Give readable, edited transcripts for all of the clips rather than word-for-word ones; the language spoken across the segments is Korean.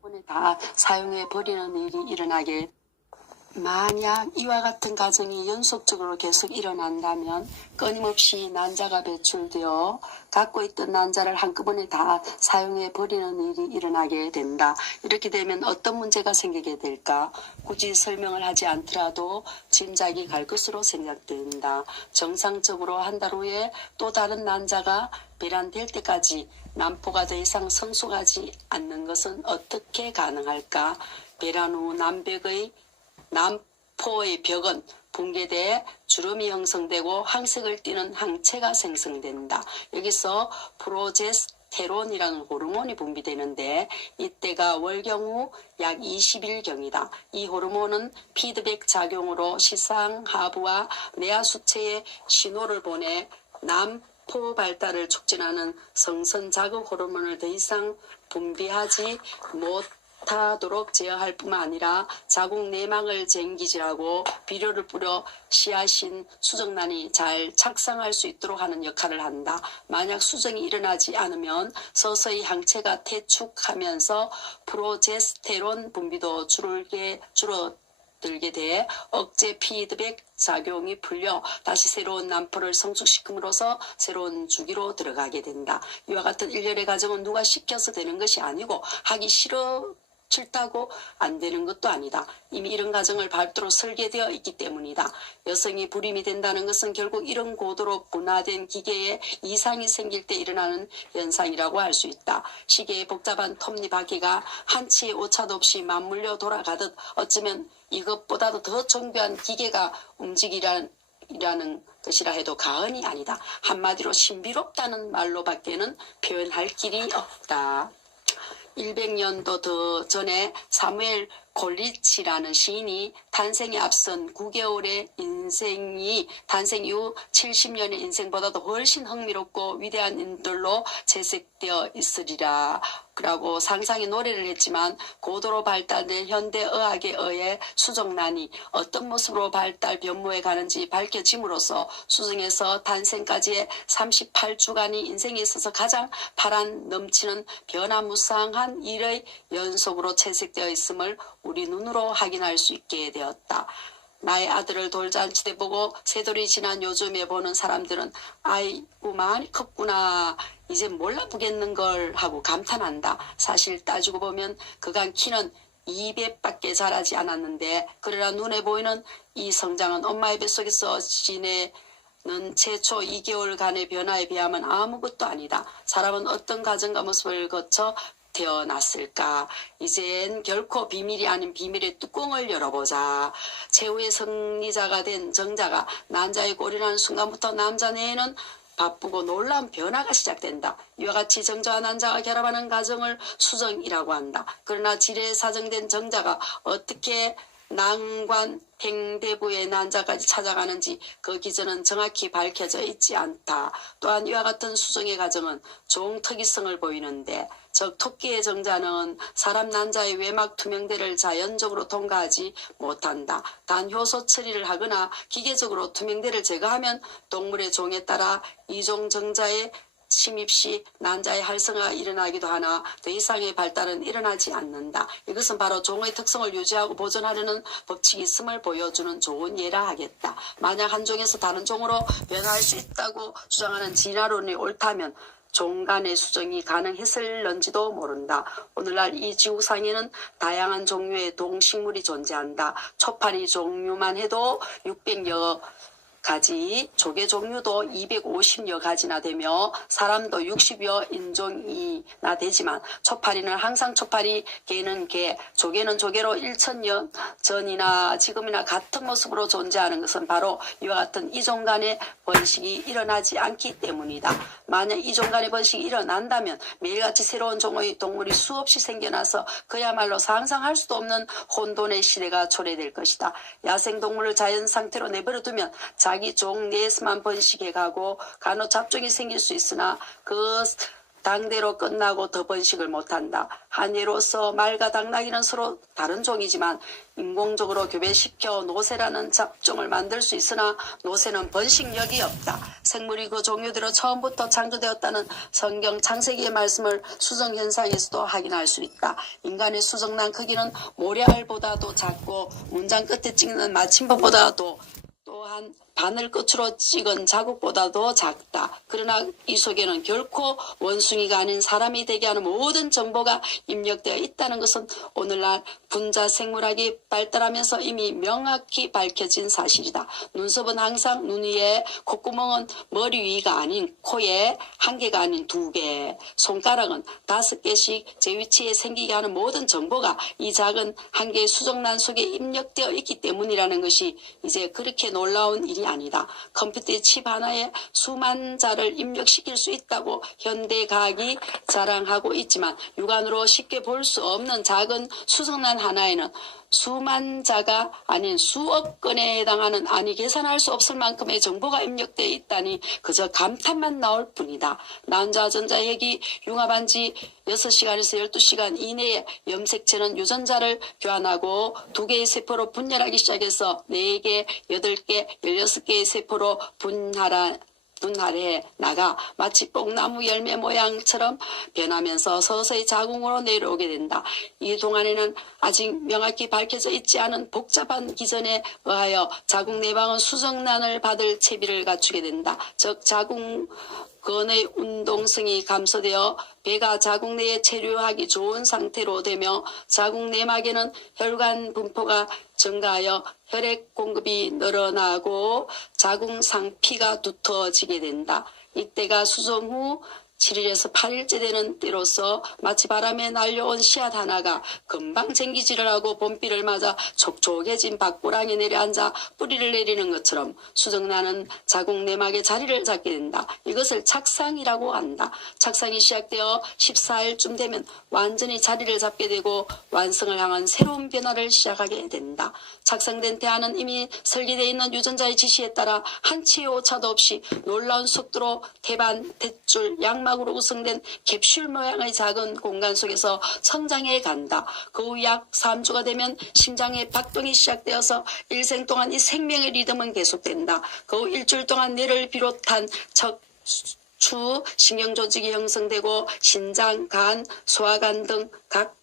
한꺼번에 다 사용해 버리는 일이 일어나게, 만약 이와 같은 가정이 연속적으로 계속 일어난다면 끊임없이 난자가 배출되어 갖고 있던 난자를 한꺼번에 다 사용해 버리는 일이 일어나게 된다. 이렇게 되면 어떤 문제가 생기게 될까? 굳이 설명을 하지 않더라도 짐작이 갈 것으로 생각된다. 정상적으로 한 달 후에 또 다른 난자가 배란될 때까지 난포가 더 이상 성숙하지 않는 것은 어떻게 가능할까? 배란 후 난포의 벽은 붕괴돼 주름이 형성되고 항색을 띠는 항체가 생성된다. 여기서 프로제스테론이라는 호르몬이 분비되는데 이때가 월경 후 약 20일경이다. 이 호르몬은 피드백 작용으로 시상 하부와 내하 수체에 신호를 보내 난포 발달을 촉진하는 성선 자극 호르몬을 더 이상 분비하지 못하도록 제어할 뿐만 아니라 자궁 내막을 쟁기질하고 비료를 뿌려 씨앗인 수정란이 잘 착상할 수 있도록 하는 역할을 한다. 만약 수정이 일어나지 않으면 서서히 항체가 퇴축하면서 프로제스테론 분비도 줄어들게 돼 억제 피드백 작용이 풀려 다시 새로운 난포를 성숙시킴으로써 새로운 주기로 들어가게 된다. 이와 같은 일련의 과정은 누가 시켜서 되는 것이 아니고 하기 싫다고 안 되는 것도 아니다. 이미 이런 과정을 밟도록 설계되어 있기 때문이다. 여성이 불임이 된다는 것은 결국 이런 고도로 분화된 기계에 이상이 생길 때 일어나는 현상이라고 할 수 있다. 시계의 복잡한 톱니바퀴가 한치의 오차도 없이 맞물려 돌아가듯 어쩌면 이것보다도 더 정교한 기계가 움직이라는 것이라 해도 과언이 아니다. 한마디로 신비롭다는 말로밖에는 표현할 길이 없다. 100년도 더 전에 사무엘 콜리치라는 시인이 탄생에 앞선 9개월의 인생이 탄생 이후 70년의 인생보다도 훨씬 흥미롭고 위대한 인들로 채색되어 있으리라 라고 상상의 노래를 했지만 고도로 발달된 현대의학에 의해 수정란이 어떤 모습으로 발달 변모해 가는지 밝혀짐으로써 수정에서 탄생까지의 38주간이 인생에 있어서 가장 파란 넘치는 변화무쌍한 일의 연속으로 채색되어 있음을 우리 눈으로 확인할 수 있게 되었다. 나의 아들을 돌잔치 때 보고 세돌이 지난 요즘에 보는 사람들은 아이고 많이 컸구나 이제 몰라보겠는걸 하고 감탄한다. 사실 따지고 보면 그간 키는 2배밖에 자라지 않았는데 그러나 눈에 보이는 이 성장은 엄마의 뱃속에서 지내는 최초 2개월간의 변화에 비하면 아무것도 아니다. 사람은 어떤 과정과 모습을 거쳐 태어났을까? 이젠 결코 비밀이 아닌 비밀의 뚜껑을 열어보자. 최후의 승리자가 된 정자가 난자에 골인하는 순간부터 남자 내에는 바쁘고 놀라운 변화가 시작된다. 이와 같이 정자와 난자가 결합하는 과정을 수정이라고 한다. 그러나 지레 사정된 정자가 어떻게 난관 팽대부의 난자까지 찾아가는지 그 기전은 정확히 밝혀져 있지 않다. 또한 이와 같은 수정의 과정은 종특이성을 보이는데 즉 토끼의 정자는 사람 난자의 외막 투명대를 자연적으로 통과하지 못한다. 단 효소 처리를 하거나 기계적으로 투명대를 제거하면 동물의 종에 따라 이종 정자의 침입 시 난자의 활성화가 일어나기도 하나 더 이상의 발달은 일어나지 않는다. 이것은 바로 종의 특성을 유지하고 보존하려는 법칙이 있음을 보여주는 좋은 예라 하겠다. 만약 한 종에서 다른 종으로 변화할 수 있다고 주장하는 진화론이 옳다면 종 간의 수정이 가능했을런지도 모른다. 오늘날 이 지구상에는 다양한 종류의 동식물이 존재한다. 초파리 종류만 해도 600여 가지, 조개 종류도 250여 가지나 되며 사람도 60여 인종이나 되지만 초파리는 항상 초파리, 개는 개, 조개는 조개로 1000년 전이나 지금이나 같은 모습으로 존재하는 것은 바로 이와 같은 이종 간의 번식이 일어나지 않기 때문이다. 만약 이종 간의 번식이 일어난다면 매일같이 새로운 종의 동물이 수없이 생겨나서 그야말로 상상할 수도 없는 혼돈의 시대가 초래될 것이다. 야생동물을 자연 상태로 내버려두면 자기 종 내에서만 번식해 가고 간혹 잡종이 생길 수 있으나 그 당대로 끝나고 더 번식을 못한다. 한 예로서 말과 당나귀는 서로 다른 종이지만 인공적으로 교배시켜 노새라는 잡종을 만들 수 있으나 노새는 번식력이 없다. 생물이 그 종류대로 처음부터 창조되었다는 성경 창세기의 말씀을 수정현상에서도 확인할 수 있다. 인간의 수정란 크기는 모래알보다도 작고 문장 끝에 찍는 마침표보다도 또한 바늘 끝으로 찍은 자국보다도 작다. 그러나 이 속에는 결코 원숭이가 아닌 사람이 되게 하는 모든 정보가 입력되어 있다는 것은 오늘날 분자 생물학이 발달하면서 이미 명확히 밝혀진 사실이다. 눈썹은 항상 눈 위에, 콧구멍은 머리 위가 아닌 코에 한 개가 아닌 두 개, 손가락은 5개씩 제 위치에 생기게 하는 모든 정보가 이 작은 한 개의 수정란 속에 입력되어 있기 때문이라는 것이 이제 그렇게 놀라운 일이 아니다. 컴퓨터의 칩 하나에 수만 자를 입력시킬 수 있다고 현대과학이 자랑하고 있지만 육안으로 쉽게 볼 수 없는 작은 수정란 하나에는 수만 자가 아닌 수억 건에 해당하는 아니 계산할 수 없을 만큼의 정보가 입력되어 있다니 그저 감탄만 나올 뿐이다. 난자전자 핵이 융합한 지 6시간에서 12시간 이내에 염색체는 유전자를 교환하고 2개의 세포로 분열하기 시작해서 4개, 8개, 16개의 세포로 분할해 나가 마치 뽕나무 열매 모양처럼 변하면서 서서히 자궁으로 내려오게 된다. 이 동안에는 아직 명확히 밝혀져 있지 않은 복잡한 기전에 의하여 자궁 내방은 수정란을 받을 채비를 갖추게 된다. 즉 자궁 건의 운동성이 감소되어 배가 자궁 내에 체류하기 좋은 상태로 되며 자궁 내막에는 혈관 분포가 증가하여 혈액 공급이 늘어나고 자궁 상피가 두터워지게 된다. 이때가 수정 후 7일에서 8일째 되는 때로서 마치 바람에 날려온 씨앗 하나가 금방 쟁기질을 하고 봄비를 맞아 촉촉해진 밭고랑에 내려앉아 뿌리를 내리는 것처럼 수정란은 자궁 내막에 자리를 잡게 된다. 이것을 착상이라고 한다. 착상이 시작되어 14일쯤 되면 완전히 자리를 잡게 되고 완성을 향한 새로운 변화를 시작하게 된다. 착상된 태아는 이미 설계되어 있는 유전자의 지시에 따라 한치의 오차도 없이 놀라운 속도로 태반, 탯줄, 양막으로 구성된 캡슐 모양의 작은 공간 속에서 성장해 간다. 그 후 약 3주가 되면 심장의 박동이 시작되어서 일생 동안 이 생명의 리듬은 계속된다. 그 후 일주일 동안 뇌를 비롯한 척추, 신경조직이 형성되고 신장, 간, 소화관 등 각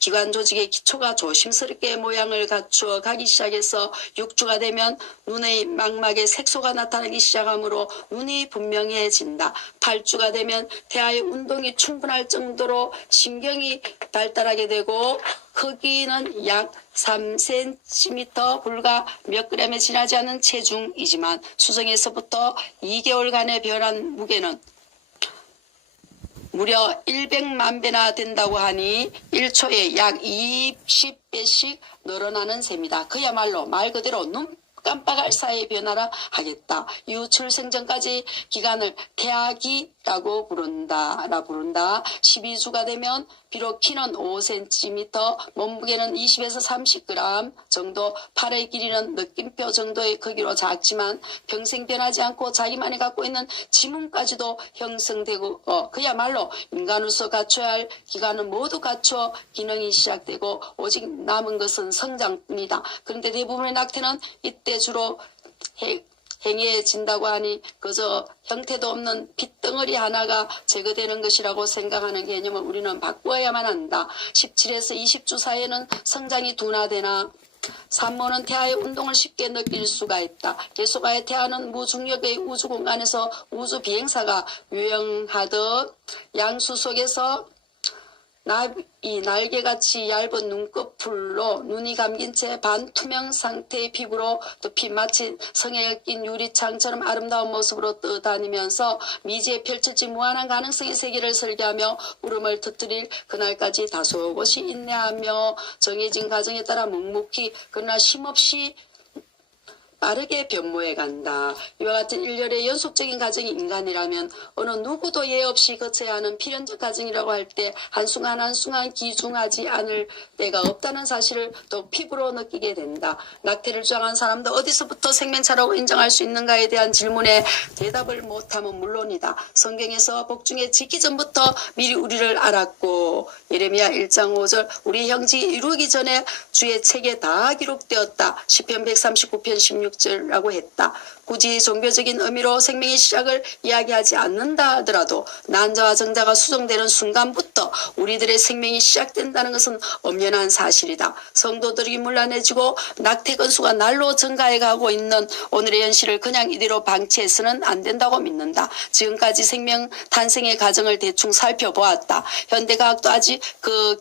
기관 조직의 기초가 조심스럽게 모양을 갖추어 가기 시작해서 6주가 되면 눈의 망막에 색소가 나타나기 시작하므로 눈이 분명해진다. 8주가 되면 태아의 운동이 충분할 정도로 신경이 발달하게 되고 크기는 약 3cm 불과 몇 그램에 지나지 않은 체중이지만 수정에서부터 2개월간의 변한 무게는 무려 100만 배나 된다고 하니 1초에 약 20배씩 늘어나는 셈이다. 그야말로 말 그대로 눈 깜빡할 사이의 변화라 하겠다. 이후 출생 전까지 기간을 태아기라고 부른다. 12주가 되면 비록 키는 5cm, 몸무게는 20에서 30g 정도, 팔의 길이는 느낌표 정도의 크기로 작지만 평생 변하지 않고 자기만이 갖고 있는 지문까지도 형성되고 그야말로 인간으로서 갖춰야 할 기간은 모두 갖춰 기능이 시작되고 오직 남은 것은 성장뿐이다. 그런데 대부분의 낙태는 이때 주로 행해진다고 하니 그저 형태도 없는 핏덩어리 하나가 제거되는 것이라고 생각하는 개념을 우리는 바꾸어야만 한다. 17에서 20주 사이에는 성장이 둔화되나 산모는 태아의 운동을 쉽게 느낄 수가 있다. 예수가의 태아는 무중력의 우주 공간에서 우주 비행사가 유영하듯 양수 속에서 이 날개같이 얇은 눈꺼풀로 눈이 감긴 채 반투명 상태의 피부로 덮이 마치 성에 낀 유리창처럼 아름다운 모습으로 떠다니면서 미지에 펼쳐진 무한한 가능성의 세계를 설계하며 울음을 터뜨릴 그날까지 다소곳이 인내하며 정해진 과정에 따라 묵묵히 그러나 쉼없이 빠르게 변모해 간다. 이와 같은 일련의 연속적인 과정이 인간이라면 어느 누구도 예 없이 거쳐야 하는 필연적 과정이라고 할 때 한순간 한순간 기중하지 않을 때가 없다는 사실을 또 피부로 느끼게 된다. 낙태를 주장한 사람도 어디서부터 생명차라고 인정할 수 있는가에 대한 질문에 대답을 못하면 물론이다. 성경에서 복중에 짓기 전부터 미리 우리를 알았고 예레미야 1장 5절 우리 형직이 이루기 전에 주의 책에 다 기록되었다. 시편 139편 16절이라고 했다. 굳이 종교적인 의미로 생명의 시작을 이야기하지 않는다 하더라도 난자와 정자가 수정되는 순간부터 우리들의 생명이 시작된다는 것은 엄연한 사실이다. 성도들이 문란해지고 낙태 건수가 날로 증가해가고 있는 오늘의 현실을 그냥 이대로 방치해서는 안 된다고 믿는다. 지금까지 생명 탄생의 과정을 대충 살펴보았다. 현대과학도 아직 그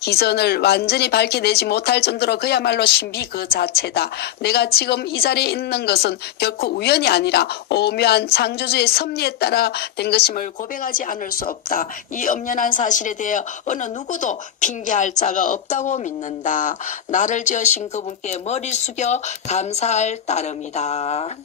기전을 완전히 밝혀내지 못할 정도로 그야말로 신비 그 자체다. 내가 지금 이 자리에 있는 것은 결코 우연이 아니라 오묘한 창조주의 섭리에 따라 된 것임을 고백하지 않을 수 없다. 이 엄연한 사실에 대해 어느 누구도 핑계할 자가 없다고 믿는다. 나를 지으신 그분께 머리 숙여 감사할 따름이다.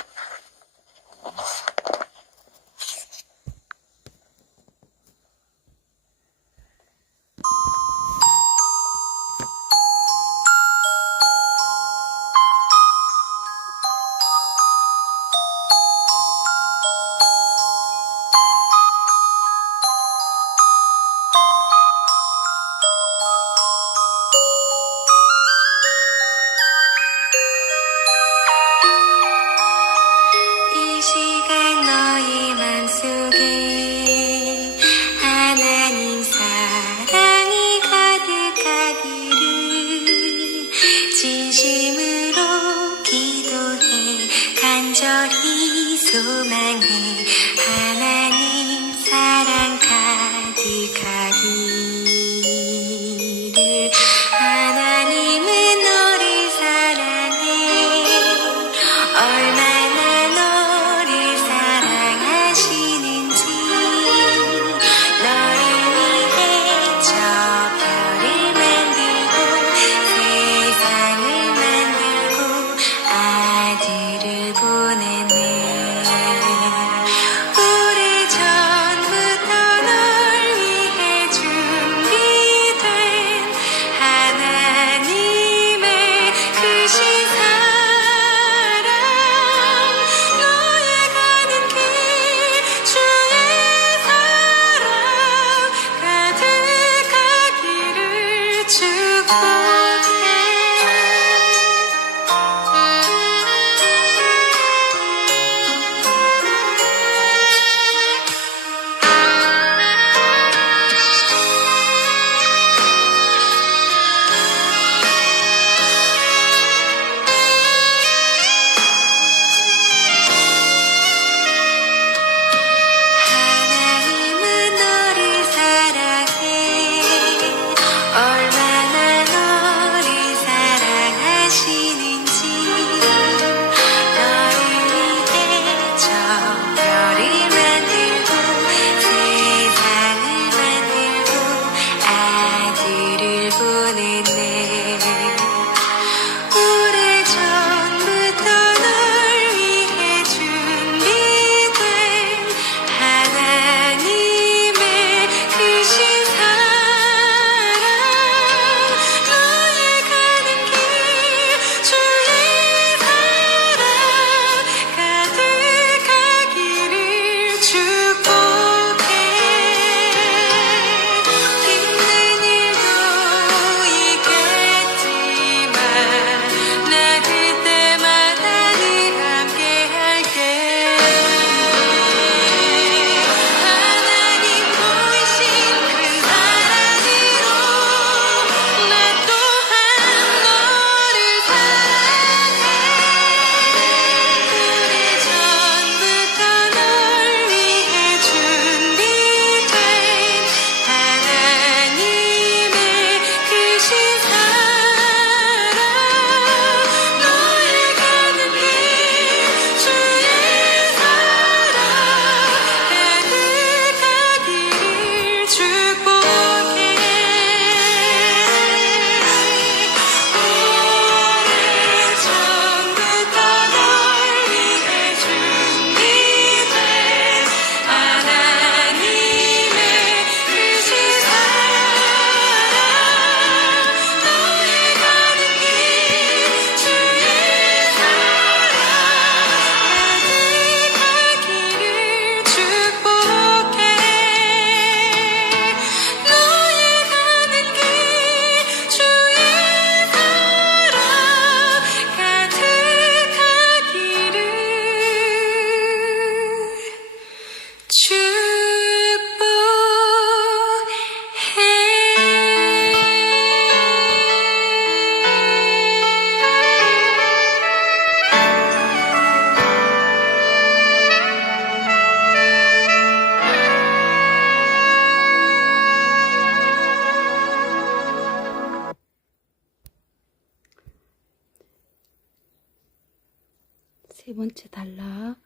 세 번째 단락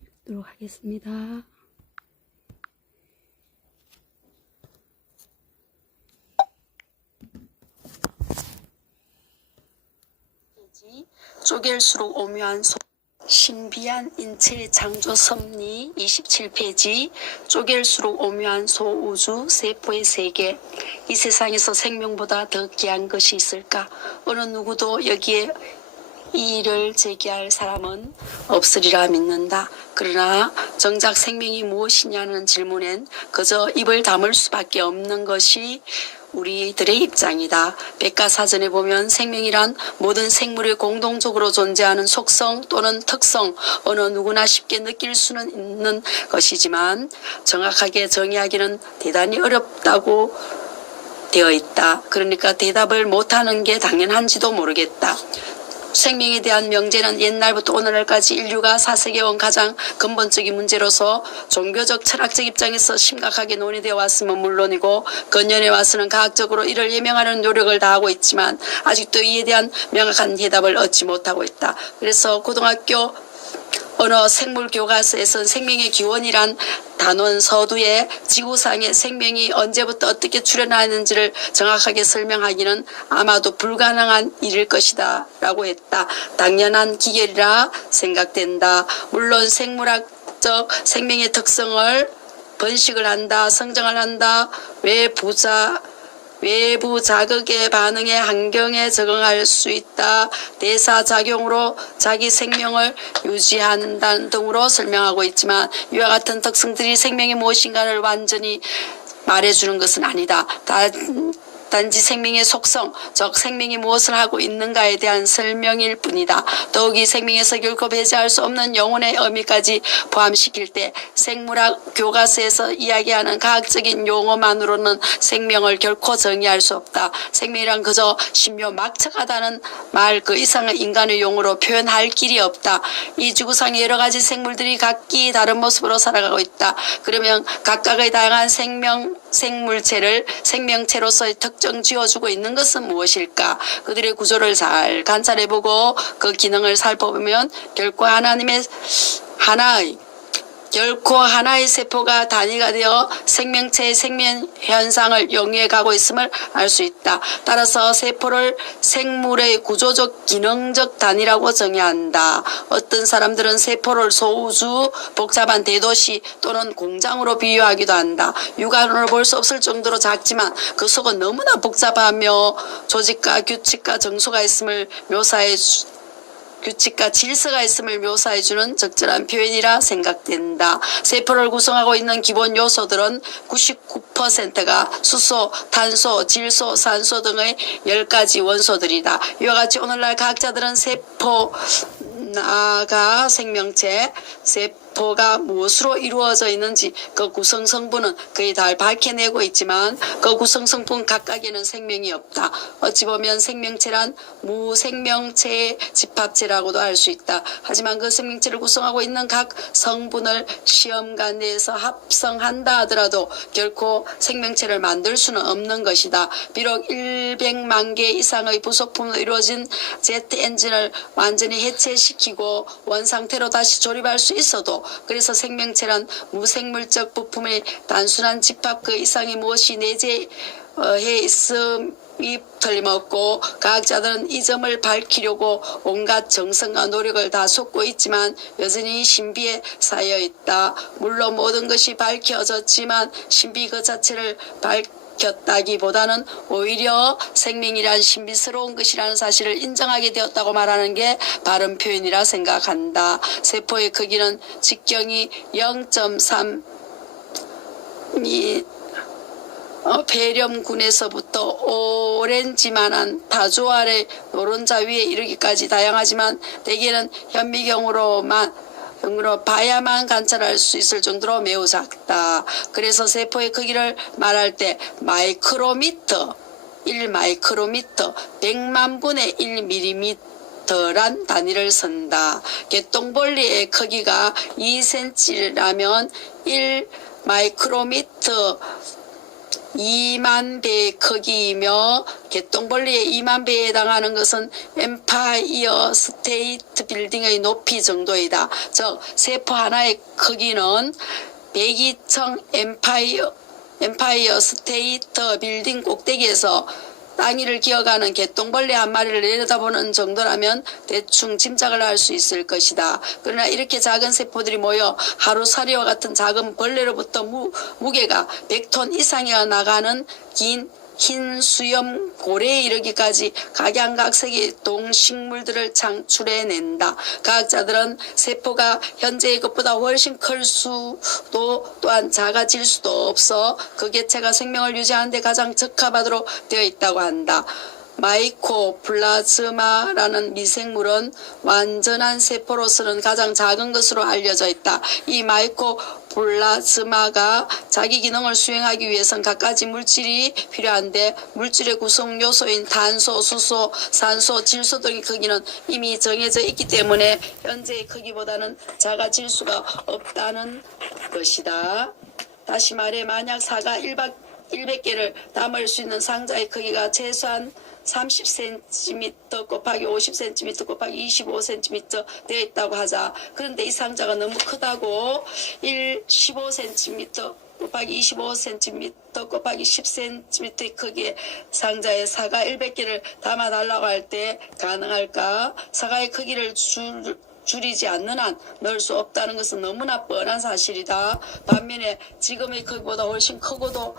읽도록 하겠습니다. 쪼갤수록 오묘한 신비한 인체 창조 섭리 27페이지. 쪼갤수록 오묘한 소우주 세포의 세계. 이 세상에서 생명보다 더 귀한 것이 있을까? 어느 누구도 여기에 이의를 제기할 사람은 없으리라 믿는다. 그러나 정작 생명이 무엇이냐는 질문엔 그저 입을 다물 수밖에 없는 것이 우리들의 입장이다. 백과사전에 보면 생명이란 모든 생물이 공동적으로 존재하는 속성 또는 특성, 어느 누구나 쉽게 느낄 수는 있는 것이지만 정확하게 정의하기는 대단히 어렵다고 되어 있다. 그러니까 대답을 못하는 게 당연한지도 모르겠다. 생명에 대한 명제는 옛날부터 오늘날까지 인류가 사색해온 가장 근본적인 문제로서 종교적 철학적 입장에서 심각하게 논의되어 왔으면 물론이고 근년에 와서는 과학적으로 이를 예명하는 노력을 다하고 있지만 아직도 이에 대한 명확한 대답을 얻지 못하고 있다. 그래서 고등학교 언어 생물 교과서에선 생명의 기원이란 단원 서두에 지구상에 생명이 언제부터 어떻게 출현하는지를 정확하게 설명하기는 아마도 불가능한 일일 것이다 라고 했다. 당연한 기결이라 생각된다. 물론 생물학적 생명의 특성을 번식을 한다, 성장을 한다, 외부 자극의 반응에 환경에 적응할 수 있다. 대사작용으로 자기 생명을 유지한다는 등으로 설명하고 있지만 이와 같은 특성들이 생명이 무엇인가를 완전히 말해주는 것은 아니다. 단지 생명의 속성, 즉 생명이 무엇을 하고 있는가에 대한 설명일 뿐이다. 더욱이 생명에서 결코 배제할 수 없는 영혼의 의미까지 포함시킬 때 생물학 교과서에서 이야기하는 과학적인 용어만으로는 생명을 결코 정의할 수 없다. 생명이란 그저 신묘막측하다는 말 그 이상의 인간의 용어로 표현할 길이 없다. 이 지구상의 여러 가지 생물들이 각기 다른 모습으로 살아가고 있다. 그러면 각각의 다양한 생물체를 생명체로서의 특정 지어주고 있는 것은 무엇일까? 그들의 구조를 잘 관찰해보고 그 기능을 살펴보면 결코 하나의 세포가 단위가 되어 생명체의 생명 현상을 영위해 가고 있음을 알 수 있다. 따라서 세포를 생물의 구조적 기능적 단위라고 정의한다. 어떤 사람들은 세포를 소우주, 복잡한 대도시 또는 공장으로 비유하기도 한다. 육안으로 볼 수 없을 정도로 작지만 그 속은 너무나 복잡하며 조직과 규칙과 정수가 있음을 규칙과 질서가 있음을 묘사해주는 적절한 표현이라 생각된다. 세포를 구성하고 있는 기본 요소들은 99%가 수소, 탄소, 질소, 산소 등의 10가지 원소들이다. 이와 같이 오늘날 과학자들은 세포가 생명체, 세포가 무엇으로 이루어져 있는지 그 구성 성분은 거의 다 밝혀내고 있지만 그 구성 성분 각각에는 생명이 없다. 어찌 보면 생명체란 무생명체의 집합체라고도 할 수 있다. 하지만 그 생명체를 구성하고 있는 각 성분을 시험관 내에서 합성한다 하더라도 결코 생명체를 만들 수는 없는 것이다. 비록 100만 개 이상의 부속품으로 이루어진 제트 엔진을 완전히 해체시키고 원상태로 다시 조립할 수 있어도 그래서 생명체란 무생물적 부품의 단순한 집합 그 이상이 무엇이 내재해 있음이 틀림없고 과학자들은 이 점을 밝히려고 온갖 정성과 노력을 다 쏟고 있지만 여전히 신비에 쌓여 있다. 물론 모든 것이 밝혀졌지만 신비 그 자체를 밝혔다기보다는 오히려 생명이란 신비스러운 것이라는 사실을 인정하게 되었다고 말하는 게 바른 표현이라 생각한다. 세포의 크기는 직경이 0.3 폐렴군에서부터 오렌지만한 다조 아래 노른자 위에 이르기까지 다양하지만 대개는 현미경으로 봐야만 관찰할 수 있을 정도로 매우 작다. 그래서 세포의 크기를 말할 때 마이크로미터, 1마이크로미터, 100만 분의 1밀리미터란 단위를 쓴다. 개똥벌레의 크기가 2cm라면 1마이크로미터 2만 배의 크기이며 개똥벌레의 2만 배에 해당하는 것은 엠파이어 스테이트 빌딩의 높이 정도이다. 즉 세포 하나의 크기는 102층 엠파이어 스테이트 빌딩 꼭대기에서 땅 위를 기어가는 개똥벌레 한 마리를 내려다보는 정도라면 대충 짐작을 할 수 있을 것이다. 그러나 이렇게 작은 세포들이 모여 하루살이와 같은 작은 벌레로부터 무게가 100톤 이상이 나가는 긴 흰 수염 고래에 이르기까지 각양각색의 동식물들을 창출해낸다. 과학자들은 세포가 현재의 것보다 훨씬 클 수도 또한 작아질 수도 없어 그 개체가 생명을 유지하는 데 가장 적합하도록 되어 있다고 한다. 마이코플라즈마라는 미생물은 완전한 세포로서는 가장 작은 것으로 알려져 있다. 이 마이코플라즈마가 자기 기능을 수행하기 위해서는 갖가지 물질이 필요한데 물질의 구성 요소인 탄소, 수소, 산소, 질소 등의 크기는 이미 정해져 있기 때문에 현재의 크기보다는 작아질 수가 없다는 것이다. 다시 말해 만약 사과 100개를 담을 수 있는 상자의 크기가 최소한 30cm 곱하기 50cm 곱하기 25cm 되어 있다고 하자. 그런데 이 상자가 너무 크다고 15cm 곱하기 25cm 곱하기 10cm의 크기의 상자에 사과 100개를 담아달라고 할 때 가능할까? 사과의 크기를 줄이지 않는 한 넣을 수 없다는 것은 너무나 뻔한 사실이다. 반면에 지금의 크기보다 훨씬 커서도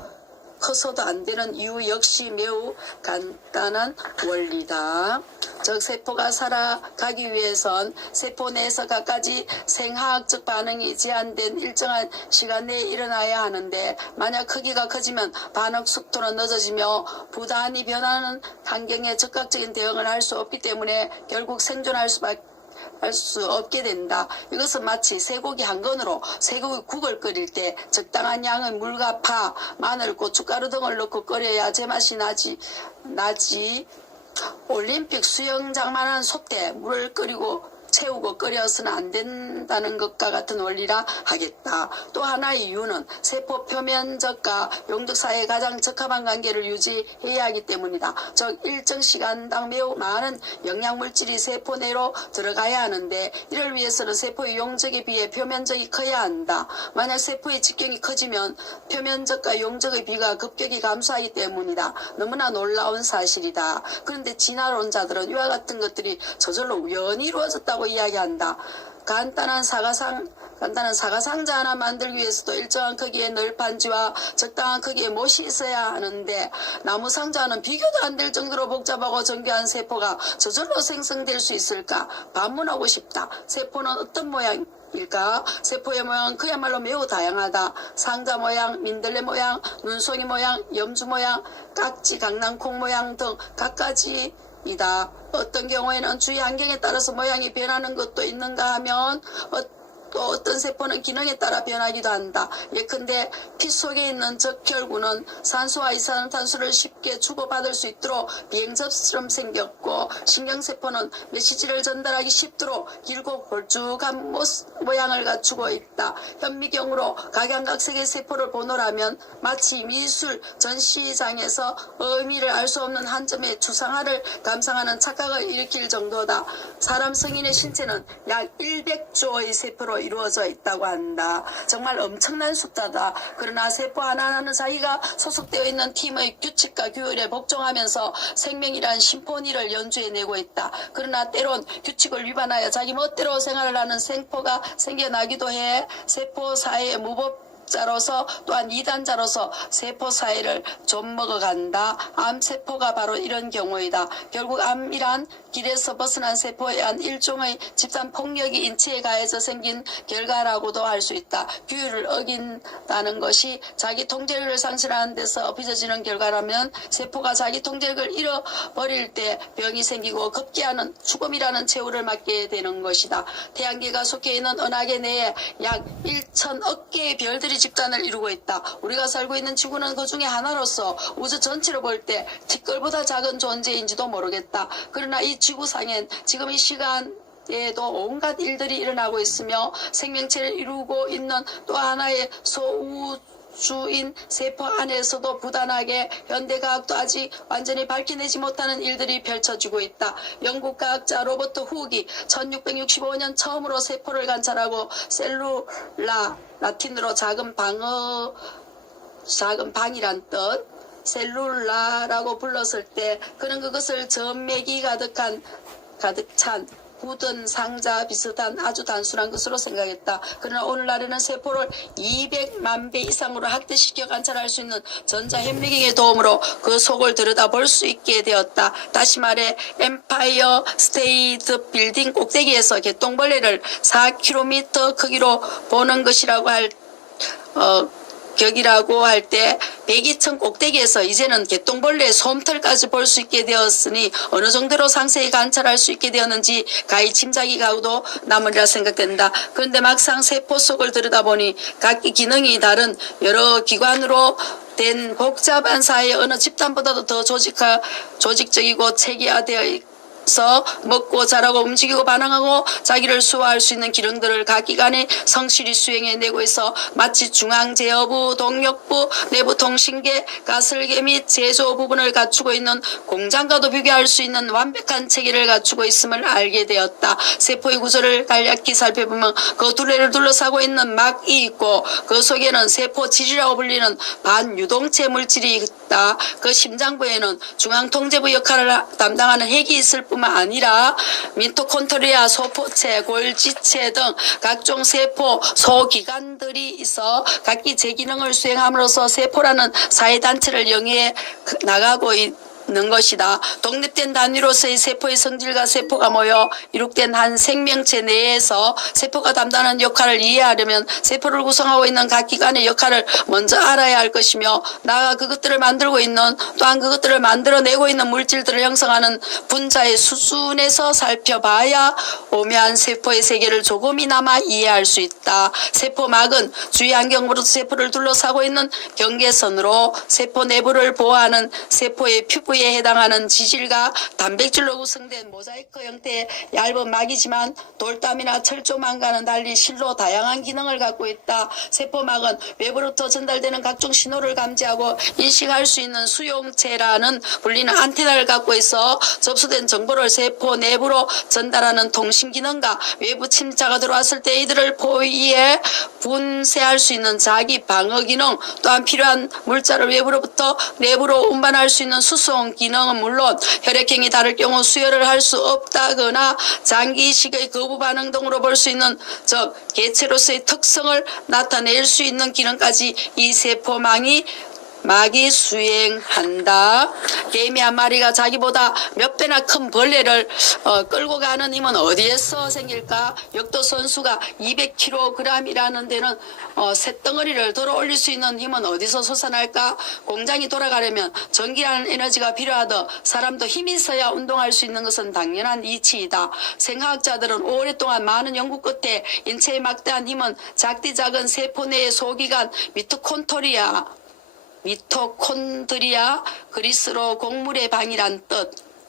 안 되는 이유 역시 매우 간단한 원리다. 즉 세포가 살아가기 위해선 세포 내에서 갖가지 생화학적 반응이 제한된 일정한 시간 내에 일어나야 하는데 만약 크기가 커지면 반응 속도는 늦어지며 부단히 변하는 환경에 즉각적인 대응을 할 수 없기 때문에 결국 생존할 수 없게 된다. 이것은 마치 쇠고기 한 건으로 쇠고기국을 끓일 때 적당한 양의 물과 파, 마늘, 고춧가루 등을 넣고 끓여야 제맛이 나지. 올림픽 수영장만한 솥에 물을 채우고 끓여서는 안 된다는 것과 같은 원리라 하겠다. 또 하나의 이유는 세포 표면적과 용적 사이에 가장 적합한 관계를 유지해야 하기 때문이다. 즉 일정 시간당 매우 많은 영양물질이 세포 내로 들어가야 하는데 이를 위해서는 세포의 용적에 비해 표면적이 커야 한다. 만약 세포의 직경이 커지면 표면적과 용적의 비가 급격히 감소하기 때문이다. 너무나 놀라운 사실이다. 그런데 진화론자들은 이와 같은 것들이 저절로 우연히 이루어졌다고 이야기한다. 간단한 사과 상자 하나 만들기 위해서도 일정한 크기의 널판지와 적당한 크기의 못이 있어야 하는데 나무 상자는 비교도 안 될 정도로 복잡하고 정교한 세포가 저절로 생성될 수 있을까? 반문하고 싶다. 세포는 어떤 모양일까? 세포의 모양은 그야말로 매우 다양하다. 상자 모양, 민들레 모양, 눈송이 모양, 염주 모양, 깍지, 강낭콩 모양 등 갖가지 이다. 어떤 경우에는 주위 환경에 따라서 모양이 변하는 것도 있는가 하면 또 어떤 세포는 기능에 따라 변하기도 한다. 예컨대 피 속에 있는 적혈구는 산소와 이산화탄소를 쉽게 주고받을 수 있도록 비행접처럼 생겼고 신경세포는 메시지를 전달하기 쉽도록 길고 걸쭉한 모양을 갖추고 있다. 현미경으로 각양각색의 세포를 보노라면 마치 미술 전시장에서 의미를 알 수 없는 한 점의 추상화를 감상하는 착각을 일으킬 정도다. 사람 성인의 신체는 약 100조의 세포로 이루어져 있다고 한다. 정말 엄청난 숫자다. 그러나 세포 하나하나는 자기가 소속되어 있는 팀의 규칙과 규율에 복종하면서 생명이란 심포니를 연주해내고 있다. 그러나 때론 규칙을 위반하여 자기 멋대로 생활을 하는 생포가 생겨나기도 해. 세포 사회의 무법자로서 또한 이단자로서 세포 사회를 좀 먹어간다. 암세포가 바로 이런 경우이다. 결국 암이란 길에서 벗어난 세포에 의한 일종의 집단 폭력이 인체에 가해져 생긴 결과라고도 할 수 있다. 규율을 어긴다는 것이 자기 통제력을 상실하는 데서 빚어지는 결과라면 세포가 자기 통제력을 잃어버릴 때 병이 생기고 급기야는 죽음이라는 최후를 맞게 되는 것이다. 태양계가 속해 있는 은하계 내에 약 1,000억 개의 별들이 집단을 이루고 있다. 우리가 살고 있는 지구는 그 중에 하나로서 우주 전체로 볼 때 티끌보다 작은 존재인지도 모르겠다. 그러나 이 지구상엔 지금 이 시간에도 온갖 일들이 일어나고 있으며 생명체를 이루고 있는 또 하나의 주인 세포 안에서도 부단하게 현대과학도 아직 완전히 밝혀내지 못하는 일들이 펼쳐지고 있다. 영국 과학자 로버트 훅이 1665년 처음으로 세포를 관찰하고 셀룰라, 라틴어로 작은 방이란 뜻, 셀룰라라고 불렀을 때 그는 그것을 전맥이 가득 찬 굳은 상자 비슷한 아주 단순한 것으로 생각했다. 그러나 오늘날에는 세포를 200만 배 이상으로 확대시켜 관찰할 수 있는 전자현미경의 도움으로 그 속을 들여다볼 수 있게 되었다. 다시 말해 엠파이어 스테이트 빌딩 꼭대기에서 개똥벌레를 4km 크기로 보는 것이라고 할 격이라고 할 때 102층 꼭대기에서 이제는 개똥벌레의 솜털까지 볼 수 있게 되었으니 어느 정도로 상세히 관찰할 수 있게 되었는지 가히 짐작이 가고도 남으리라 생각된다. 그런데 막상 세포 속을 들여다보니 각기 기능이 다른 여러 기관으로 된 복잡한 사회 어느 집단보다도 더 조직적이고 체계화되어 먹고 자라고 움직이고 반응하고 자기를 수호할 수 있는 기능들을 각 기관이 성실히 수행해내고 있어 마치 중앙제어부, 동력부, 내부통신계, 가설계 및 제조 부분을 갖추고 있는 공장과도 비교할 수 있는 완벽한 체계를 갖추고 있음을 알게 되었다. 세포의 구조를 간략히 살펴보면 그 둘레를 둘러싸고 있는 막이 있고 그 속에는 세포질이라고 불리는 반유동체 물질이 있다. 그 심장부에는 중앙통제부 역할을 담당하는 핵이 있을 뿐만 아니라 미토콘드리아, 소포체, 골지체 등 각종 세포 소기관들이 있어 각기 제 기능을 수행함으로써 세포라는 사회단체를 영위해 나가고 있는 것이다. 독립된 단위로서의 세포의 성질과 세포가 모여 이룩된 한 생명체 내에서 세포가 담당하는 역할을 이해하려면 세포를 구성하고 있는 각 기관의 역할을 먼저 알아야 할 것이며 나아가 그것들을 만들고 있는 또한 그것들을 만들어내고 있는 물질들을 형성하는 분자의 수준에서 살펴봐야 오묘한 세포의 세계를 조금이나마 이해할 수 있다. 세포막은 주위 환경으로부터 세포를 둘러싸고 있는 경계선으로 세포 내부를 보호하는 세포의 피부에 해당하는 지질과 단백질로 구성된 모자이크 형태의 얇은 막이지만 돌담이나 철조망과는 달리 실로 다양한 기능을 갖고 있다. 세포막은 외부로부터 전달되는 각종 신호를 감지하고 인식할 수 있는 수용체라는 불리는 안테나를 갖고 있어 접수된 정보를 세포 내부로 전달하는 통신 기능과 외부 침자가 들어왔을 때 이들을 포위해 분쇄할 수 있는 자기 방어 기능 또한 필요한 물자를 외부로부터 내부로 운반할 수 있는 수송 기능은 물론 혈액형이 다를 경우 수혈을 할 수 없다거나 장기식의 거부 반응 등으로 볼 수 있는 즉 개체로서의 특성을 나타낼 수 있는 기능까지 이 세포망이 수행한다. 개미 한 마리가 자기보다 몇 배나 큰 벌레를 끌고 가는 힘은 어디에서 생길까? 역도 선수가 200kg이라는 데는 쇳덩어리를 들어 올릴 수 있는 힘은 어디서 솟아날까? 공장이 돌아가려면 전기라는 에너지가 필요하듯 사람도 힘이 있어야 운동할 수 있는 것은 당연한 이치이다. 생화학자들은 오랫동안 많은 연구 끝에 인체의 막대한 힘은 작디 작은 세포 내의 소기관 미토콘드리아 그리스로 곡물의 방이란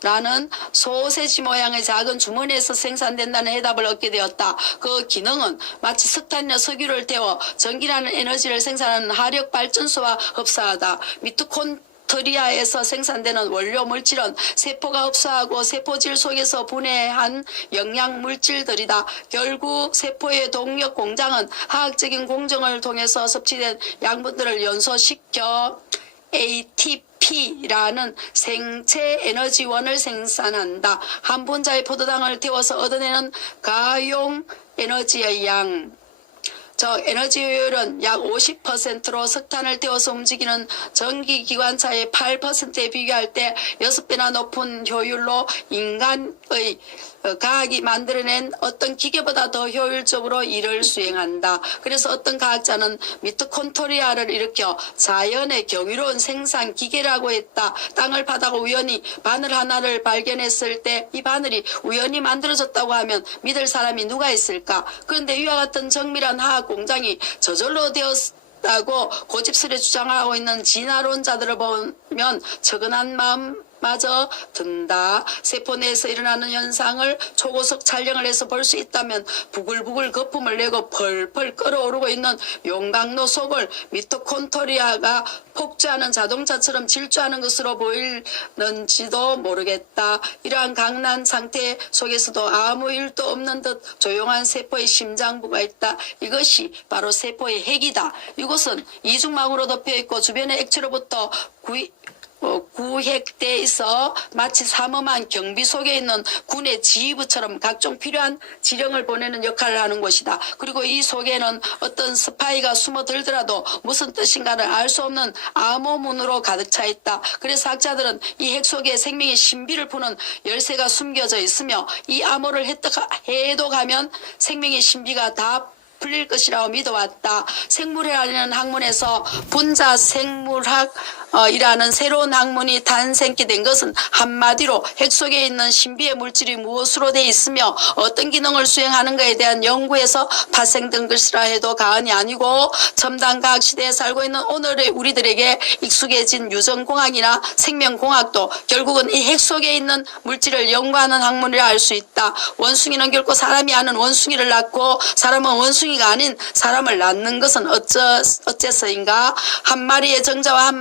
뜻라는 소세지 모양의 작은 주머니에서 생산된다는 해답을 얻게 되었다. 그 기능은 마치 석탄이나 석유를 태워 전기라는 에너지를 생산하는 화력발전소와 흡사하다. 미토콘드리아에서 생산되는 원료 물질은 세포가 흡수하고 세포질 속에서 분해한 영양 물질들이다. 결국 세포의 동력 공장은 화학적인 공정을 통해서 섭취된 양분들을 연소시켜 ATP라는 생체 에너지원을 생산한다. 한 분자의 포도당을 태워서 얻어내는 가용 에너지의 양. 즉 에너지 효율은 약 50%로 석탄을 태워서 움직이는 전기기관차의 8%에 비교할 때 6배나 높은 효율로 인간의 과학이 만들어낸 어떤 기계보다 더 효율적으로 일을 수행한다. 그래서 어떤 과학자는 미토콘드리아를 일으켜 자연의 경이로운 생산 기계라고 했다. 땅을 파다가 우연히 바늘 하나를 발견했을 때 이 바늘이 우연히 만들어졌다고 하면 믿을 사람이 누가 있을까? 그런데 이와 같은 정밀한 화학 공장이 저절로 되었다고 고집스레 주장하고 있는 진화론자들을 보면 측은한 마음 마저 든다. 세포 내에서 일어나는 현상을 초고속 촬영을 해서 볼 수 있다면 부글부글 거품을 내고 펄펄 끓어오르고 있는 용광로 속을 미토콘드리아가 폭주하는 자동차처럼 질주하는 것으로 보이는지도 모르겠다. 이러한 강난 상태 속에서도 아무 일도 없는 듯 조용한 세포의 심장부가 있다. 이것이 바로 세포의 핵이다. 이곳은 이중막으로 덮여 있고 주변의 액체로부터 구획돼 있어 마치 삼엄한 경비 속에 있는 군의 지휘부처럼 각종 필요한 지령을 보내는 역할을 하는 곳이다. 그리고 이 속에는 어떤 스파이가 숨어들더라도 무슨 뜻인가를 알 수 없는 암호문으로 가득 차 있다. 그래서 학자들은 이 핵 속에 생명의 신비를 푸는 열쇠가 숨겨져 있으며 이 암호를 해독하면 생명의 신비가 다 풀릴 것이라고 믿어왔다. 생물이라는 학문에서 분자 생물학 이라는 새로운 학문이 탄생케 된 것은 한마디로 핵 속에 있는 신비의 물질이 무엇으로 되어 있으며 어떤 기능을 수행하는가에 대한 연구에서 파생된 것이라 해도 과언이 아니고 첨단 과학 시대에 살고 있는 오늘의 우리들에게 익숙해진 유전공학이나 생명공학도 결국은 이 핵 속에 있는 물질을 연구하는 학문이라 할 수 있다. 원숭이는 결코 사람이 아는 원숭이를 낳고 사람은 원숭이가 아닌 사람을 낳는 것은 어째서인가? 한 마리의 정자와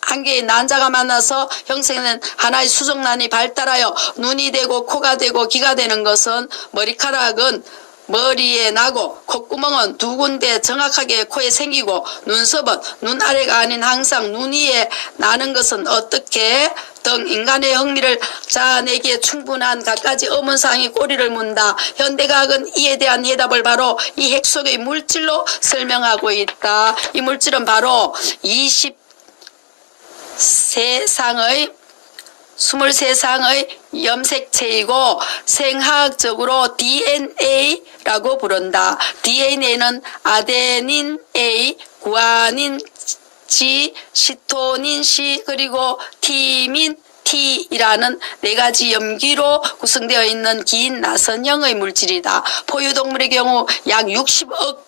한 개의 난자가 만나서 형성된 하나의 수정란이 발달하여 눈이 되고 코가 되고 귀가 되는 것은 머리카락은 머리에 나고 콧구멍은 두 군데 정확하게 코에 생기고 눈썹은 눈 아래가 아닌 항상 눈 위에 나는 것은 어떻게 등 인간의 흥미를 자아내기에 충분한 갖가지 의문사항이 꼬리를 문다. 현대과학은 이에 대한 해답을 바로 이 핵 속의 물질로 설명하고 있다. 이 물질은 바로 23상의 염색체이고 생화학적으로 DNA라고 부른다. DNA는 아데닌 A, 구아닌 G, 시토닌 C, 그리고 티민 T이라는 네 가지 염기로 구성되어 있는 긴 나선형의 물질이다. 포유동물의 경우 약 60억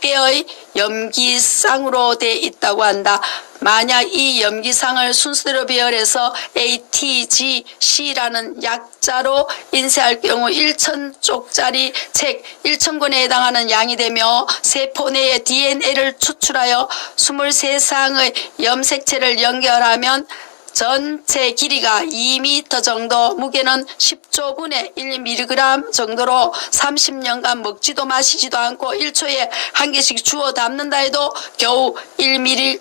개의 염기쌍으로 되어 있다고 한다. 만약 이 염기상을 순서대로 배열해서 ATGC라는 약자로 인쇄할 경우 1000쪽짜리 책 1000권에 해당하는 양이 되며 세포 내에 DNA를 추출하여 23상의 염색체를 연결하면 전체 길이가 2m 정도, 무게는 10조분의 1mg 정도로 30년간 먹지도 마시지도 않고 1초에 한 개씩 주워 담는다 해도 겨우 1mg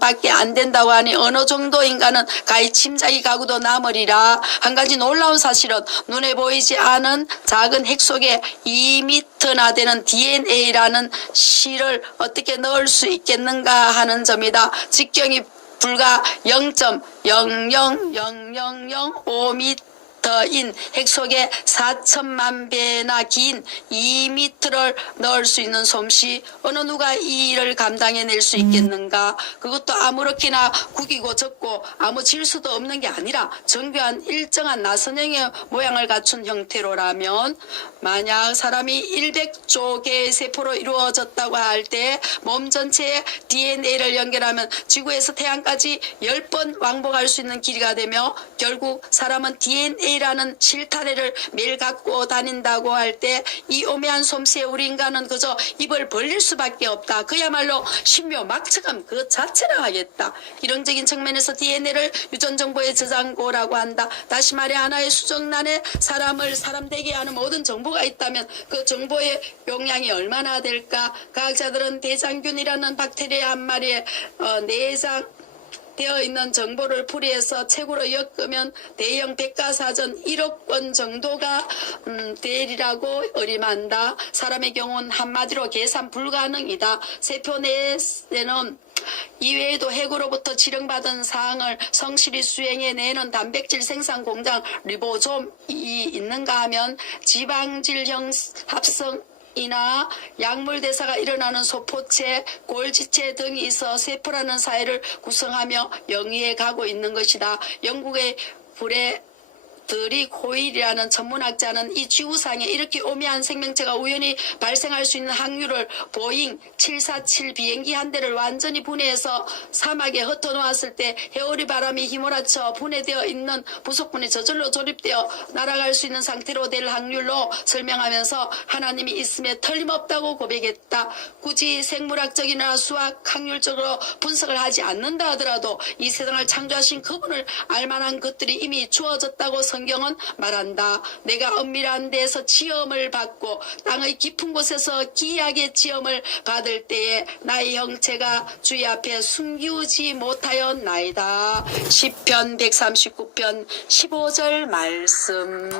밖에 안 된다고 하니 어느 정도인가는 가히 짐작이 가고도 남으리라. 한 가지 놀라운 사실은 눈에 보이지 않은 작은 핵 속에 2m나 되는 DNA라는 실을 어떻게 넣을 수 있겠는가 하는 점이다. 직경이 불과 0.0000005m인 핵 속에 4천만 배나 긴 2m를 넣을 수 있는 솜씨 어느 누가 이 일을 감당해낼 수 있겠는가? 그것도 아무렇게나 구기고 적고 아무 질수도 없는 게 아니라 정교한 일정한 나선형의 모양을 갖춘 형태로라면 만약 사람이 100조 개의 세포로 이루어졌다고 할 때 몸 전체에 DNA를 연결하면 지구에서 태양까지 10번 왕복할 수 있는 길이가 되며 결국 사람은 DNA라는 실타래를 매일 갖고 다닌다고 할 때 이 오묘한 솜씨에 우리 인간은 그저 입을 벌릴 수밖에 없다. 그야말로 신묘막측함 그 자체라 하겠다. 이론적인 측면에서 DNA를 유전정보의 저장고라고 한다. 다시 말해 하나의 수정란에 사람을 사람되게 하는 모든 정보가 있다면 그 정보의 용량이 얼마나 될까? 과학자들은 대장균이라는 박테리아 한 마리의 내장 되어 있는 정보를 풀이해서 책으로 엮으면 대형 백과사전 1억 권 정도가 되리라고 의심한다. 사람의 경우는 한마디로 계산 불가능이다. 세포 내에는 이외에도 핵으로부터 지령받은 사항을 성실히 수행해내는 단백질 생산 공장 리보솜이 있는가 하면 지방질 합성 이나 약물 대사가 일어나는 소포체, 골지체 등이 있어 세포라는 사회를 구성하며 영위해 가고 있는 것이다. 영국의 드릭호일이라는 천문학자는 이 지구상에 이렇게 오묘한 생명체가 우연히 발생할 수 있는 확률을 보잉 747 비행기 한 대를 완전히 분해해서 사막에 흩어놓았을 때 해오리 바람이 휘몰아쳐 분해되어 있는 부속분이 저절로 조립되어 날아갈 수 있는 상태로 될 확률로 설명하면서 하나님이 있음에 틀림없다고 고백했다. 굳이 생물학적이나 수학 확률적으로 분석을 하지 않는다 하더라도 이 세상을 창조하신 그분을 알만한 것들이 이미 주어졌다고 성경은 말한다. 내가 은밀한 데에서 지음을 받고 땅의 깊은 곳에서 기이하게 지음을 받을 때에 나의 형체가 주의 앞에 숨기우지 못하였나이다. 시편 139편 15절 말씀.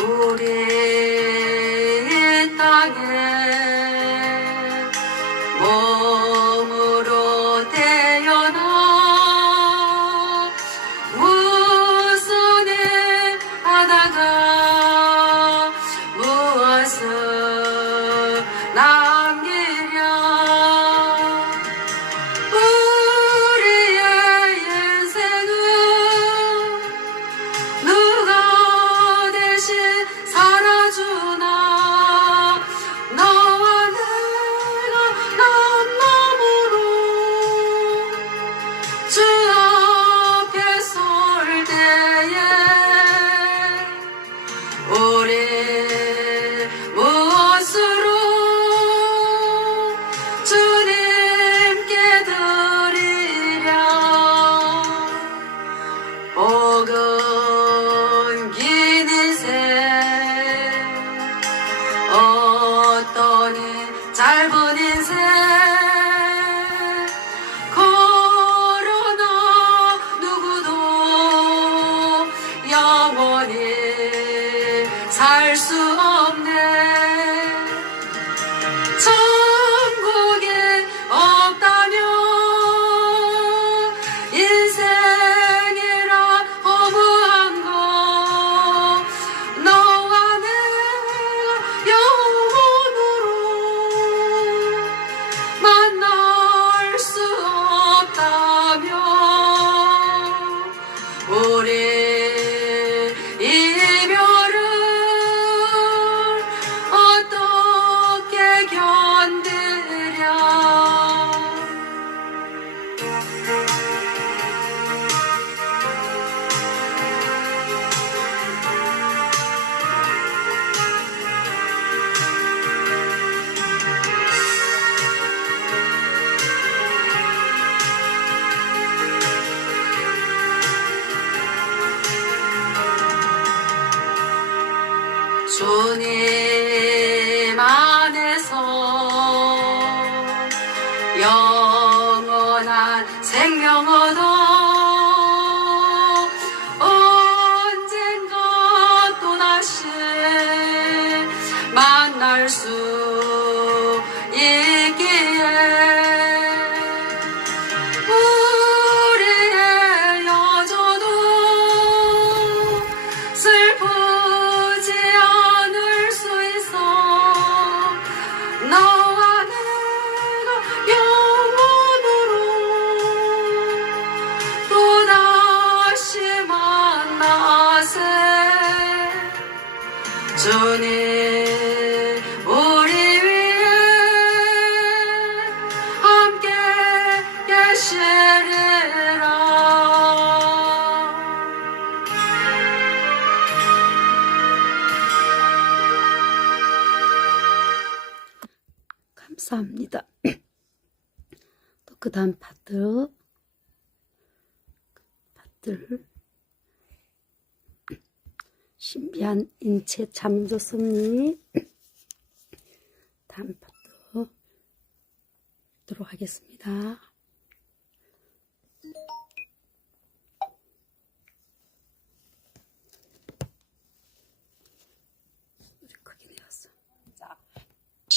우리 땅에 몸으로 태어나 무슨 일 하다가 무엇을 남기랴. 우리의 인생은 누가 대신 살아주나. 너와 내가 남남으로 주 앞에 설 때에 우리 무엇으로 주님께 드리랴. 복은 긴 인생 어떠니 짧은 인생 그러나 누구도 영원히 살 수 없네. 천국에 없다면 인생이라 허무한 거. 너와 내가 영원으로 만날 수 없다면 우리 이별을 어떻게 견디랴. 주님 안에서 영원한 생명 얻어 언젠가 또다시 만날 수 있기에 우리의 여정도 슬프지 않을 수 있어. 너와 내가 영원으로 또다시 만나세. 주님 우리 위에 함께 계시리라. 감사합니다. 또 그 다음 파트 신비한 인체 창조 섭리 다음 파트 보도록 하겠습니다.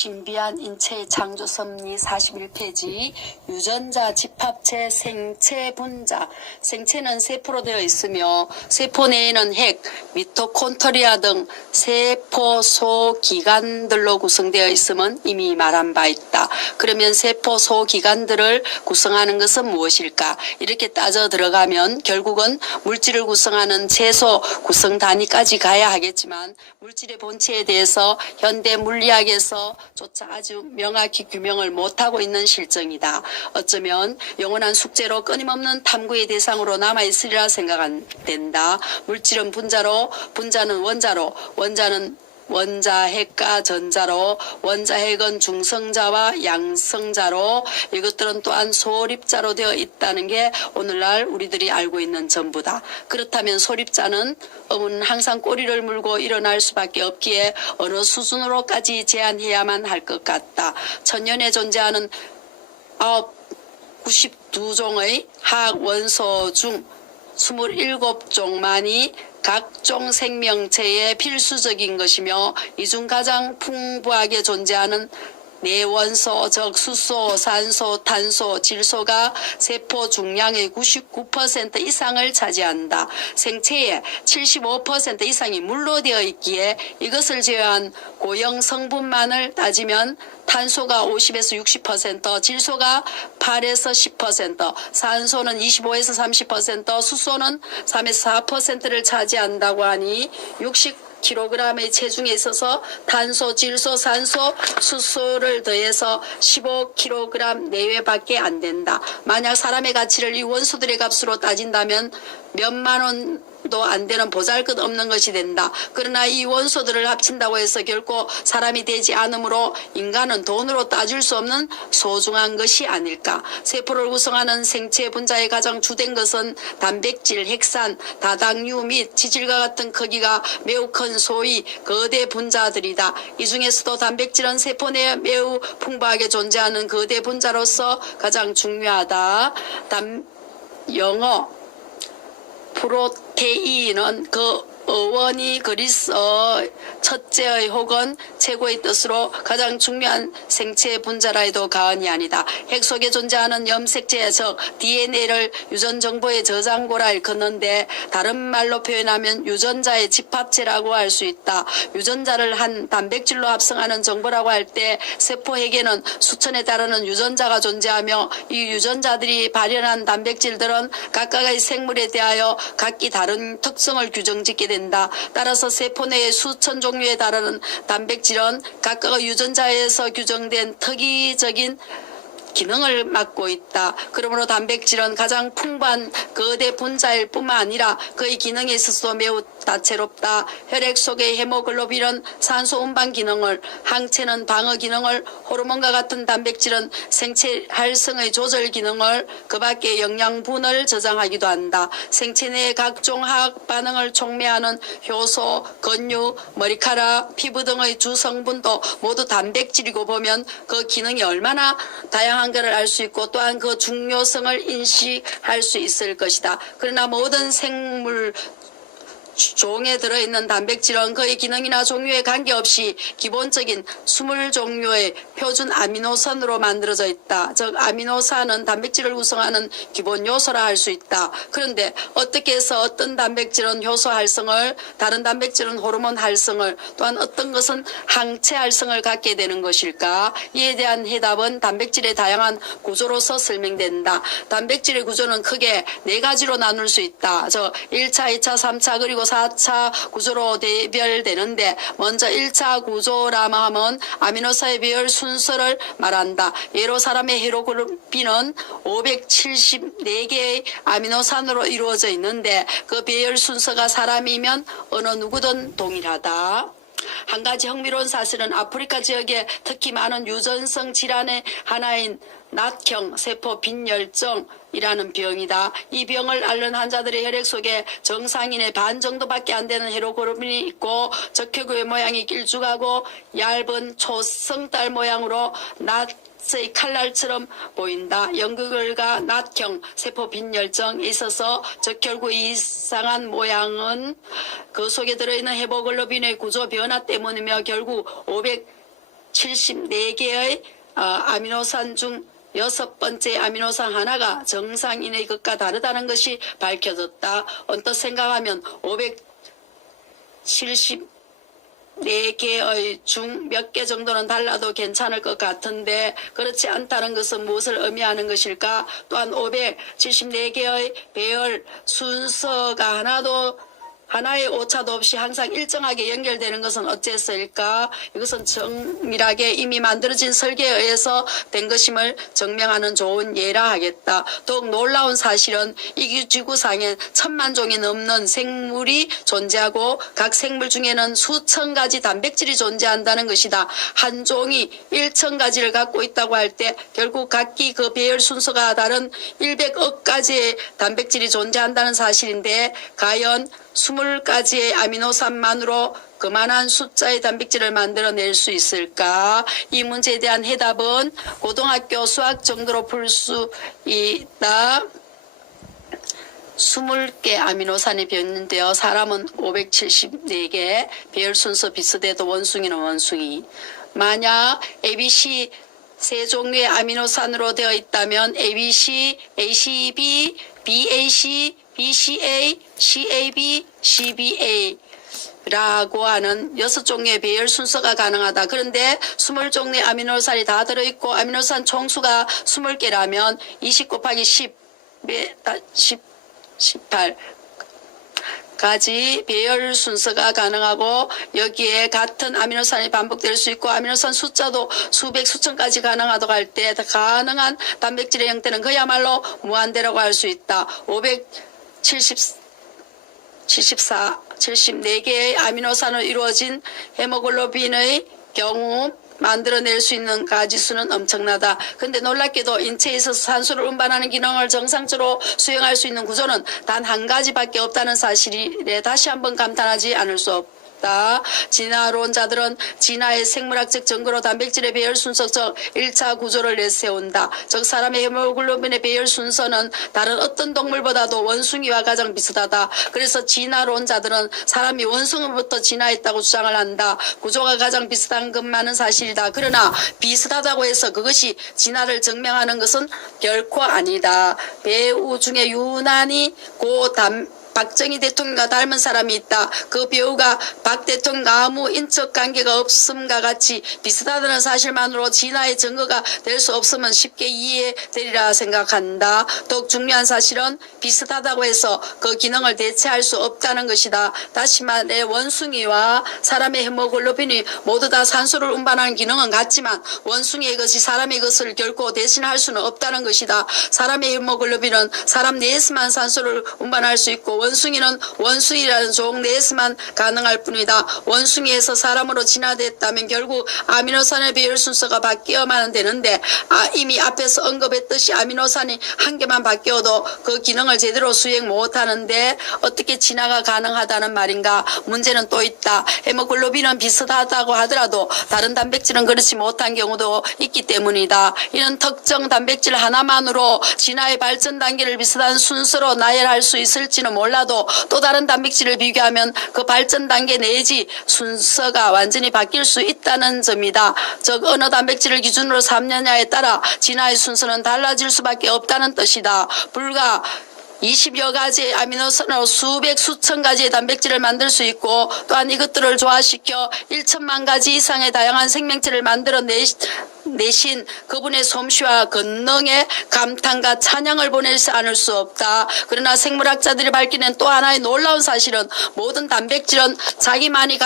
신비한 인체의 창조 섭리 41페이지 유전자 집합체 생체 분자. 생체는 세포로 되어 있으며 세포 내에는 핵, 미토콘드리아 등 세포 소기관들로 구성되어 있음은 이미 말한 바 있다. 그러면 세포 소기관들을 구성하는 것은 무엇일까? 이렇게 따져 들어가면 결국은 물질을 구성하는 채소 구성 단위까지 가야 하겠지만 물질의 본체에 대해서 현대 물리학에서 조차 아주 명확히 규명을 못하고 있는 실정이다. 어쩌면 영원한 숙제로 끊임없는 탐구의 대상으로 남아있으리라 생각된다. 물질은 분자로, 분자는 원자로, 원자는 원자핵과 전자로, 원자핵은 중성자와 양성자로, 이것들은 또한 소립자로 되어 있다는 게 오늘날 우리들이 알고 있는 전부다. 그렇다면 소립자는 항상 꼬리를 물고 일어날 수밖에 없기에 어느 수준으로까지 제한해야만 할 것 같다. 천년에 존재하는 92종의 화학 원소 중 27종만이 각종 생명체에 필수적인 것이며 이 중 가장 풍부하게 존재하는 내원소, 즉 수소, 산소, 탄소, 질소가 세포 중량의 99% 이상을 차지한다. 생체의 75% 이상이 물로 되어 있기에 이것을 제외한 고형 성분만을 따지면 탄소가 50에서 60%, 질소가 8에서 10%, 산소는 25에서 30%, 수소는 3에서 4%를 차지한다고 하니 60kg의 체중에 있어서 탄소, 질소, 산소, 수소를 더해서 15kg 내외밖에 안 된다. 만약 사람의 가치를 이 원소들의 값으로 따진다면 몇만 원도 안 되는 보잘것없는 것이 된다. 그러나 이 원소들을 합친다고 해서 결코 사람이 되지 않으므로 인간은 돈으로 따질 수 없는 소중한 것이 아닐까. 세포를 구성하는 생체 분자의 가장 주된 것은 단백질, 핵산, 다당류 및 지질과 같은 크기가 매우 큰 소위 거대 분자들이다. 이 중에서도 단백질은 세포 내에 매우 풍부하게 존재하는 거대 분자로서 가장 중요하다. 영어 프로테인은 그 어원이 그리스어 첫째의 혹은 최고의 뜻으로 가장 중요한 생체 분자라 해도 과언이 아니다. 핵 속에 존재하는 염색체, 즉 DNA를 유전 정보의 저장고라 일컫는데 다른 말로 표현하면 유전자의 집합체라고 할 수 있다. 유전자를 한 단백질로 합성하는 정보라고 할 때 세포핵에는 수천에 달하는 유전자가 존재하며 이 유전자들이 발현한 단백질들은 각각의 생물에 대하여 각기 다른 특성을 규정짓게 된다. 따라서 세포 내의 수천 종류에 달하는 단백질은 각각의 유전자에서 규정된 특이적인 기능을 맡고 있다. 그러므로 단백질은 가장 풍부한 거대 분자일 뿐만 아니라 그의 기능에 있어서도 매우 다채롭다. 혈액 속의 헤모글로빈은 산소 운반 기능을, 항체는 방어 기능을, 호르몬과 같은 단백질은 생체 활성의 조절 기능을, 그 밖에 영양분을 저장하기도 한다. 생체 내의 각종 화학 반응을 촉매하는 효소, 근육, 머리카락, 피부 등의 주성분도 모두 단백질이고 보면 그 기능이 얼마나 다양한 것을 알 수 있고 또한 그 중요성을 인식할 수 있을 것이다. 그러나 모든 생물 종에 들어있는 단백질은 그의 기능이나 종류에 관계없이 기본적인 20종류의 표준 아미노산으로 만들어져 있다. 즉 아미노산은 단백질을 구성하는 기본 요소라 할 수 있다. 그런데 어떻게 해서 어떤 단백질은 효소 활성을, 다른 단백질은 호르몬 활성을, 또한 어떤 것은 항체 활성을 갖게 되는 것일까? 이에 대한 해답은 단백질의 다양한 구조로서 설명된다. 단백질의 구조는 크게 4가지로 나눌 수 있다. 즉 1차, 2차, 3차 그리고 4차 구조로 대별되는데 먼저 1차 구조라면 하면 아미노산의 배열 순서를 말한다. 예로 사람의 헤모글로빈은 574개의 아미노산으로 이루어져 있는데 그 배열 순서가 사람이면 어느 누구든 동일하다. 한 가지 흥미로운 사실은 아프리카 지역에 특히 많은 유전성 질환의 하나인 낫형 세포 빈혈증이라는 병이다. 이 병을 앓는 환자들의 혈액 속에 정상인의 반 정도밖에 안 되는 헤모글로빈이 있고 적혈구의 모양이 길쭉하고 얇은 초성달 모양으로 낫의 칼날처럼 보인다. 연구 결과 낫형 세포 빈혈증에 있어서 적혈구의 이상한 모양은 그 속에 들어있는 헤모글로빈의 구조 변화 때문이며 결국 574개의 아미노산 중 6번째 아미노산 하나가 정상인의 것과 다르다는 것이 밝혀졌다. 언뜻 생각하면 574개의 중 몇 개 정도는 달라도 괜찮을 것 같은데 그렇지 않다는 것은 무엇을 의미하는 것일까? 또한 574개의 배열 순서가 하나의 오차도 없이 항상 일정하게 연결되는 것은 어째서일까? 이것은 정밀하게 이미 만들어진 설계에 의해서 된 것임을 증명하는 좋은 예라 하겠다. 더욱 놀라운 사실은 이 지구상엔 1000만 종이 넘는 생물이 존재하고 각 생물 중에는 수천 가지 단백질이 존재한다는 것이다. 한 종이 1000가지를 갖고 있다고 할 때 결국 각기 그 배열 순서가 다른 100억 가지의 단백질이 존재한다는 사실인데 과연 20가지의 아미노산만으로 그만한 숫자의 단백질을 만들어낼 수 있을까? 이 문제에 대한 해답은 고등학교 수학 정도로 풀 수 있다. 20개 아미노산이 변인되어 사람은 574개, 배열 순서 비슷해도 원숭이는 원숭이. 만약 ABC 세 종류의 아미노산으로 되어 있다면 ABC, ACB, BAC, BCA, CAB, CBA 라고 하는 6종류의 배열 순서가 가능하다. 그런데 20종류의 아미노산이 다 들어있고 아미노산 총수가 20개라면 20 곱하기 18 가지 배열 순서가 가능하고 여기에 같은 아미노산이 반복될 수 있고 아미노산 숫자도 수백 수천까지 가능하다고 할 때 가능한 단백질의 형태는 그야말로 무한대라고 할 수 있다. 574개의 아미노산으로 이루어진 헤모글로빈의 경우 만들어낼 수 있는 가지수는 엄청나다. 근데 놀랍게도 인체에 있어서 산소를 운반하는 기능을 정상적으로 수행할 수 있는 구조는 단 한 가지밖에 없다는 사실에 다시 한번 감탄하지 않을 수 없다. 진화론자들은 진화의 생물학적 증거로 단백질의 배열 순서적 1차 구조를 내세운다. 즉 사람의 헤모글로빈의 배열 순서는 다른 어떤 동물보다도 원숭이와 가장 비슷하다. 그래서 진화론자들은 사람이 원숭이부터 진화했다고 주장을 한다. 구조가 가장 비슷한 것만은 사실이다. 그러나 비슷하다고 해서 그것이 진화를 증명하는 것은 결코 아니다. 배우 중에 유난히 박정희 대통령과 닮은 사람이 있다. 그 배우가 박 대통령과 아무 인적 관계가 없음과 같이 비슷하다는 사실만으로 진화의 증거가 될 수 없으면 쉽게 이해되리라 생각한다. 더욱 중요한 사실은 비슷하다고 해서 그 기능을 대체할 수 없다는 것이다. 다시 말해 원숭이와 사람의 헤모글로빈이 모두 다 산소를 운반하는 기능은 같지만 원숭이의 것이 사람의 것을 결코 대신할 수는 없다는 것이다. 사람의 헤모글로빈은 사람 내에서만 산소를 운반할 수 있고 원숭이는 원숭이라는 종 내에서만 가능할 뿐이다. 원숭이에서 사람으로 진화됐다면 결국 아미노산의 배열 순서가 바뀌어야만 되는데 이미 앞에서 언급했듯이 아미노산이 한 개만 바뀌어도 그 기능을 제대로 수행 못하는데 어떻게 진화가 가능하다는 말인가? 문제는 또 있다. 헤모글로빈은 비슷하다고 하더라도 다른 단백질은 그렇지 못한 경우도 있기 때문이다. 이는 특정 단백질 하나만으로 진화의 발전 단계를 비슷한 순서로 나열할 수 있을지는 몰라도 또 다른 단백질을 비교하면 그 발전 단계 내지 순서가 완전히 바뀔 수 있다는 점이다. 즉 어느 단백질을 기준으로 삼느냐에 따라 진화의 순서는 달라질 수밖에 없다는 뜻이다. 불과 20여 가지의 아미노산으로 수백 수천 가지의 단백질을 만들 수 있고 또한 이것들을 조화시켜 1천만 가지 이상의 다양한 생명체를 만들어 내신 그분의 솜씨와 권능에 감탄과 찬양을 보내지 않을 수 없다. 그러나 생물학자들이 밝히는 또 하나의 놀라운 사실은 모든 단백질은 자기만이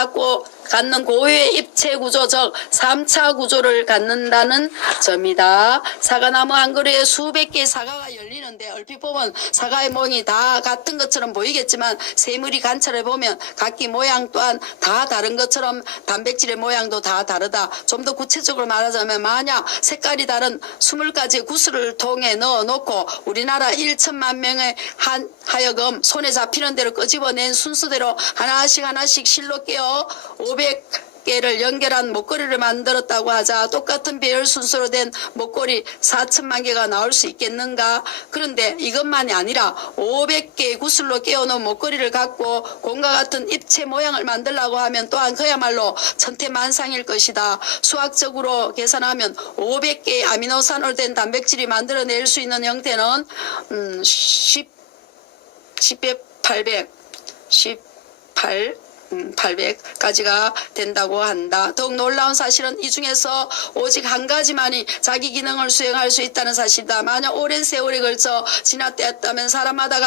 갖는 고유의 입체 구조 즉 3차 구조를 갖는다는 점이다. 사과나무 한 그루에 수백 개의 사과가 열리는데 얼핏 보면 사과의 모양이 다 같은 것처럼 보이겠지만 세밀히 관찰해보면 각기 모양 또한 다 다른 것처럼 단백질의 모양도 다 다르다. 좀 더 구체적으로 말하자면 만약 색깔이 다른 20가지의 구슬을 통에 넣어놓고 우리나라 1천만 명의 하여금 손에 잡히는 대로 끄집어낸 순서대로 하나씩 실로 깨어 500개를 연결한 목걸이를 만들었다고 하자 똑같은 배열 순서로 된 목걸이 4천만 개가 나올 수 있겠는가? 그런데 이것만이 아니라 500개의 구슬로 깨어놓은 목걸이를 갖고 공과 같은 입체 모양을 만들려고 하면 또한 그야말로 천태만상일 것이다. 수학적으로 계산하면 500개의 아미노산으로 된 단백질이 만들어낼 수 있는 형태는 10에 800, 800까지가 된다고 한다. 더욱 놀라운 사실은 이 중에서 오직 한 가지만이 자기 기능을 수행할 수 있다는 사실이다. 만약 오랜 세월에 걸쳐 진화되었다면 사람마다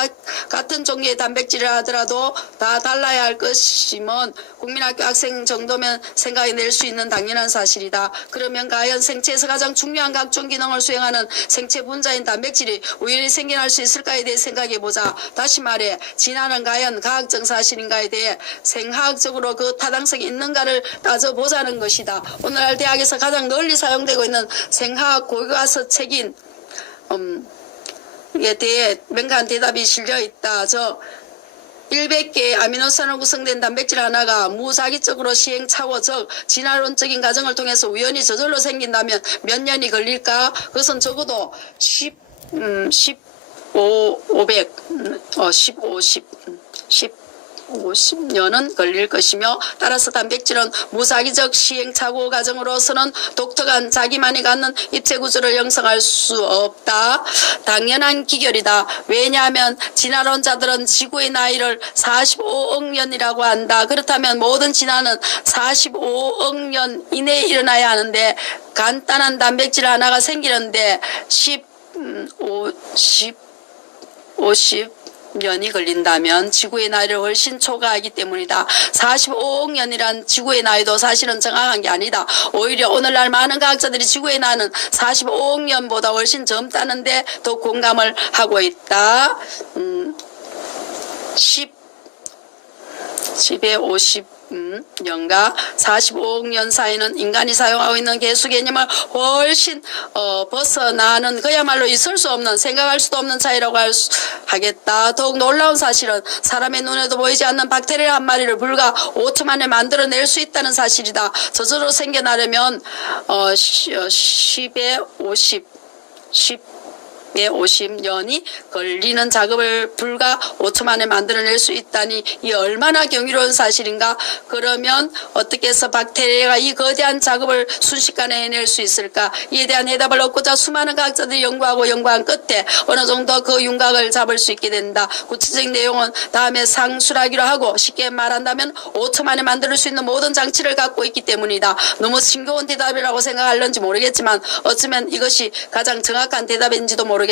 같은 종류의 단백질을 하더라도 다 달라야 할 것이면 국민학교 학생 정도면 생각해 낼 수 있는 당연한 사실이다. 그러면 과연 생체에서 가장 중요한 각종 기능을 수행하는 생체 분자인 단백질이 우연히 생겨날 수 있을까에 대해 생각해보자. 다시 말해 진화는 과연 과학적 사실인가에 대해 생화학적으로 그 타당성이 있는가를 따져보자는 것이다. 오늘날 대학에서 가장 널리 사용되고 있는 생화학 교과서 책인 에 대해 명쾌한 대답이 실려 있다. 100개의 아미노산으로 구성된 단백질 하나가 무작위적으로 시행착오 즉 진화론적인 과정을 통해서 우연히 저절로 생긴다면 몇 년이 걸릴까? 그것은 적어도 50년은 걸릴 것이며 따라서 단백질은 무작위적 시행착오 과정으로서는 독특한 자기만이 갖는 입체 구조를 형성할 수 없다. 당연한 기결이다. 왜냐하면 진화론자들은 지구의 나이를 45억 년이라고 한다. 그렇다면 모든 진화는 45억 년 이내에 일어나야 하는데 간단한 단백질 하나가 생기는데 50년이 걸린다면 지구의 나이를 훨씬 초과하기 때문이다. 45억 년이란 지구의 나이도 사실은 정확한 게 아니다. 오히려 오늘날 많은 과학자들이 지구의 나이는 45억 년보다 훨씬 젊다는데 더 공감을 하고 있다. 10에 50년과 45억 년 사이는 인간이 사용하고 있는 개수 개념을 훨씬 벗어나는 그야말로 있을 수 없는 생각할 수도 없는 차이라고 하겠다. 더욱 놀라운 사실은 사람의 눈에도 보이지 않는 박테리아 한 마리를 불과 5초 만에 만들어낼 수 있다는 사실이다. 저절로 생겨나려면 10에 50년이 걸리는 작업을 불과 5초 만에 만들어낼 수 있다니 이 얼마나 경이로운 사실인가. 그러면 어떻게 해서 박테리아가 이 거대한 작업을 순식간에 해낼 수 있을까. 이에 대한 해답을 얻고자 수많은 과학자들이 연구한 끝에 어느 정도 그 윤곽을 잡을 수 있게 된다. 구체적인 내용은 다음에 상술하기로 하고 쉽게 말한다면 5초 만에 만들 수 있는 모든 장치를 갖고 있기 때문이다. 너무 싱거운 대답이라고 생각할런지 모르겠지만 어쩌면 이것이 가장 정확한 대답인지도 모르겠다.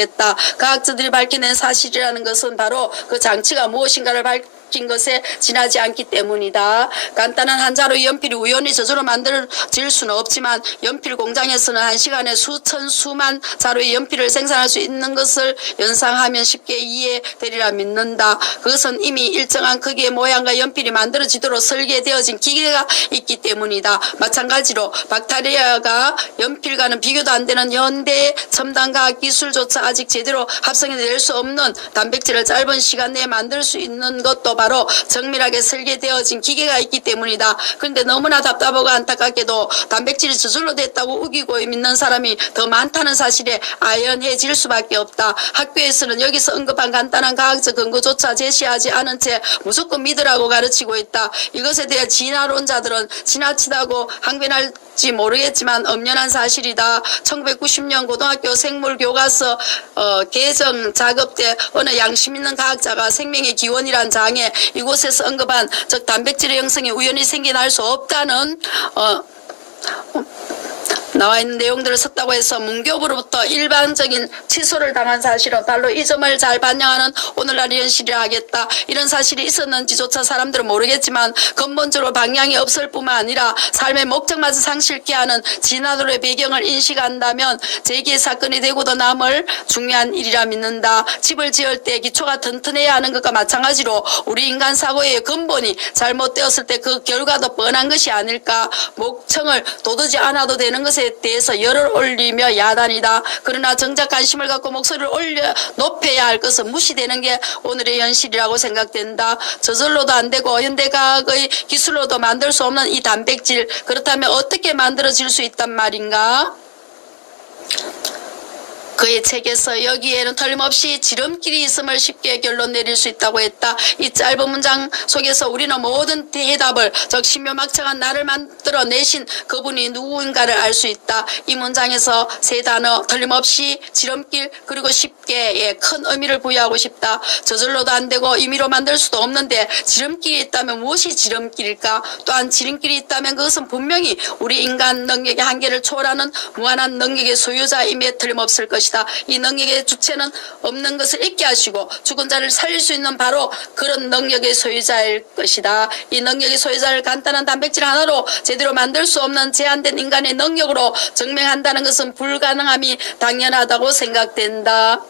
과학자들이 밝혀낸 사실이라는 것은 바로 그 장치가 무엇인가를 밝힌 것에 지나지 않기 때문이다. 간단한 한 자루 연필이 우연히 저절로 만들어질 수는 없지만 연필 공장에서는 한 시간에 수천 수만 자루의 연필을 생산할 수 있는 것을 연상하면 쉽게 이해되리라 믿는다. 그것은 이미 일정한 크기의 모양과 연필이 만들어지도록 설계되어진 기계가 있기 때문이다. 마찬가지로 박테리아가 연필과는 비교도 안 되는 현대의 첨단 과학 기술조차 아직 제대로 합성해낼 수 없는 단백질을 짧은 시간 내에 만들 수 있는 것도 바로 정밀하게 설계되어진 기계가 있기 때문이다. 그런데 너무나 답답하고 안타깝게도 단백질이 저절로 됐다고 우기고 믿는 사람이 더 많다는 사실에 아연해질 수밖에 없다. 학교에서는 여기서 언급한 간단한 과학적 근거조차 제시하지 않은 채 무조건 믿으라고 가르치고 있다. 이것에 대해 진화론자들은 지나치다고 항변할지 모르겠지만 엄연한 사실이다. 1990년 고등학교 생물 교과서 개정 작업 때 어느 양심 있는 과학자가 생명의 기원이란 장에 이곳에서 언급한 즉 단백질의 형성이 우연히 생겨날 수 없다는 나와 있는 내용들을 썼다고 해서 문교부로부터 일반적인 취소를 당한 사실은 바로 이 점을 잘 반영하는 오늘날의 현실이라 하겠다. 이런 사실이 있었는지조차 사람들은 모르겠지만 근본적으로 방향이 없을 뿐만 아니라 삶의 목적마저 상실케 하는 진화론의 배경을 인식한다면 제2의 사건이 되고도 남을 중요한 일이라 믿는다. 집을 지을 때 기초가 튼튼해야 하는 것과 마찬가지로 우리 인간 사고의 근본이 잘못되었을 때 그 결과도 뻔한 것이 아닐까. 목청을 돋우지 않아도 되는 것에 것에 대해서 열을 올리며 야단이다. 그러나 정작 관심을 갖고 목소리를 높여야 할 것은 무시되는 게 오늘의 현실이라고 생각된다. 저절로도 안 되고 현대과학의 기술로도 만들 수 없는 이 단백질, 그렇다면 어떻게 만들어질 수 있단 말인가? 그의 책에서 여기에는 틀림없이 지름길이 있음을 쉽게 결론 내릴 수 있다고 했다. 이 짧은 문장 속에서 우리는 모든 대답을, 즉 신묘막창한 나를 만들어 내신 그분이 누구인가를 알 수 있다. 이 문장에서 세 단어 틀림없이 지름길 그리고 쉽게에 큰 의미를 부여하고 싶다. 저절로도 안 되고 임의로 만들 수도 없는데 지름길이 있다면 무엇이 지름길일까? 또한 지름길이 있다면 그것은 분명히 우리 인간 능력의 한계를 초월하는 무한한 능력의 소유자임에 틀림없을 것이다. 이 능력의 주체는 없는 것을 잊게 하시고 죽은 자를 살릴 수 있는 바로 그런 능력의 소유자일 것이다. 이 능력의 소유자를 간단한 단백질 하나로 제대로 만들 수 없는 제한된 인간의 능력으로 증명한다는 것은 불가능함이 당연하다고 생각된다.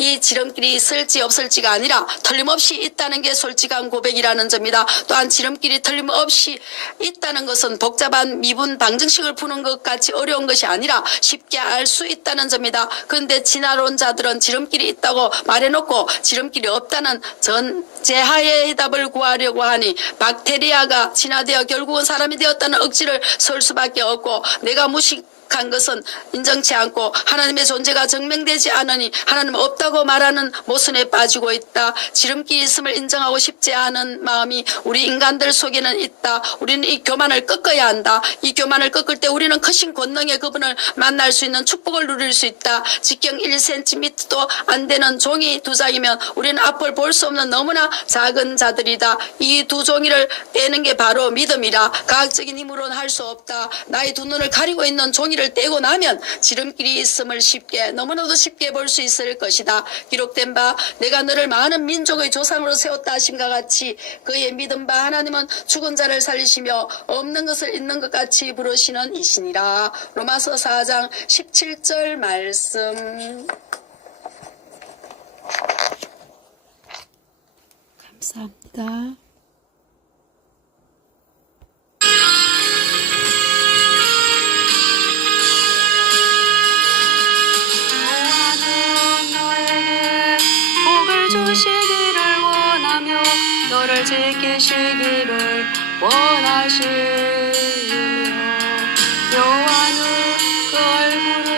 이 지름길이 있을지 없을지가 아니라 틀림없이 있다는 게 솔직한 고백이라는 점이다. 또한 지름길이 틀림없이 있다는 것은 복잡한 미분 방정식을 푸는 것 같이 어려운 것이 아니라 쉽게 알 수 있다는 점이다. 그런데 진화론자들은 지름길이 있다고 말해놓고 지름길이 없다는 전제하의 해답을 구하려고 하니 박테리아가 진화되어 결국은 사람이 되었다는 억지를 설 수밖에 없고, 내가 한 것은 인정치 않고 하나님의 존재가 증명되지 않으니 하나님은 없다고 말하는 모순에 빠지고 있다. 지름길이 있음을 인정하고 싶지 않은 마음이 우리 인간들 속에는 있다. 우리는 이 교만을 꺾어야 한다. 이 교만을 꺾을 때 우리는 크신 권능의 그분을 만날 수 있는 축복을 누릴 수 있다. 직경 1cm도 안 되는 종이 두 장이면 우리는 앞을 볼 수 없는 너무나 작은 자들이다. 이 두 종이를 떼는 게 바로 믿음이라. 과학적인 힘으로는 할 수 없다. 나의 두 눈을 가리고 있는 종이를 떼고 나면 지름길이 있음을 너무나도 쉽게 볼 수 있을 것이다. 기록된 바 내가 너를 많은 민족의 조상으로 세웠다 하심과 같이 그의 믿음 바 하나님은 죽은 자를 살리시며 없는 것을 있는 것 같이 부르시는 이시니라. 로마서 4장 17절 말씀. 감사합니다. 주시기를 원하며 너를 지키시기를 원하시며 여호와는 그 얼굴을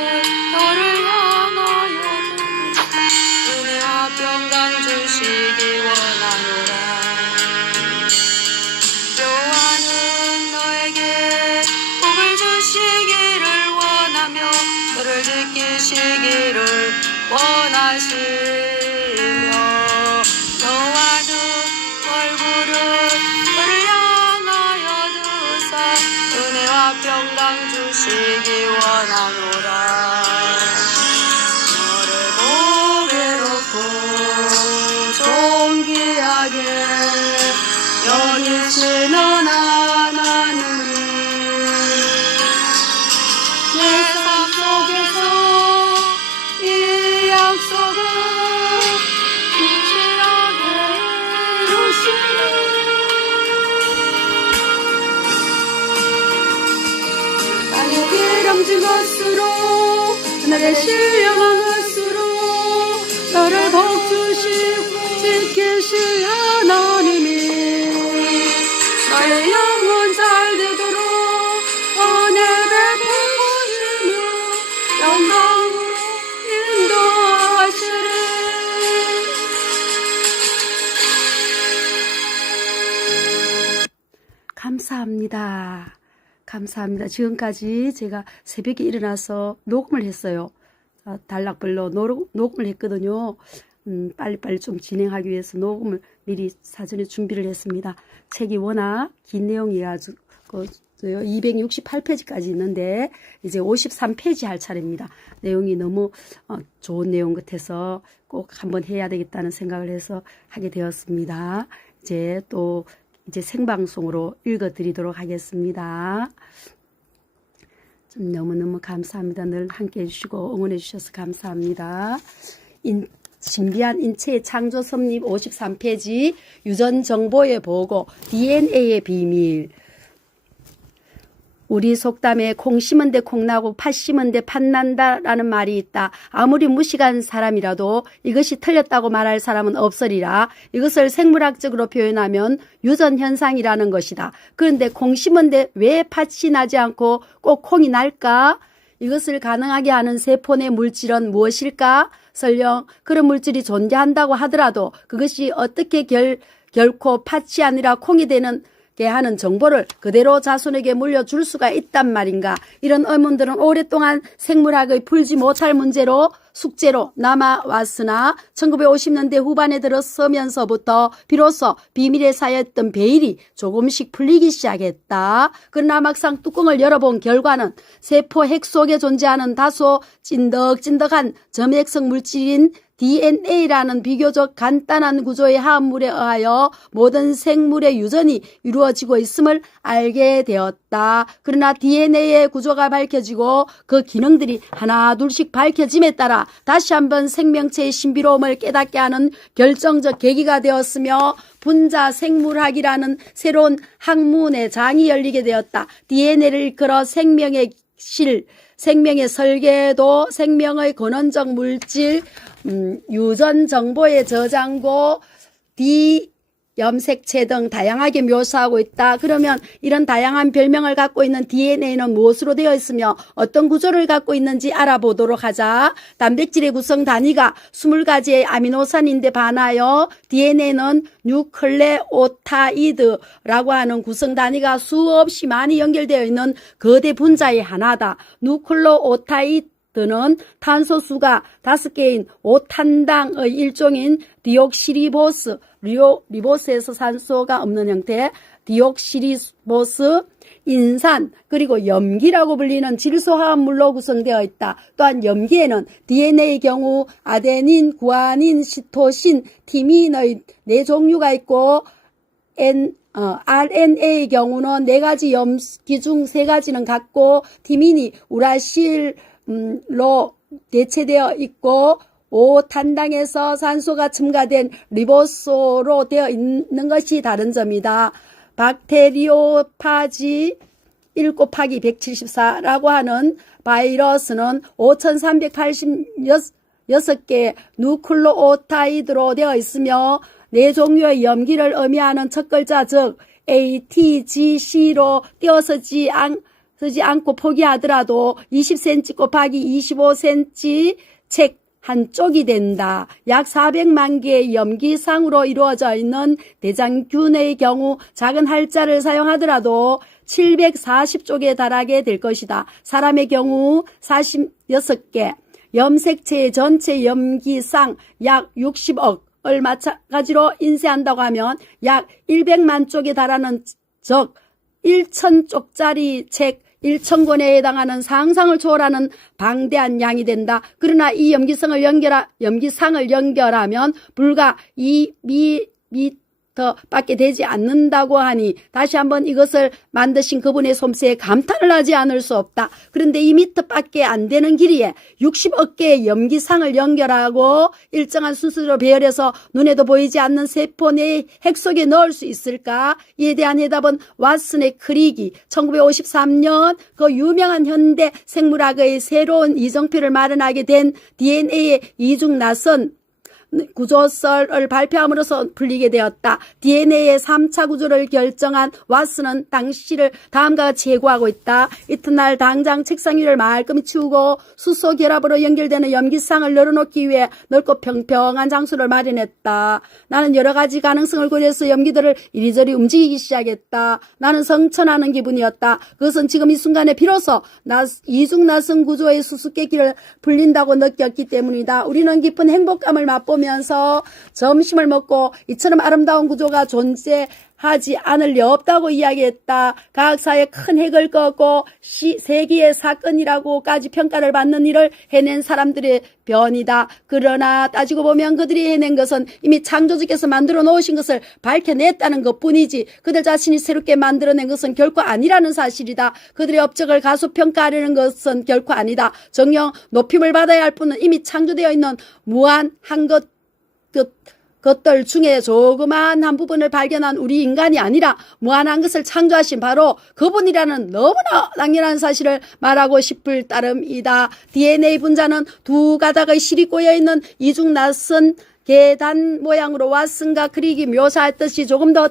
너를 향하여 은혜와 평강 주시기 원하노라. 여호와는 너에게 복을 주시기를 원하며 너를 지키시기를 원하시며 평강 주시기 원하노라. 너를 보배롭고 존귀하게 여기시는 하나님이 내 삶 속에서 이 약속을 진실하게 이루시는 기름진 것으로 하늘에 신령한 것으로 너를 복주시고 지키실 하나님이 너의 영혼 잘 되도록 은혜 베푸시며 영광으로 인도하시리. 감사합니다. 감사합니다. 지금까지 제가 새벽에 일어나서 녹음을 했어요. 단락별로 녹음을 했거든요. 빨리빨리 좀 진행하기 위해서 녹음을 미리 사전에 준비를 했습니다. 책이 워낙 긴 내용이어가지고 268페이지까지 있는데 이제 53페이지 할 차례입니다. 내용이 너무 좋은 내용 같아서 꼭 한번 해야 되겠다는 생각을 해서 하게 되었습니다. 이제 생방송으로 읽어드리도록 하겠습니다. 좀 너무너무 감사합니다. 늘 함께 해주시고 응원해 주셔서 감사합니다. 신비한 인체의 창조 섭립 53페이지 유전 정보의 보고 DNA의 비밀. 우리 속담에 콩 심은 데 콩 나고 팥 심은 데 팥 난다라는 말이 있다. 아무리 무식한 사람이라도 이것이 틀렸다고 말할 사람은 없으리라. 이것을 생물학적으로 표현하면 유전현상이라는 것이다. 그런데 콩 심은 데 왜 팥이 나지 않고 꼭 콩이 날까? 이것을 가능하게 하는 세포 내 물질은 무엇일까? 설령 그런 물질이 존재한다고 하더라도 그것이 어떻게 결코 팥이 아니라 콩이 되는 게 하는 정보를 그대로 자손에게 물려줄 수가 있단 말인가. 이런 의문들은 오랫동안 생물학의 풀지 못할 문제로 숙제로 남아왔으나 1950년대 후반에 들어서면서부터 비로소 비밀에 쌓였던 베일이 조금씩 풀리기 시작했다. 그러나 막상 뚜껑을 열어본 결과는 세포 핵 속에 존재하는 다소 찐득찐득한 점액성 물질인 DNA라는 비교적 간단한 구조의 화합물에 의하여 모든 생물의 유전이 이루어지고 있음을 알게 되었다. 그러나 DNA의 구조가 밝혀지고 그 기능들이 하나 둘씩 밝혀짐에 따라 다시 한번 생명체의 신비로움을 깨닫게 하는 결정적 계기가 되었으며 분자 생물학이라는 새로운 학문의 장이 열리게 되었다. DNA를 이끌어 생명의 실, 생명의 설계도, 생명의 근원적 물질, 유전 정보의 저장고, 염색체 등 다양하게 묘사하고 있다. 그러면 이런 다양한 별명을 갖고 있는 DNA는 무엇으로 되어 있으며 어떤 구조를 갖고 있는지 알아보도록 하자. 단백질의 구성 단위가 20가지의 아미노산인데 반하여 DNA는 뉴클레오타이드라고 하는 구성 단위가 수없이 많이 연결되어 있는 거대 분자의 하나다. 뉴클레오타이드는 탄소수가 5개인 5탄당의 일종인 디옥시리보스, 리보스에서 산소가 없는 형태, 디옥시리보스, 인산, 그리고 염기라고 불리는 질소화합물로 구성되어 있다. 또한 염기에는 DNA의 경우 아데닌, 구아닌, 시토신, 티민의 4종류가 있고 RNA의 경우는 4가지 염기 중 3가지는 같고 티민이 우라실로 대체되어 있고 5탄당에서 산소가 첨가된 리보소로 되어 있는 것이 다른 점이다. 박테리오파지 1-174라고 하는 바이러스는 5386개 누클레오타이드로 되어 있으며 4종류의 염기를 의미하는 첫 글자 즉 ATGC로 띄어서지 않고 포기하더라도 20cm 곱하기 25cm 책 한쪽이 된다. 약 400만 개의 염기상으로 이루어져 있는 대장균의 경우 작은 할자를 사용하더라도 740쪽에 달하게 될 것이다. 사람의 경우 46개, 염색체의 전체 염기상 약 60억을 마찬가지로 인쇄한다고 하면 약 100만 쪽에 달하는 즉 1000쪽짜리 책 1,000권에 해당하는 상상을 초월하는 방대한 양이 된다. 그러나 이 염기상을 연결하면 불과 2미터밖에 되지 않는다고 하니 다시 한번 이것을 만드신 그분의 솜씨에 감탄을 하지 않을 수 없다. 그런데 2미터밖에 안 되는 길이에 60억 개의 염기상을 연결하고 일정한 순서로 배열해서 눈에도 보이지 않는 세포 내의 핵 속에 넣을 수 있을까? 이에 대한 해답은 왓슨의 크릭이 1953년 그 유명한 현대 생물학의 새로운 이정표를 마련하게 된 DNA의 이중나선 구조설을 발표함으로써 풀리게 되었다. DNA의 3차 구조를 결정한 왓슨은 당시를 다음과 같이 예고하고 있다. 이튿날 당장 책상 위를 말끔히 치우고 수소 결합으로 연결되는 염기상을 널어놓기 위해 넓고 평평한 장소를 마련했다. 나는 여러 가지 가능성을 고려해서 염기들을 이리저리 움직이기 시작했다. 나는 성천하는 기분이었다. 그것은 지금 이 순간에 비로소 이중나선 구조의 수수께끼를 풀린다고 느꼈기 때문이다. 우리는 깊은 행복감을 맛보면서 점심을 먹고 이처럼 아름다운 구조가 존재하지 않을 리 없다고 이야기했다. 과학사에 큰 획을 그었고 세계의 사건이라고까지 평가를 받는 일을 해낸 사람들의 변이다. 그러나 따지고 보면 그들이 해낸 것은 이미 창조주께서 만들어 놓으신 것을 밝혀냈다는 것뿐이지 그들 자신이 새롭게 만들어낸 것은 결코 아니라는 사실이다. 그들의 업적을 가소평가하려는 것은 결코 아니다. 정녕 높임을 받아야 할 뿐은 이미 창조되어 있는 무한한 것 것들 중에 조그만 한 부분을 발견한 우리 인간이 아니라 무한한 것을 창조하신 바로 그분이라는 너무나 당연한 사실을 말하고 싶을 따름이다. DNA 분자는 두 가닥의 실이 꼬여있는 이중 낯선 계단 모양으로 왓슨과 크릭이 묘사했듯이 조금 더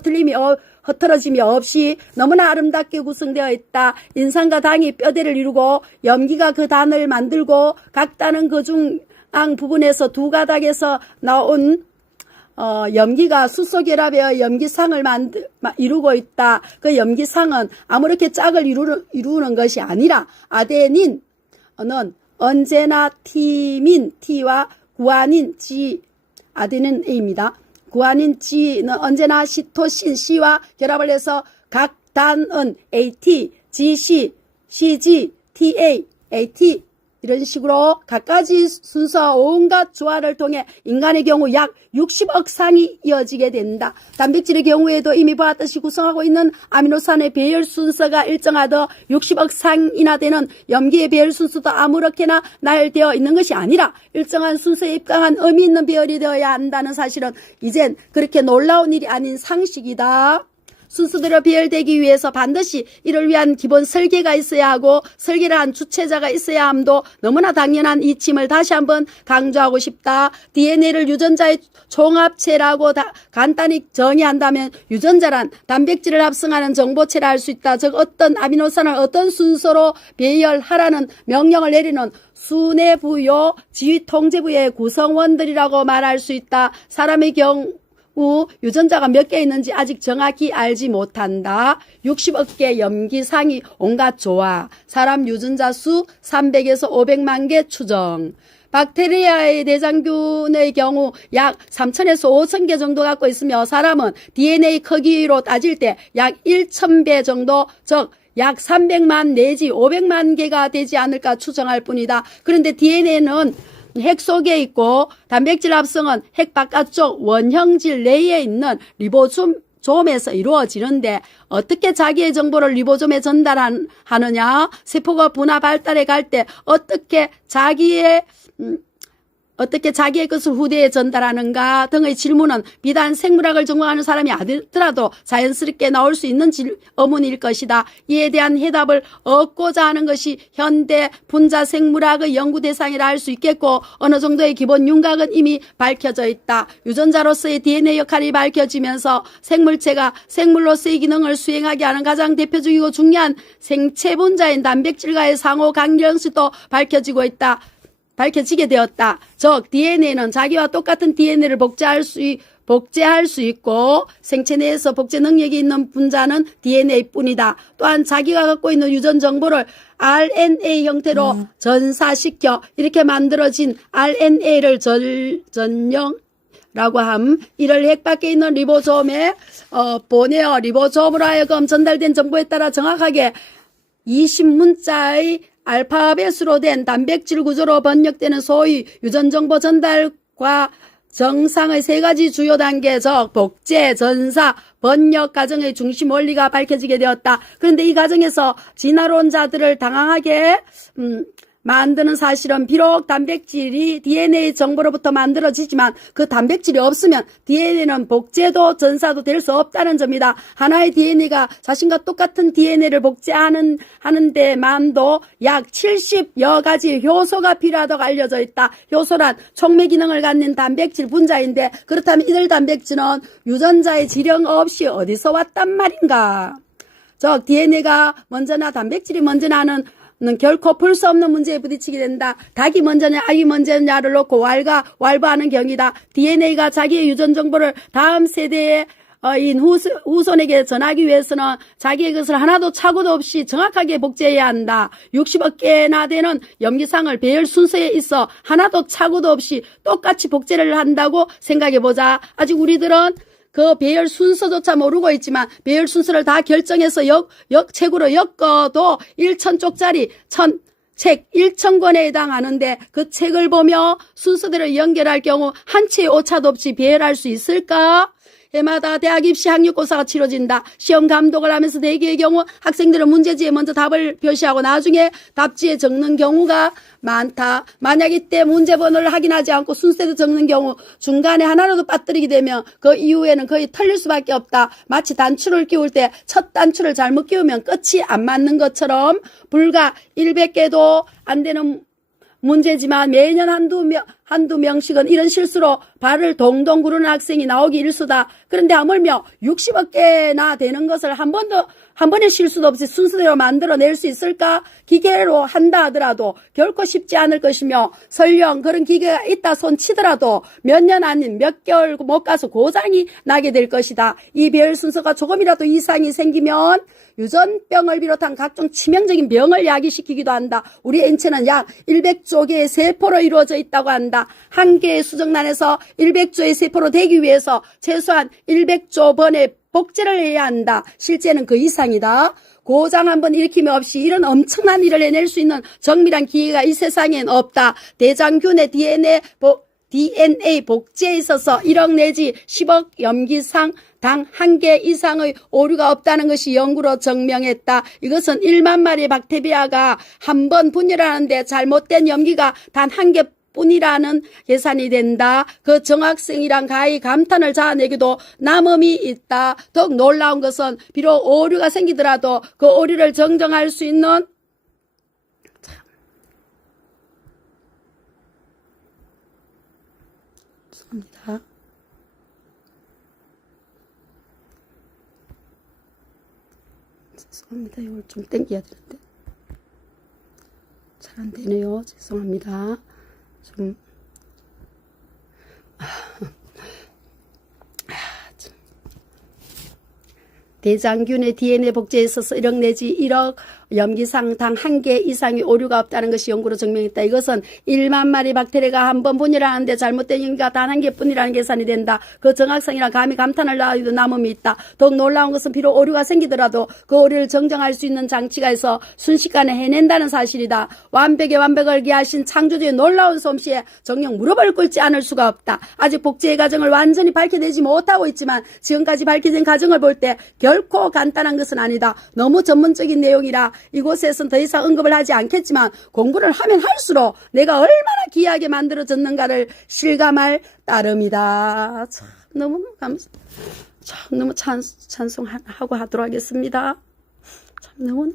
흐트러짐이 없이 너무나 아름답게 구성되어 있다. 인상과 당이 뼈대를 이루고 염기가 그 단을 만들고 각 단은 그 중앙 부분에서 두 가닥에서 나온 염기가 수소결합하여 염기상을 이루고 있다. 그 염기상은 아무렇게 짝을 이루는 것이 아니라 아데닌은 언제나 티민 T와 구아닌 G, 아데닌 A입니다. 구아닌 G는 언제나 시토신 C와 결합을 해서 각 단은 AT, GC, CG, TA, AT 이런 식으로 각가지 순서 온갖 조화를 통해 인간의 경우 약 60억 상이 이어지게 된다. 단백질의 경우에도 이미 보았듯이 구성하고 있는 아미노산의 배열 순서가 일정하더 60억 상이나 되는 염기의 배열 순서도 아무렇게나 나열되어 있는 것이 아니라 일정한 순서에 입각한 의미 있는 배열이 되어야 한다는 사실은 이젠 그렇게 놀라운 일이 아닌 상식이다. 순서대로 배열되기 위해서 반드시 이를 위한 기본 설계가 있어야 하고 설계를 한 주체자가 있어야 함도 너무나 당연한 이침을 다시 한번 강조하고 싶다. DNA를 유전자의 총합체라고 간단히 정의한다면 유전자란 단백질을 합성하는 정보체라 할 수 있다. 즉 어떤 아미노산을 어떤 순서로 배열하라는 명령을 내리는 순회부요 지휘통제부의 구성원들이라고 말할 수 있다. 사람의 경우 유전자가 몇 개 있는지 아직 정확히 알지 못한다. 60억 개 염기상이 온갖 조화. 사람 유전자 수 300에서 500만 개 추정. 박테리아의 대장균의 경우 약 3,000에서 5,000개 정도 갖고 있으며 사람은 DNA 크기로 따질 때 약 1,000배 정도, 즉 약 300만 내지 500만 개가 되지 않을까 추정할 뿐이다. 그런데 DNA는 핵 속에 있고 단백질 합성은 핵 바깥쪽 원형질 내에 있는 리보솜에서 이루어지는데 어떻게 자기의 정보를 리보솜에 전달하느냐, 세포가 분화 발달해 갈 때 어떻게 자기의 것을 후대에 전달하는가 등의 질문은 비단 생물학을 전공하는 사람이 아니더라도 자연스럽게 나올 수 있는 의문일 것이다. 이에 대한 해답을 얻고자 하는 것이 현대 분자 생물학의 연구 대상이라 할 수 있겠고 어느 정도의 기본 윤곽은 이미 밝혀져 있다. 유전자로서의 DNA 역할이 밝혀지면서 생물체가 생물로서의 기능을 수행하게 하는 가장 대표적이고 중요한 생체 분자인 단백질과의 상호 관계성도 밝혀지게 되었다. 즉 DNA는 자기와 똑같은 DNA를 복제할 수 있고 생체 내에서 복제 능력이 있는 분자는 DNA뿐이다. 또한 자기가 갖고 있는 유전 정보를 RNA 형태로 전사시켜 이렇게 만들어진 RNA를 전형라고 함. 이를 핵 밖에 있는 리보솜에 보내어 리보솜으로 하여금 전달된 정보에 따라 정확하게 20문자의 알파벳으로 된 단백질 구조로 번역되는 소위 유전정보 전달과 정상의 세 가지 주요 단계, 즉 복제, 전사, 번역 과정의 중심 원리가 밝혀지게 되었다. 그런데 이 과정에서 진화론자들을 당황하게 만드는 사실은 비록 단백질이 DNA 정보로부터 만들어지지만 그 단백질이 없으면 DNA는 복제도 전사도 될 수 없다는 점이다. 하나의 DNA가 자신과 똑같은 DNA를 복제하는 데만도 약 70여 가지 효소가 필요하다고 알려져 있다. 효소란 촉매 기능을 갖는 단백질 분자인데 그렇다면 이들 단백질은 유전자의 지령 없이 어디서 왔단 말인가? 즉 DNA가 먼저나 단백질이 먼저나는 결코 풀 수 없는 문제에 부딪히게 된다. 닭이 먼저냐 아기 먼저냐를 놓고 왈부하는 경이다. DNA가 자기의 유전 정보를 다음 세대의 후손에게 전하기 위해서는 자기의 것을 하나도 착오도 없이 정확하게 복제해야 한다. 60억 개나 되는 염기상을 배열 순서에 있어 하나도 착오도 없이 똑같이 복제를 한다고 생각해보자. 아직 우리들은 그 배열 순서조차 모르고 있지만 배열 순서를 다 결정해서 책으로 엮어도 1,000쪽짜리 책 1,000권에 해당하는데 그 책을 보며 순서대로 연결할 경우 한 채의 오차도 없이 배열할 수 있을까? 해마다 대학 입시 학력고사가 치러진다. 시험 감독을 하면서 대개의 경우 학생들은 문제지에 먼저 답을 표시하고 나중에 답지에 적는 경우가 많다. 만약 이때 문제 번호를 확인하지 않고 순서대로 적는 경우 중간에 하나라도 빠뜨리게 되면 그 이후에는 거의 틀릴 수밖에 없다. 마치 단추를 끼울 때 첫 단추를 잘못 끼우면 끝이 안 맞는 것처럼 불과 100개도 안 되는 문제지만 매년 한두 명씩은 이런 실수로 발을 동동 구르는 학생이 나오기 일수다. 그런데 하물며 60억 개나 되는 것을 한 번의 실수도 없이 순서대로 만들어낼 수 있을까? 기계로 한다 하더라도 결코 쉽지 않을 것이며 설령 그런 기계가 있다 손치더라도 몇 년 아닌 몇 개월 못 가서 고장이 나게 될 것이다. 이 배열 순서가 조금이라도 이상이 생기면 유전병을 비롯한 각종 치명적인 병을 야기시키기도 한다. 우리 인체는 약 100조 개의 세포로 이루어져 있다고 한다. 한 개의 수정란에서 100조의 세포로 되기 위해서 최소한 100조 번의 복제를 해야 한다. 실제는 그 이상이다. 고장 한번 일으킴이 없이 이런 엄청난 일을 해낼 수 있는 정밀한 기계가 이 세상엔 없다. 대장균의 DNA 복제에 있어서 1억 내지 10억 염기상 당 한 개 이상의 오류가 없다는 것이 연구로 증명했다. 이것은 1만 마리의 박테리아가 한 번 분열하는데 잘못된 염기가 단 한 개뿐이라는 계산이 된다. 그 정학생이란 가히 감탄을 자아내기도 남음이 있다. 더욱 놀라운 것은 비록 오류가 생기더라도 그 오류를 정정할 수 있는 죄송합니다. 죄송합니다. 이걸 좀 땡겨야 되는데 잘 안 되네요. 죄송합니다. 좀 대장균의 DNA 복제에 있어서 1억 내지 1억 염기상 당 한 개 이상의 오류가 없다는 것이 연구로 증명했다. 이것은 1만 마리 박테리아가 한 번 분열하는데 잘못된 염기가 단 한 개뿐이라는 계산이 된다. 그 정학생이라 감히 감탄을 하기도 남음이 있다. 더욱 놀라운 것은 비록 오류가 생기더라도 그 오류를 정정할 수 있는 장치가 있어 순식간에 해낸다는 사실이다. 완벽에 완벽을 기하신 창조주의 놀라운 솜씨에 정녕 무릎을 꿇지 않을 수가 없다. 아직 복제의 과정을 완전히 밝혀내지 못하고 있지만 지금까지 밝혀진 과정을 볼 때 결코 간단한 것은 아니다. 너무 전문적인 내용이라 이곳에서는 더 이상 언급을 하지 않겠지만 공부를 하면 할수록 내가 얼마나 귀하게 만들어졌는가를 실감할 따름이다. 참 너무 너무 찬송하고 하도록 하겠습니다. 참 너무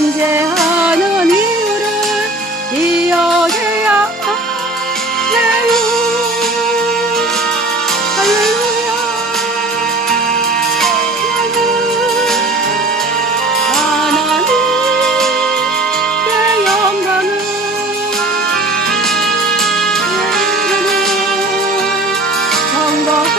존재하는 이유를 기억해야 할렐루야 하나님의 영광을 정복할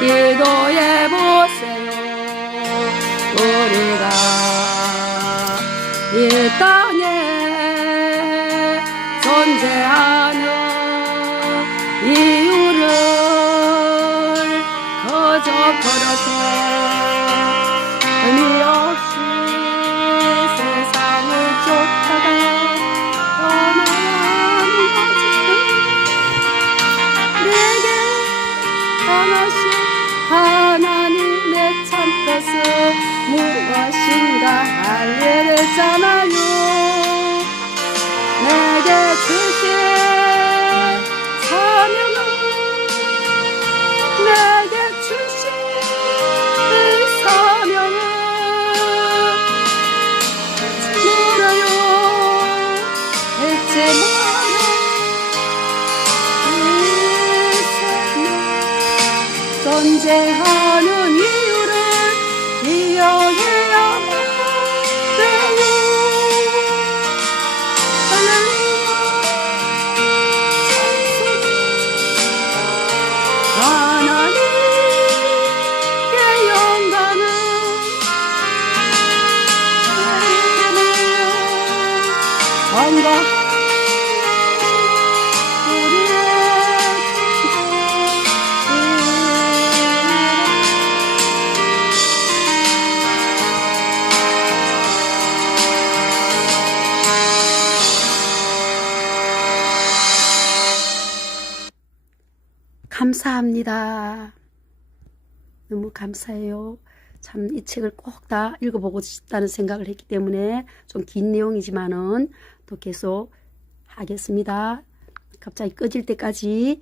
기도해보세요. 우리가 이 땅에 존재하는 이유를 거저 걸어서 의미 없이 세상을 쫓다가 떠나는 거지. 내게 떠나신 하나님의 참뜻은 무엇인가 알려냈잖아요. 내게 주신 사명은 내게 주신 이 사명은 물어요 잊지 마라. 이 사명 존재하는 이유를 기억해야만 돼요. 할렐루야. 하나님의 영광은 왕과 우리의 감사합니다. 너무 감사해요. 참 이 책을 꼭 다 읽어보고 싶다는 생각을 했기 때문에 좀 긴 내용이지만은 또 계속 하겠습니다. 갑자기 꺼질 때까지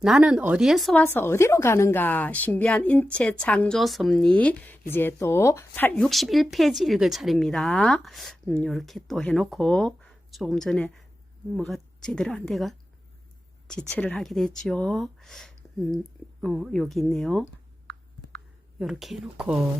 나는 어디에서 와서 어디로 가는가? 신비한 인체 창조 섭리. 이제 또 61페이지 읽을 차례입니다. 이렇게 또 해놓고 조금 전에 뭐가 제대로 안 돼가 지체를 하게 됐죠. 여기 있네요. 이렇게 해놓고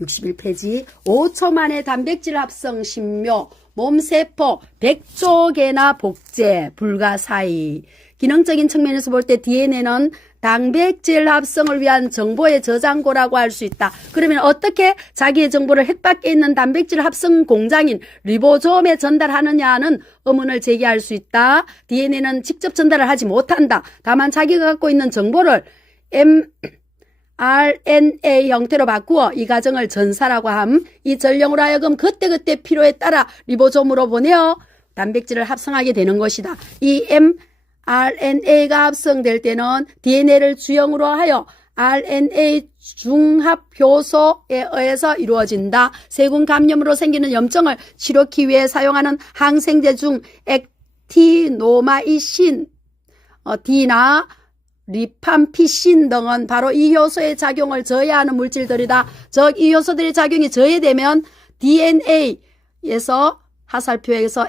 61페이지 5초 만에 단백질 합성 신묘 몸세포 100조 개나 복제 불가사의. 기능적인 측면에서 볼 때 DNA는 단백질 합성을 위한 정보의 저장고라고 할 수 있다. 그러면 어떻게 자기의 정보를 핵 밖에 있는 단백질 합성 공장인 리보솜에 전달하느냐는 의문을 제기할 수 있다. DNA는 직접 전달을 하지 못한다. 다만 자기가 갖고 있는 정보를 mRNA 형태로 바꾸어 이 과정을 전사라고 함. 이 전령으로 하여금 그때그때 필요에 따라 리보솜으로 보내어 단백질을 합성하게 되는 것이다. 이 mRNA가 합성될 때는 DNA를 주형으로 하여 RNA 중합 효소에 의해서 이루어진다. 세균 감염으로 생기는 염증을 치료하기 위해 사용하는 항생제 중 액티노마이신, D나 리팜피신 등은 바로 이 효소의 작용을 저해하는 물질들이다. 즉, 이 효소들의 작용이 저해되면 DNA에서 화살표에서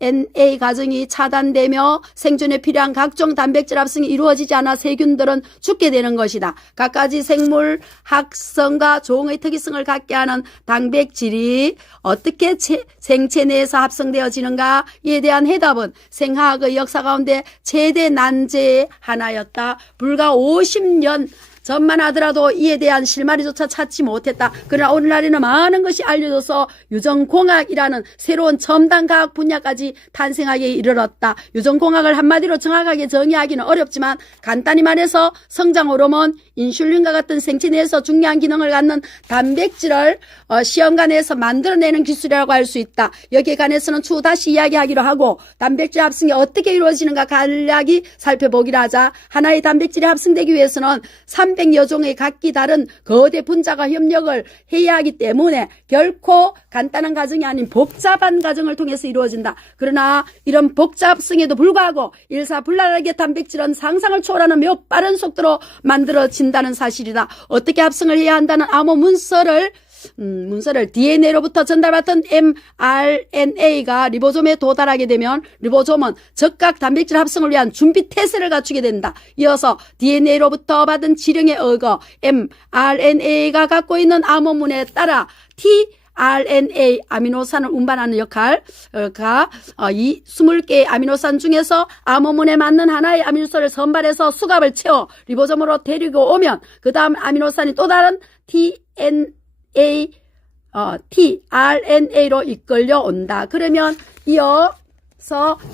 mRNA 과정이 차단되며 생존에 필요한 각종 단백질 합성이 이루어지지 않아 세균들은 죽게 되는 것이다. 갖가지 생물 학성과 종의 특이성을 갖게 하는 단백질이 어떻게 생체 내에서 합성되어지는가? 이에 대한 해답은 생화학의 역사 가운데 최대 난제의 하나였다. 불과 50년 전만 하더라도 이에 대한 실마리조차 찾지 못했다. 그러나 오늘날에는 많은 것이 알려져서 유전공학이라는 새로운 첨단 과학 분야까지 탄생하기에 이르렀다. 유전공학을 한마디로 정확하게 정의하기는 어렵지만 간단히 말해서 성장 호르몬, 인슐린과 같은 생체 내에서 중요한 기능을 갖는 단백질을 시험관에서 만들어내는 기술이라고 할 수 있다. 여기에 관해서는 추후 다시 이야기하기로 하고 단백질 합성이 어떻게 이루어지는가 간략히 살펴보기로 하자. 하나의 단백질이 합성되기 위해서는 300여 종의 각기 다른 거대 분자가 협력을 해야 하기 때문에 결코 간단한 과정이 아닌 복잡한 과정을 통해서 이루어진다. 그러나 이런 복잡성에도 불구하고 일사불란하게 단백질은 상상을 초월하는 매우 빠른 속도로 만들어진다는 사실이다. 어떻게 합성을 해야 한다는 암호 문서를 DNA로부터 전달받던 mRNA가 리보솜에 도달하게 되면 리보솜은 적각 단백질 합성을 위한 준비 태세를 갖추게 된다. 이어서 DNA로부터 받은 지령에 의거 mRNA가 갖고 있는 암호문에 따라 tRNA 아미노산을 운반하는 역할가 이 20개의 아미노산 중에서 암호문에 맞는 하나의 아미노산을 선발해서 수갑을 채워 리보솜으로 데리고 오면 그 다음 아미노산이 또 다른 tRNA로 이끌려 온다. 그러면 이어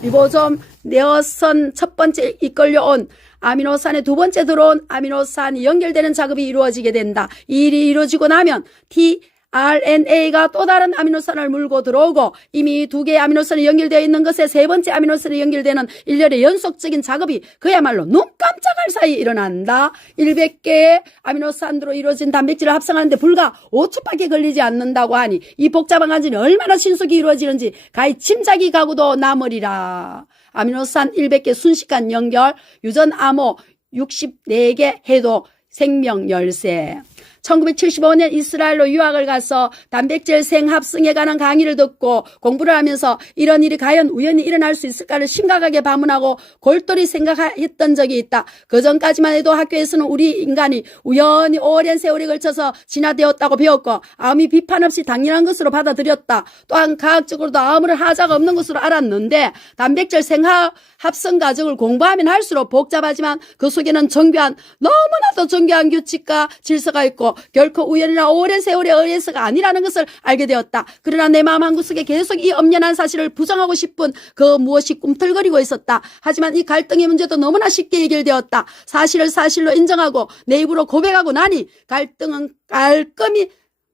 리보솜 네어선 첫 번째 이끌려온 아미노산에 두 번째 들어온 아미노산이 연결되는 작업이 이루어지게 된다. 이 일이 이루어지고 나면 tRNA가 또 다른 아미노산을 물고 들어오고 이미 두 개의 아미노산이 연결되어 있는 것에 세 번째 아미노산이 연결되는 일련의 연속적인 작업이 그야말로 눈 깜짝할 사이 일어난다. 100개의 아미노산으로 이루어진 단백질을 합성하는데 불과 5초밖에 걸리지 않는다고 하니 이 복잡한 과정이 얼마나 신속히 이루어지는지 가히 짐작이 가고도 남으리라. 아미노산 100개 순식간 연결, 유전 암호 64개 해독, 생명 열쇠. 1975년 이스라엘로 유학을 가서 단백질 생합성에 관한 강의를 듣고 공부를 하면서 이런 일이 과연 우연히 일어날 수 있을까를 심각하게 반문하고 골똘히 생각했던 적이 있다. 그전까지만 해도 학교에서는 우리 인간이 우연히 오랜 세월에 걸쳐서 진화되었다고 배웠고 아무 비판 없이 당연한 것으로 받아들였다. 또한 과학적으로도 아무런 하자가 없는 것으로 알았는데 단백질 생합성 과정을 공부하면 할수록 복잡하지만 그 속에는 정교한 너무나도 정교한 규칙과 질서가 있고 결코 우연이나 오랜 세월에 의해서가 아니라는 것을 알게 되었다. 그러나 내 마음 한구석에 계속 이 엄연한 사실을 부정하고 싶은 그 무엇이 꿈틀거리고 있었다. 하지만 이 갈등의 문제도 너무나 쉽게 해결되었다. 사실을 사실로 인정하고 내 입으로 고백하고 나니 갈등은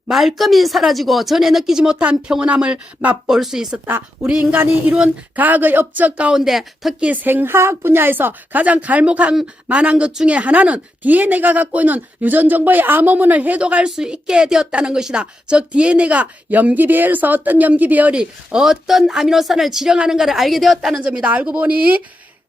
말끔히 사라지고 전에 느끼지 못한 평온함을 맛볼 수 있었다. 우리 인간이 이룬 과학의 업적 가운데 특히 생화학 분야에서 가장 갈목할 만한 것 중에 하나는 DNA가 갖고 있는 유전 정보의 암호문을 해독할 수 있게 되었다는 것이다. 즉 DNA가 염기 배열에서 어떤 염기 배열이 어떤 아미노산을 지령하는가를 알게 되었다는 점이다. 알고 보니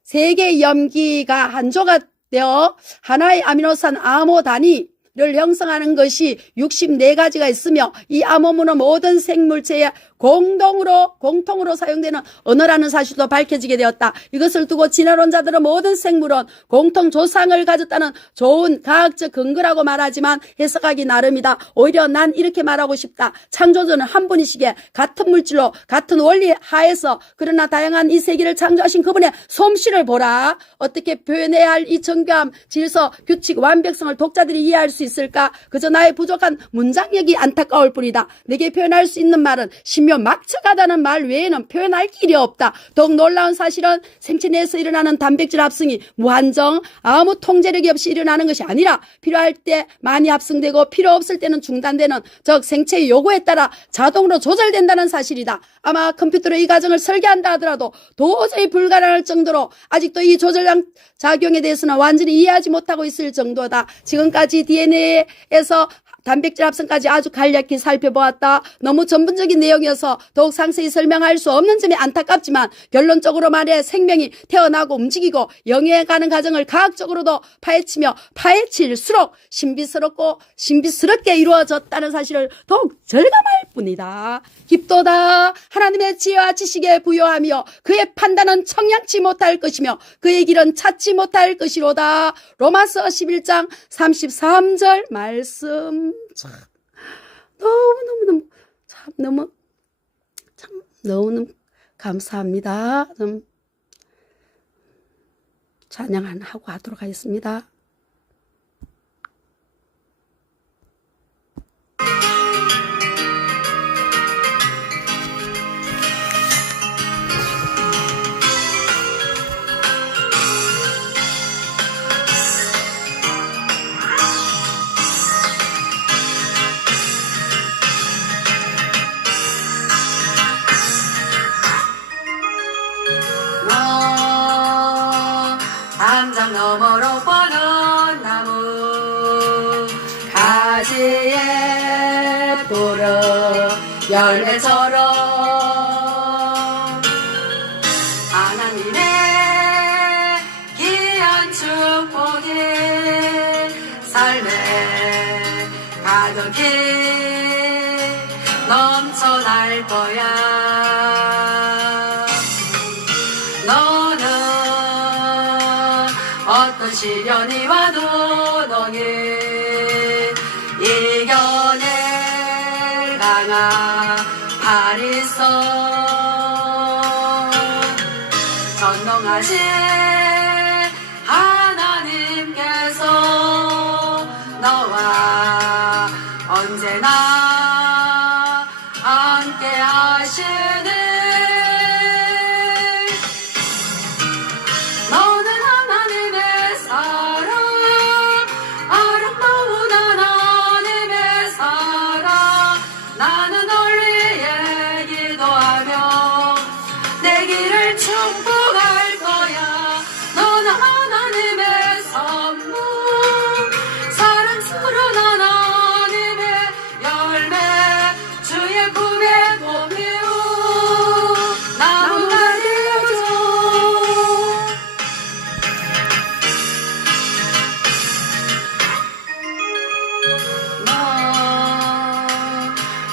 세 개의 염기가 한조가 되어 하나의 아미노산 암호 단위 를 형성하는 것이 64가지가 있으며 이 암호문은 모든 생물체에 공통으로 사용되는 언어라는 사실도 밝혀지게 되었다. 이것을 두고 진화론자들은 모든 생물은 공통 조상을 가졌다는 좋은 과학적 근거라고 말하지만 해석하기 나름이다. 오히려 난 이렇게 말하고 싶다. 창조주는 한 분이시기에 같은 물질로 같은 원리 하에서 그러나 다양한 이 세계를 창조하신 그분의 솜씨를 보라. 어떻게 표현해야 할 이 정교함, 질서, 규칙, 완벽성을 독자들이 이해할 수 있을까? 그저 나의 부족한 문장력이 안타까울 뿐이다. 내게 표현할 수 있는 말은 신묘 막측하다는 말 외에는 표현할 길이 없다. 더욱 놀라운 사실은 생체 내에서 일어나는 단백질 합성이 무한정 아무 통제력이 없이 일어나는 것이 아니라 필요할 때 많이 합성되고 필요 없을 때는 중단되는 즉 생체의 요구에 따라 자동으로 조절된다는 사실이다. 아마 컴퓨터로 이 과정을 설계한다 하더라도 도저히 불가능할 정도로 아직도 이 조절 작용에 대해서는 완전히 이해하지 못하고 있을 정도다. 지금까지 DNA에서 단백질 합성까지 아주 간략히 살펴보았다. 너무 전문적인 내용이어서 더욱 상세히 설명할 수 없는 점이 안타깝지만 결론적으로 말해 생명이 태어나고 움직이고 영해가는 과정을 과학적으로도 파헤치며 파헤칠수록 신비스럽게 이루어졌다는 사실을 더욱 절감할 뿐이다. 깊도다. 하나님의 지혜와 지식에 부여하며 그의 판단은 청량치 못할 것이며 그의 길은 찾지 못할 것이로다. 로마서 11장 33절 말씀. 참 너무너무 감사합니다. 좀 찬양하고 하도록 하겠습니다. 담장 너머로 뻗은 나무 가지에 푸른 열매처럼 하나님의 귀한 축복이 삶에 가득히 넘쳐날 거야. 너는 어떤 시련이 와도 너는 이겨낼 강한 팔이 있어. 전능하신 하나님께서 너와 언제나 함께 하시는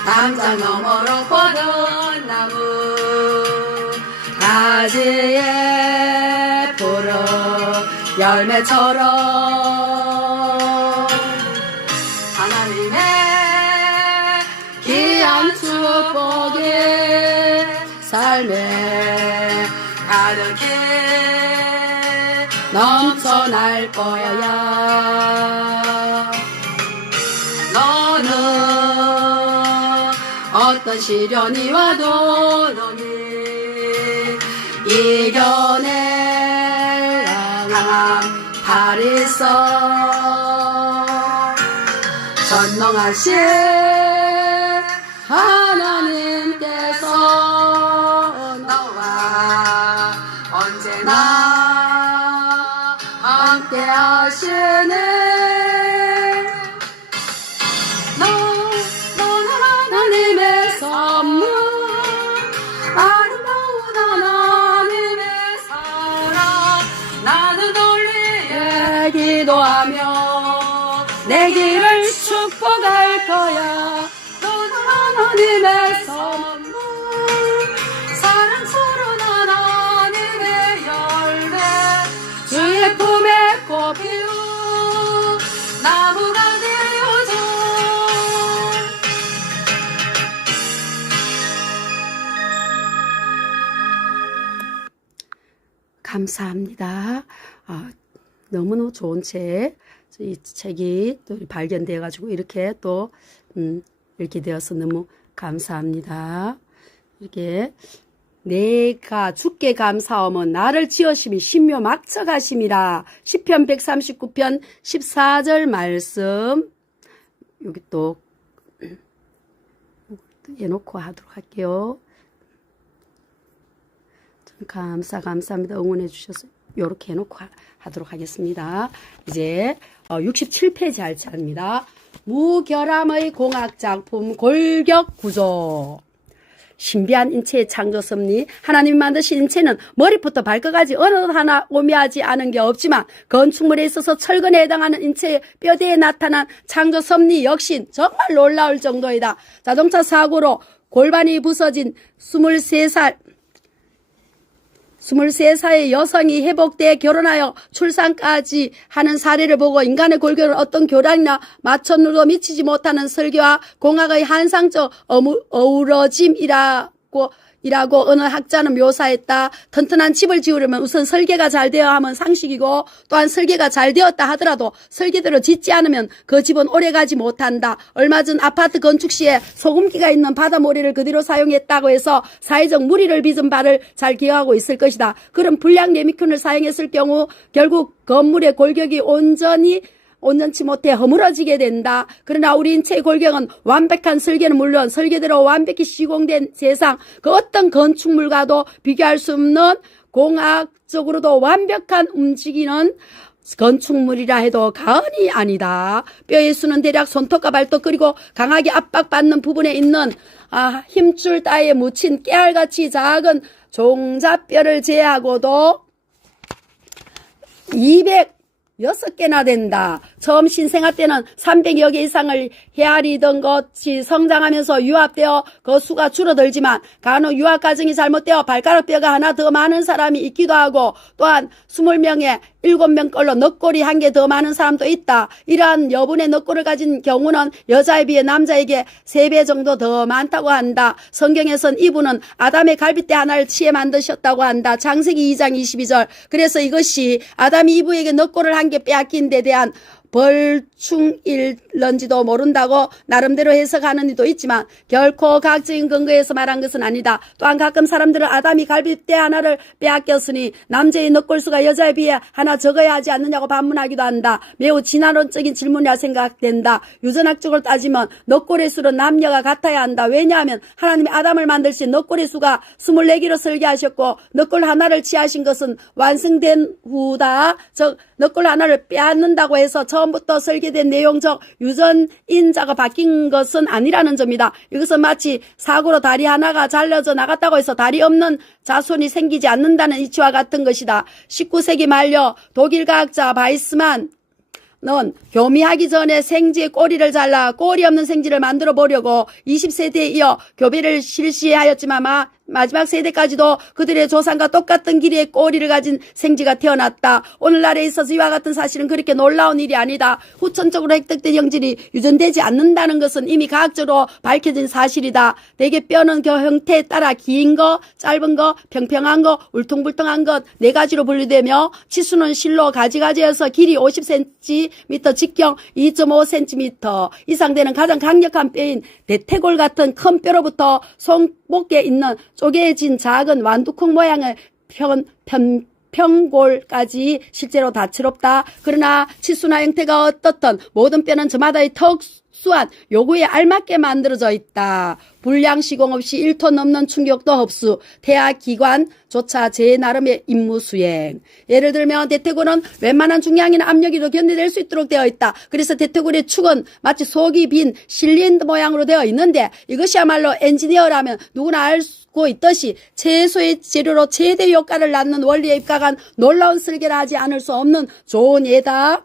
담장 너머로 뻗은 나무 가지에 푸른 열매처럼 하나님의 귀한 축복이 삶에 가득히 넘쳐날 거야. 너는 어떤 시련이 와도 너는 이겨낼 강한 팔이 있어. 전능하신 하나님께서 너와 언제나 함께 하시네. 너는 하나님의 선물, 아름다운 하나님의 사랑. 나는 돌리에 기도하며 내 길을 축복할 거야. 너는 하나님의 선물, 사랑스러운 하나님의 열매, 주의 품에 꽃 피우 나무가 되어줘. 감사합니다. 너무너무 좋은 책. 이 책이 또 발견되어 가지고 이렇게 또 이렇게 되어서 너무 감사합니다. 이렇게 내가 주께 감사하면 나를 지으심이 신묘 막척하심이라. 시편 139편 14절 말씀 여기 또 해놓고 하도록 할게요. 감사합니다. 응원해 주셔서 이렇게 해놓고 하도록 하겠습니다. 이제 67페이지 할 차례입니다. 무결함의 공학작품 골격구조. 신비한 인체의 창조 섭리. 하나님이 만드신 인체는 머리부터 발끝까지 어느 것 하나 오묘하지 않은 게 없지만 건축물에 있어서 철근에 해당하는 인체의 뼈대에 나타난 창조 섭리 역시 정말 놀라울 정도이다. 자동차 사고로 골반이 부서진 23살의 여성이 회복돼 결혼하여 출산까지 하는 사례를 보고 인간의 골격은 어떤 교란이나 마천루도 미치지 못하는 설계와 공학의 한상적 어우러짐이라고 어느 학자는 묘사했다. 튼튼한 집을 지으려면 우선 설계가 잘 되어야 하면 상식이고, 또한 설계가 잘 되었다 하더라도 설계대로 짓지 않으면 그 집은 오래가지 못한다. 얼마 전 아파트 건축 시에 소금기가 있는 바다모래를 그대로 사용했다고 해서 사회적 무리를 빚은 바를 잘 기억하고 있을 것이다. 그런 불량 레미콘을 사용했을 경우 결국 건물의 골격이 온전치 못해 허물어지게 된다. 그러나 우리 인체의 골격은 완벽한 설계는 물론 설계대로 완벽히 시공된 세상 그 어떤 건축물과도 비교할 수 없는 공학적으로도 완벽한 움직이는 건축물이라 해도 과언이 아니다. 뼈의 수는 대략 손톱과 발톱 그리고 강하게 압박받는 부분에 있는 힘줄 따위에 묻힌 깨알같이 작은 종잣뼈를 제외하고도 206개나 된다. 처음 신생아 때는 300여 개 이상을 헤아리던 것이 성장하면서 유압되어 그 수가 줄어들지만 간혹 유압 과정이 잘못되어 발가락 뼈가 하나 더 많은 사람이 있기도 하고 또한 20명에 7명 걸로 넋골이 한 개 더 많은 사람도 있다. 이러한 여분의 넋골을 가진 경우는 여자에 비해 남자에게 3배 정도 더 많다고 한다. 성경에선 이분은 아담의 갈빗대 하나를 치해 만드셨다고 한다. 창세기 2장 22절. 그래서 이것이 아담이 이브에게 넋골을 한 개 빼앗긴 데 대한 벌충일런지도 모른다고 나름대로 해석하는 이도 있지만 결코 과학적인 근거에서 말한 것은 아니다. 또한 가끔 사람들은 아담이 갈빗대 하나를 빼앗겼으니 남자의 넋골수가 여자에 비해 하나 적어야 하지 않느냐고 반문하기도 한다. 매우 진화론적인 질문이라 생각된다. 유전학적으로 따지면 넋골의 수는 남녀가 같아야 한다. 왜냐하면 하나님이 아담을 만들시 넋골의 수가 24개로 설계하셨고 넋골 하나를 취하신 것은 완성된 후다. 즉 넋골 하나를 빼앗는다고 해서 처음부터 설계된 내용적 유전인자가 바뀐 것은 아니라는 점이다. 이것은 마치 사고로 다리 하나가 잘려져 나갔다고 해서 다리 없는 자손이 생기지 않는다는 이치와 같은 것이다. 19세기 말려 독일 과학자 바이스만 는 교미하기 전에 생지의 꼬리를 잘라 꼬리 없는 생지를 만들어 보려고 20세대에 이어 교배를 실시하였지만 마지막 세대까지도 그들의 조상과 똑같은 길이의 꼬리를 가진 생지가 태어났다. 오늘날에 있어서 이와 같은 사실은 그렇게 놀라운 일이 아니다. 후천적으로 획득된 형질이 유전되지 않는다는 것은 이미 과학적으로 밝혀진 사실이다. 대개 뼈는 그 형태에 따라 긴 거, 짧은 거, 평평한 거, 울퉁불퉁한 것 네 가지로 분류되며 치수는 실로 가지가지여서 길이 50cm, 직경 2.5cm 이상 되는 가장 강력한 뼈인 대퇴골 같은 큰 뼈로부터 손목에 있는 쪼개진 작은 완두콩 모양의 평골까지 실제로 다채롭다. 그러나 치수나 형태가 어떻든 모든 뼈는 저마다의 특수한 요구에 알맞게 만들어져 있다. 불량 시공 없이 1톤 넘는 충격도 흡수, 태아기관조차 제 나름의 임무 수행. 예를 들면 대퇴골은 웬만한 중량이나 압력에도 견뎌낼 수 있도록 되어 있다. 그래서 대퇴골의 축은 마치 속이 빈 실린더 모양으로 되어 있는데 이것이야말로 엔지니어라면 누구나 알고 있듯이 최소의 재료로 최대 효과를 낳는 원리에 입각한 놀라운 설계를 하지 않을 수 없는 좋은 예다.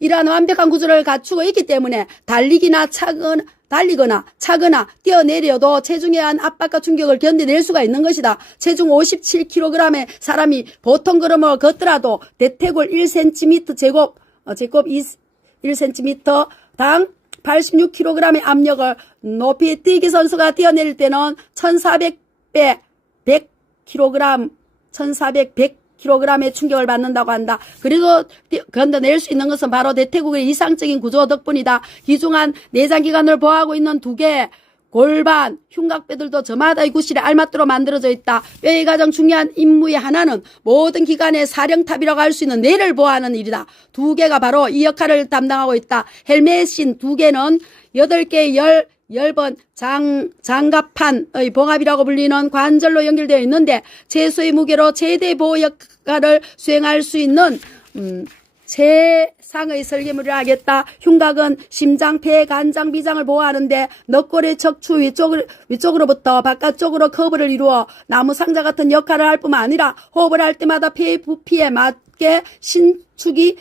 이러한 완벽한 구조를 갖추고 있기 때문에 달리거나 차거나 뛰어내려도 체중에 의한 압박과 충격을 견뎌낼 수가 있는 것이다. 체중 57kg의 사람이 보통 걸음을 걷더라도 대퇴골 1cm 제곱 1cm 당 86kg의 압력을 높이 뛰기 선수가 뛰어내릴 때는 1400배 100kg 1400kg의 충격을 받는다고 한다. 그래도 견뎌낼 수 있는 것은 바로 대퇴골의 이상적인 구조 덕분이다. 기중한 내장기관을 보호하고 있는 두 개 골반, 흉곽뼈들도 저마다의 구실에 알맞도록 만들어져 있다. 뼈의 가장 중요한 임무의 하나는 모든 기관의 사령탑이라고 할 수 있는 뇌를 보호하는 일이다. 두 개가 바로 이 역할을 담당하고 있다. 헬멧신 두 개는 8개의 열번 장갑판의 봉합이라고 불리는 관절로 연결되어 있는데 최소의 무게로 최대 보호 역할을 수행할 수 있는 최상의 설계물을 하겠다. 흉곽은 심장, 폐, 간장, 비장을 보호하는데 넉골의 척추 위쪽으로부터 바깥쪽으로 커브를 이루어 나무 상자 같은 역할을 할 뿐만 아니라 호흡을 할 때마다 폐의 부피에 맞게 신축이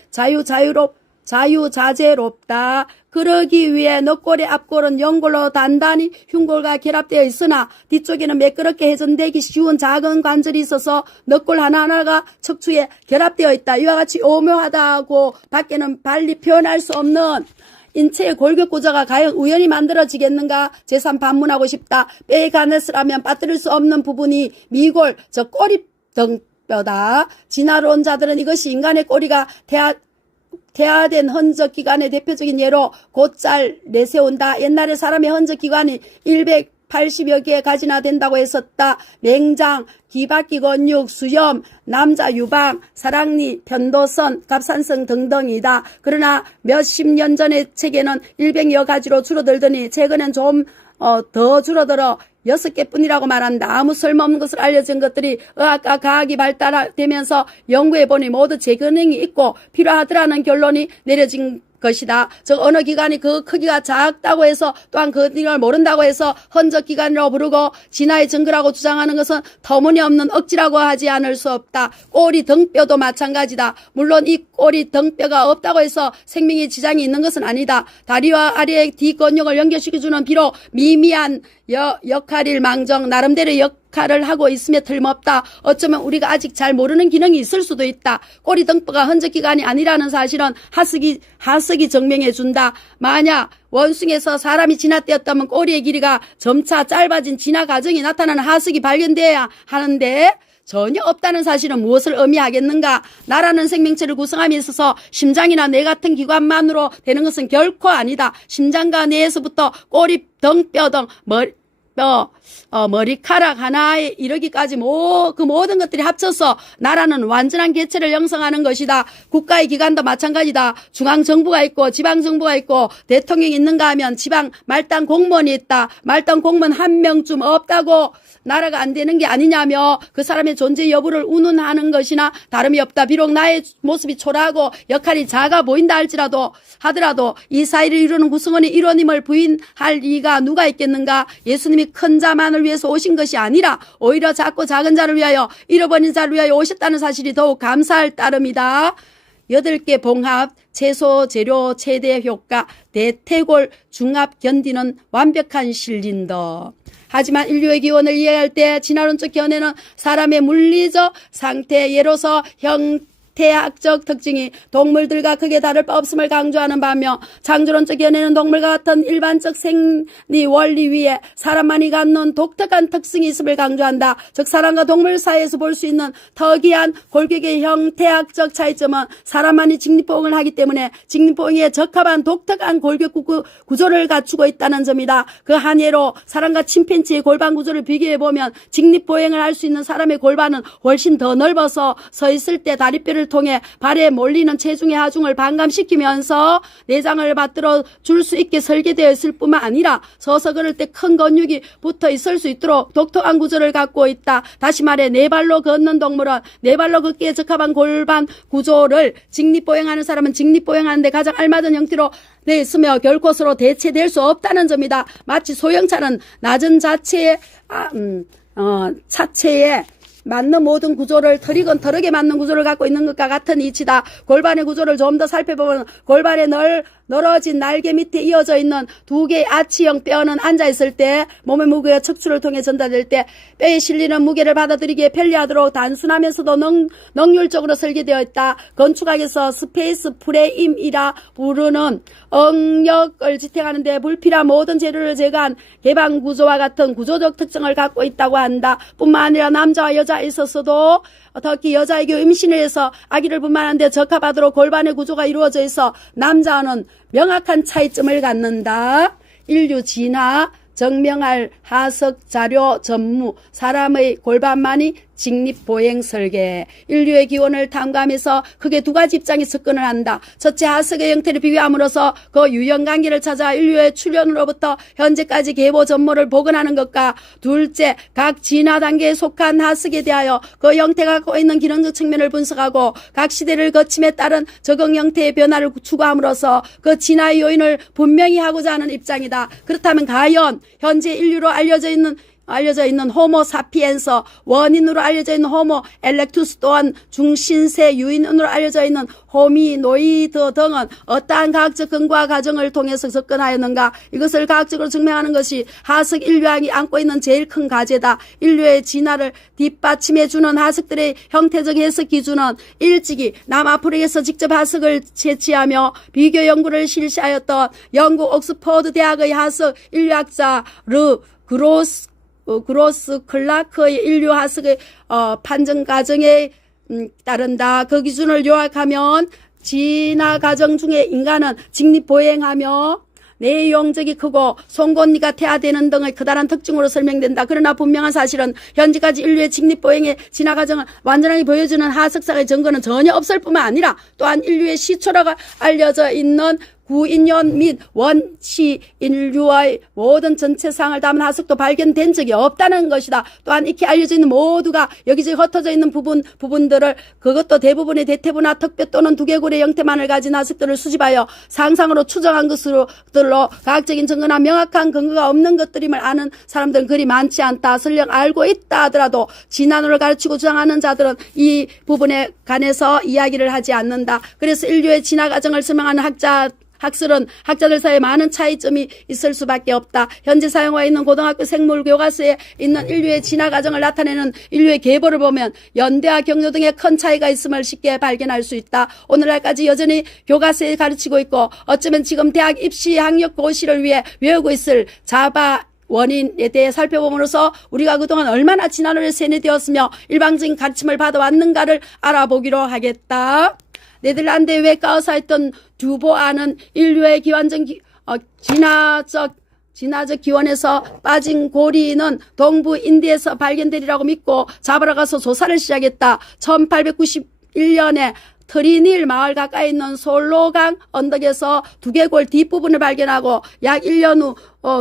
자유자재롭다. 그러기 위해 넉골의 앞골은 연골로 단단히 흉골과 결합되어 있으나 뒤쪽에는 매끄럽게 회전되기 쉬운 작은 관절이 있어서 넉골 하나하나가 척추에 결합되어 있다. 이와 같이 오묘하다고 밖에는 발리 표현할 수 없는 인체의 골격 구조가 과연 우연히 만들어지겠는가? 제3 반문하고 싶다. 뼈의 가넷을 빠뜨릴 수 없는 부분이 미골, 즉 꼬리 등뼈다. 진화론자들은 이것이 인간의 꼬리가 태아된 흔적기관의 대표적인 예로 곧잘 내세운다. 옛날에 사람의 흔적기관이 180여 개 가지나 된다고 했었다. 맹장, 귀바퀴 근육, 수염, 남자 유방, 사랑니, 편도선, 갑산성 등등이다. 그러나 몇십 년 전의 책에는 100여 가지로 줄어들더니 최근엔 좀 더 줄어들어 6개뿐이라고 말한다. 아무 쓸모없는 것을 알려진 것들이 의학과 과학이 발달되면서 연구해보니 모두 재기능이 있고 필요하더라는 결론이 내려진 것이다. 즉 어느 기관이 그 크기가 작다고 해서 또한 그 기능을 모른다고 해서 흔적기관이라고 부르고 진화의 증거라고 주장하는 것은 터무니없는 억지라고 하지 않을 수 없다. 꼬리 등뼈도 마찬가지다. 물론 이 꼬리 등뼈가 없다고 해서 생명에 지장이 있는 것은 아니다. 다리와 아래의 뒷근육을 연결시켜주는 비록 미미한 역할일망정 나름대로 역할을 하고 있음에 틀림없다. 어쩌면 우리가 아직 잘 모르는 기능이 있을 수도 있다. 꼬리 등뼈가 흔적기관이 아니라는 사실은 하석이 증명해준다. 만약 원숭이에서 사람이 진화되었다면 꼬리의 길이가 점차 짧아진 진화 과정이 나타나는 하석이 발견돼야 하는데 전혀 없다는 사실은 무엇을 의미하겠는가? 나라는 생명체를 구성함에 있어서 심장이나 뇌 같은 기관만으로 되는 것은 결코 아니다. 심장과 뇌에서부터 꼬리, 등뼈 등 머리카락 하나에 이르기까지 그 모든 것들이 합쳐서 나라는 완전한 개체를 형성하는 것이다. 국가의 기관도 마찬가지다. 중앙정부가 있고 지방정부가 있고 대통령이 있는가 하면 지방 말단 공무원이 있다. 말단 공무원 한 명쯤 없다고 나라가 안 되는 게 아니냐며 그 사람의 존재 여부를 운운하는 것이나 다름이 없다. 비록 나의 모습이 초라하고 역할이 작아 보인다 하더라도 이 사이를 이루는 구성원이 일원임을 부인할 리가 누가 있겠는가? 예수님이 큰 자만을 위해서 오신 것이 아니라 오히려 작고 작은 자를 위하여 잃어버린 자를 위하여 오셨다는 사실이 더욱 감사할 따름이다. 8개 봉합, 채소 재료 최대 효과, 대퇴골 중압 견디는 완벽한 실린더. 하지만 인류의 기원을 이해할 때 진화론적 견해는 사람의 물리적 상태, 예로서 형태학적 특징이 동물들과 크게 다를 바 없음을 강조하는 반면 창조론적 견해는 동물과 같은 일반적 생리 원리 위에 사람만이 갖는 독특한 특성이 있음을 강조한다. 즉 사람과 동물 사이에서 볼 수 있는 특이한 골격의 형태학적 차이점은 사람만이 직립보행을 하기 때문에 직립보행에 적합한 독특한 골격 구조를 갖추고 있다는 점이다. 그 한 예로 사람과 침팬지의 골반 구조를 비교해보면 직립보행을 할 수 있는 사람의 골반은 훨씬 더 넓어서 서 있을 때 다리뼈를 통해 발에 몰리는 체중의 하중을 반감시키면서 내장을 받들어 줄 수 있게 설계되어 있을 뿐만 아니라 서서 걸을 때 큰 근육이 붙어 있을 수 있도록 독특한 구조를 갖고 있다. 다시 말해 네 발로 걷는 동물은 네 발로 걷기에 적합한 골반 구조를 직립보행하는 사람은 직립보행하는데 가장 알맞은 형태로 돼 있으며 결코 서로 대체될 수 없다는 점이다. 마치 소형차는 낮은 차체에 맞는 모든 구조를 트릭은 트럭에 맞는 구조를 갖고 있는 것과 같은 이치다. 골반의 구조를 좀 더 살펴보면 골반의 늘어진 날개 밑에 이어져 있는 두 개의 아치형 뼈는 앉아있을 때 몸의 무게가 척추를 통해 전달될 때 뼈에 실리는 무게를 받아들이기에 편리하도록 단순하면서도 능률적으로 설계되어 있다. 건축학에서 스페이스 프레임이라 부르는 응역을 지탱하는 데 불필요한 모든 재료를 제거한 개방 구조와 같은 구조적 특징을 갖고 있다고 한다. 뿐만 아니라 남자와 여자에 있어서도 특히 여자에게 임신을 해서 아기를 분만하는 데 적합하도록 골반의 구조가 이루어져 있어 남자는 명확한 차이점을 갖는다. 인류 진화 증명할 하석 자료 전무 사람의 골반만이 직립보행 설계. 인류의 기원을 탐구하면서 크게 두 가지 입장이 접근을 한다. 첫째, 하석의 형태를 비교함으로써 그 유형관계를 찾아 인류의 출현으로부터 현재까지 계보 전모를 복원하는 것과 둘째, 각 진화 단계에 속한 하석에 대하여 그 형태가 갖고 있는 기능적 측면을 분석하고 각 시대를 거침에 따른 적응 형태의 변화를 추구함으로써 그 진화의 요인을 분명히 하고자 하는 입장이다. 그렇다면 과연 현재 인류로 알려져 있는 호모 사피엔스, 원인으로 알려져 있는 호모 엘렉투스 또한 중신세 유인으로 알려져 있는 호미노이드 등은 어떠한 과학적 근거와 과정을 통해서 접근하였는가? 이것을 과학적으로 증명하는 것이 하석 인류학이 안고 있는 제일 큰 과제다. 인류의 진화를 뒷받침해주는 하석들의 형태적 해석 기준은 일찍이 남아프리카에서 직접 하석을 채취하며 비교 연구를 실시하였던 영국 옥스퍼드 대학의 하석 인류학자 그로스 클라크의 인류 하석의 판정 과정에 따른다. 그 기준을 요약하면 진화 과정 중에 인간은 직립보행하며 내용적이 크고 송곳니가 태아되는 등의 커다란 특징으로 설명된다. 그러나 분명한 사실은 현재까지 인류의 직립보행의 진화 과정을 완전하게 보여주는 하석상의 증거는 전혀 없을 뿐만 아니라 또한 인류의 시초라고 알려져 있는 구인년 및 원시 인류의 모든 전체상을 담은 하석도 발견된 적이 없다는 것이다. 또한 익히 알려져 있는 모두가 여기저기 흩어져 있는 부분들을 그것도 대부분의 대퇴부나 턱뼈 또는 두개골의 형태만을 가진 하석들을 수집하여 상상으로 추정한 것들로 과학적인 증거나 명확한 근거가 없는 것들임을 아는 사람들은 그리 많지 않다. 설령 알고 있다 하더라도 진화론을 가르치고 주장하는 자들은 이 부분에 관해서 이야기를 하지 않는다. 그래서 인류의 진화 과정을 설명하는 학술은 학자들 사이에 많은 차이점이 있을 수밖에 없다. 현재 사용하고 있는 고등학교 생물 교과서에 있는 인류의 진화 과정을 나타내는 인류의 계보를 보면 연대와 경로 등의 큰 차이가 있음을 쉽게 발견할 수 있다. 오늘날까지 여전히 교과서에 가르치고 있고 어쩌면 지금 대학 입시 학력 고시를 위해 외우고 있을 자바 원인에 대해 살펴봄으로써 우리가 그동안 얼마나 진화론에 세뇌되었으며 일방적인 가르침을 받아왔는가를 알아보기로 하겠다. 네덜란드의 외과 의사였던 듀보아는 인류의 기원적 진화적 기원에서 빠진 고리는 동부 인디에서 발견되리라고 믿고 잡으러 가서 조사를 시작했다. 1891년에 트리닐 마을 가까이 있는 솔로강 언덕에서 두개골 뒷부분을 발견하고 약 1년 후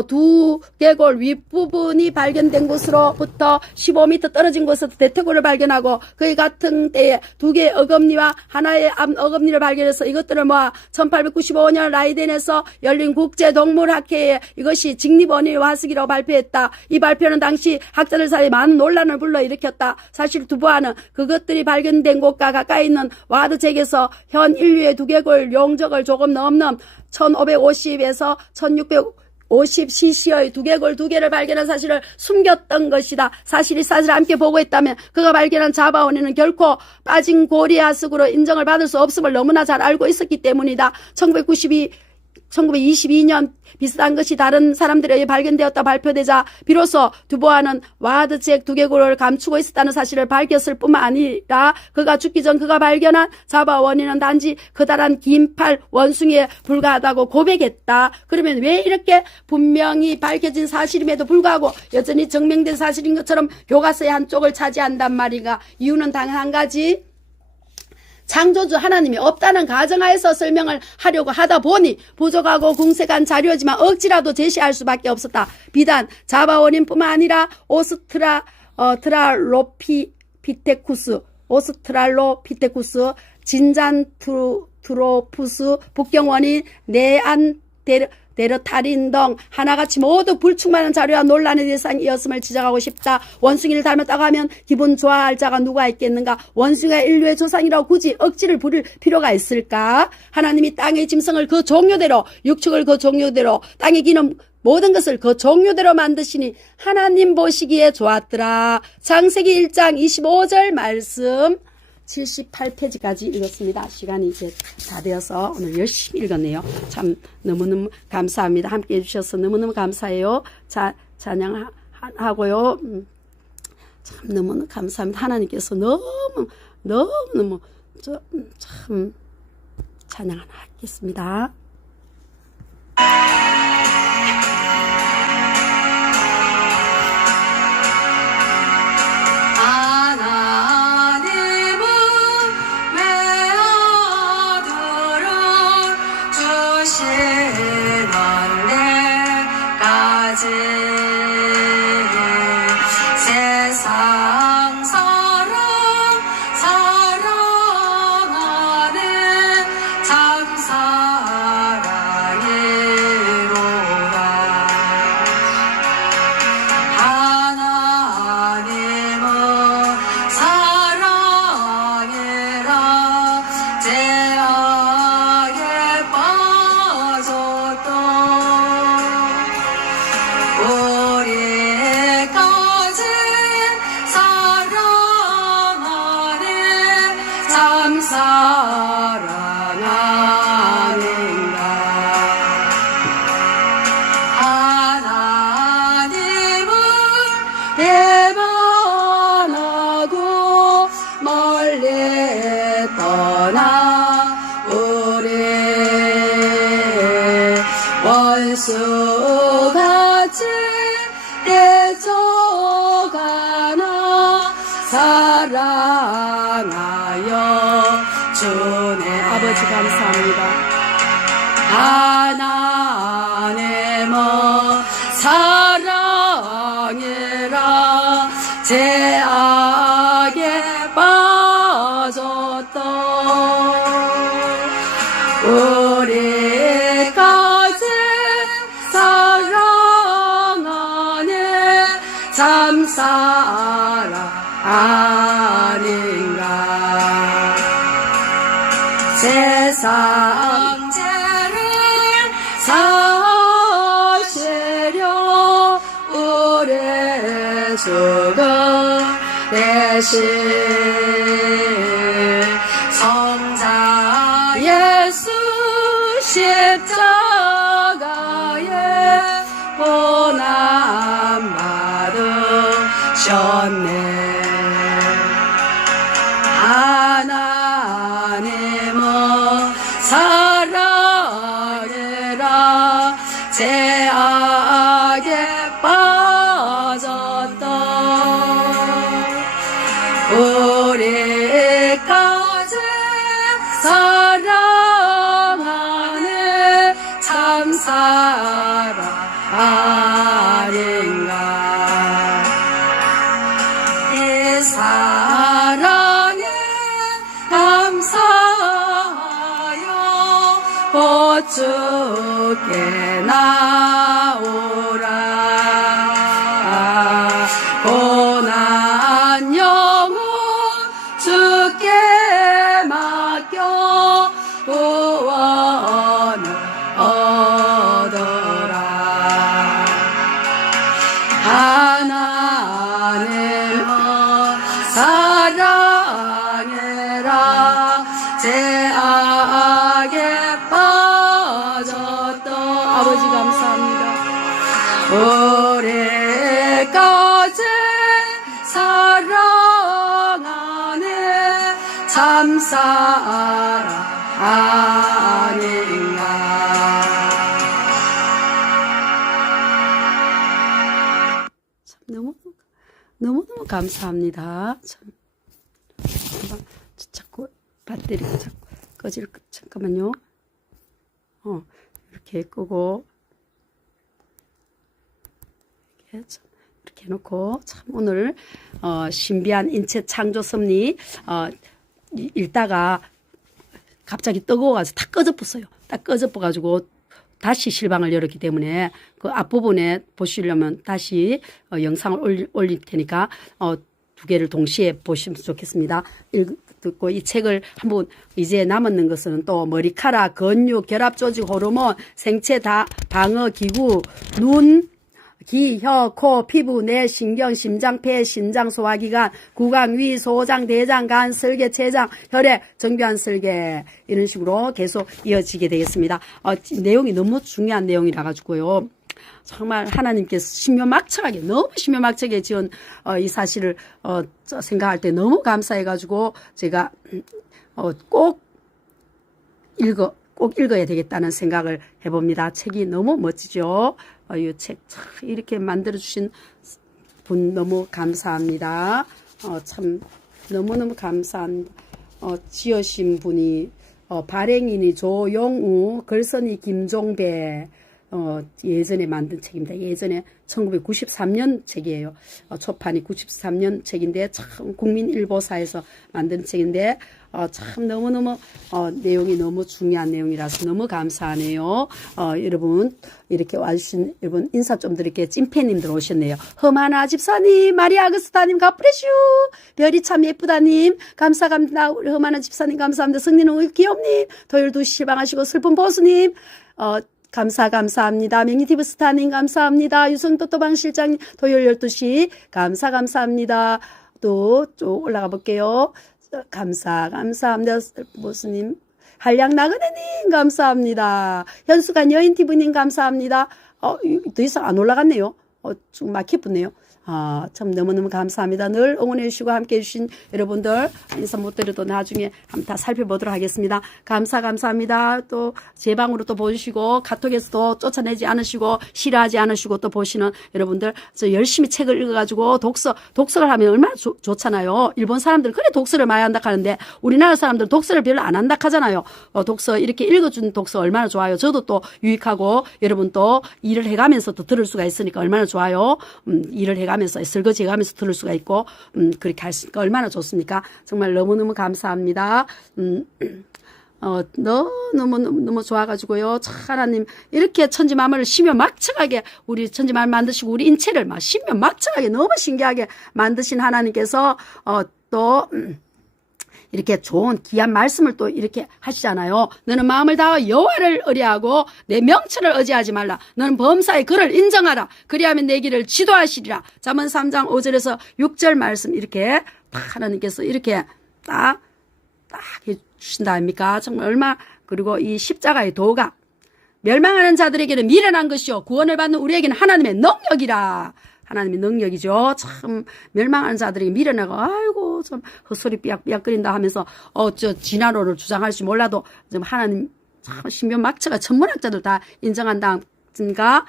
두개골 윗부분이 발견된 곳으로부터 15m 떨어진 곳에서 대퇴골을 발견하고 그의 같은 때에 두 개의 어금니와 하나의 암 어금니를 발견해서 이것들을 모아 1895년 라이덴에서 열린 국제동물학회에 이것이 직립원일 화석이라고 발표했다. 이 발표는 당시 학자들 사이에 많은 논란을 불러일으켰다. 사실 두부아는 그것들이 발견된 곳과 가까이 있는 와드잭에서 현 인류의 두개골 용적을 조금 넘는 1550에서 1650cc의 두개골 두 개를 발견한 사실을 숨겼던 것이다. 사실이 함께 보고했다면 그가 발견한 자바원인은 결코 빠진 고리아석으로 인정을 받을 수 없음을 너무나 잘 알고 있었기 때문이다. 1922년 비슷한 것이 다른 사람들에 의해 발견되었다 발표되자 비로소 두보아는 와드잭 두개골을 감추고 있었다는 사실을 밝혔을 뿐만 아니라 그가 죽기 전 그가 발견한 자바 원인은 단지 커다란 긴 팔 원숭이에 불과하다고 고백했다. 그러면 왜 이렇게 분명히 밝혀진 사실임에도 불구하고 여전히 증명된 사실인 것처럼 교과서의 한쪽을 차지한단 말인가? 이유는 단 한 가지. 창조주 하나님이 없다는 가정하에서 설명을 하려고 하다 보니 부족하고 궁색한 자료지만 억지라도 제시할 수밖에 없었다. 비단 자바원인뿐만 아니라 오스트랄로피테쿠스, 진잔트로푸스, 북경원인, 네안데르탈인 등 하나같이 모두 불충만한 자료와 논란의 대상이었음을 지적하고 싶다. 원숭이를 닮았다고 하면 기분 좋아할 자가 누가 있겠는가? 원숭이가 인류의 조상이라고 굳이 억지를 부릴 필요가 있을까? 하나님이 땅의 짐승을 그 종류대로, 육축을 그 종류대로, 땅에 기는 모든 것을 그 종류대로 만드시니 하나님 보시기에 좋았더라. 창세기 1장 25절 말씀 78페이지까지 읽었습니다. 시간이 이제 다 되어서 오늘 열심히 읽었네요. 참 너무너무 감사합니다. 함께 해주셔서 너무너무 감사해요. 찬양하고요. 참 너무너무 감사합니다. 하나님께서 너무너무 참 찬양 하나 하겠습니다. 세상 사랑하는 참 사랑이로다. 하나님은 사랑이라 죄악에 빠졌던 우리까지 사랑하는 참 사랑 아닌가. 하나님은 배반하고 멀리 떠나 우리 원수같이 대적하나 사랑하여 주네. 아버지 감사합니다. 하나님은 사랑이라 죄악에 빠졌던 우리까지 사랑하는 참 사랑 아닌가. 세상 죄를 사시려 우리 죽음 대신 성자 예수 십자가에 고난 받으셨네. 하나님은 사랑이라 죄악에 빠졌던 우리까지 사랑하는 참 사랑 아닌가. 이 사랑에 감사하여 주께 나오라. 고난 영혼 주께 맡겨 구원을 얻어라. 하나님을 사랑해라. 죄악에 빠졌던 아버지 감사합니다. 우리까지 사랑하네 참 사랑 아닌가. 참 너무너무 감사합니다. 참 자꾸 배터리가 자꾸 꺼질 잠깐만요. 이렇게 끄고 이렇게 해놓고 참 오늘 신비한 인체 창조 섭리 읽다가 갑자기 뜨거워가지고 다 꺼져버렸어요. 딱 꺼져버가지고 다시 실방을 열었기 때문에 그 앞부분에 보시려면 다시 영상을 올릴 테니까 두 개를 동시에 보시면 좋겠습니다. 듣고 이 책을 한번 이제 남았는 것은 또 머리카락, 근육, 결합 조직, 호르몬, 생체 방어 기구, 눈, 귀, 혀, 코, 피부, 뇌, 신경, 심장, 폐, 신장, 소화기관, 구강, 위, 소장, 대장, 간, 설계, 췌장, 혈액, 정교한 설계 이런 식으로 계속 이어지게 되겠습니다. 내용이 너무 중요한 내용이라 가지고요. 정말 하나님께서 신묘막측하게 너무 신묘막측하게 지은 이 사실을 생각할 때 너무 감사해 가지고 제가 꼭 읽어야 되겠다는 생각을 해봅니다. 책이 너무 멋지죠. 이 책 이렇게 만들어 주신 분 너무 감사합니다. 참 너무너무 감사합니다. 지으신 분이 발행인이 조용우, 글쓴이 김종배. 예전에 만든 책입니다. 예전에 1993년 책이에요. 초판이 93년 책인데 참 국민일보사에서 만든 책인데 참 너무너무 내용이 너무 중요한 내용이라서 너무 감사하네요. 여러분 이렇게 와주신 여러분 인사 좀 드릴게요. 찐팬님들 오셨네요. 험하나 집사님, 마리아 아그스타님 가프레슈, 별이 참 예쁘다님 감사합니다. 우리 험하나 집사님 감사합니다. 승리는 귀엽님, 토요일 2시 시방하시고 슬픈 보수님 감사합니다. 매니티브 스타님 감사합니다. 유성또또방 실장님 토요일 12시 감사합니다. 또 쭉 올라가 볼게요. 감사합니다. 보스님 한량 나그네님 감사합니다. 현수관 여인티브님 감사합니다. 더 이상 안 올라갔네요. 좀 막히쁘네요. 참 너무너무 감사합니다. 늘 응원해 주시고 함께 해주신 여러분들 인사 못 드려도 나중에 한번 다 살펴보도록 하겠습니다. 감사합니다. 또 제 방으로 또 보시고 카톡에서도 쫓아내지 않으시고 싫어하지 않으시고 또 보시는 여러분들 저 열심히 책을 읽어가지고 독서를 하면 얼마나 좋잖아요. 일본 사람들은 그래 독서를 많이 한다 하는데 우리나라 사람들은 독서를 별로 안 한다 하잖아요. 독서 이렇게 읽어준 독서 얼마나 좋아요. 저도 또 유익하고 여러분 또 일을 해가면서 또 들을 수가 있으니까 얼마나 좋아요. 일을 해가면서 설거지 해가면서 들을 수가 있고 그렇게 할 수 있으니까 얼마나 좋습니까? 정말 너무너무 감사합니다. 너무 좋아가지고요. 참 하나님 이렇게 천지만물을 심요막측하게 우리 천지만물 만드시고 우리 인체를 막 심요막측하게 너무 신기하게 만드신 하나님께서 또 이렇게 좋은 귀한 말씀을 또 이렇게 하시잖아요. 너는 마음을 다하여 여호와를 의뢰하고 내 명철을 의지하지 말라. 너는 범사의 그를 인정하라. 그리하면 내 길을 지도하시리라. 잠언 3장 5절에서 6절 말씀 이렇게 딱 하나님께서 이렇게 딱 해주신다 아닙니까? 정말 얼마 그리고 이 십자가의 도가 멸망하는 자들에게는 미련한 것이요 구원을 받는 우리에게는 하나님의 능력이라. 하나님의 능력이죠. 참 멸망하는 자들이 미련하고 아이고 좀 헛소리 삐약삐약거린다 하면서 저 진화론을 주장할지 몰라도 좀 하나님 참 신묘막처가 천문학자들 다 인정한다니까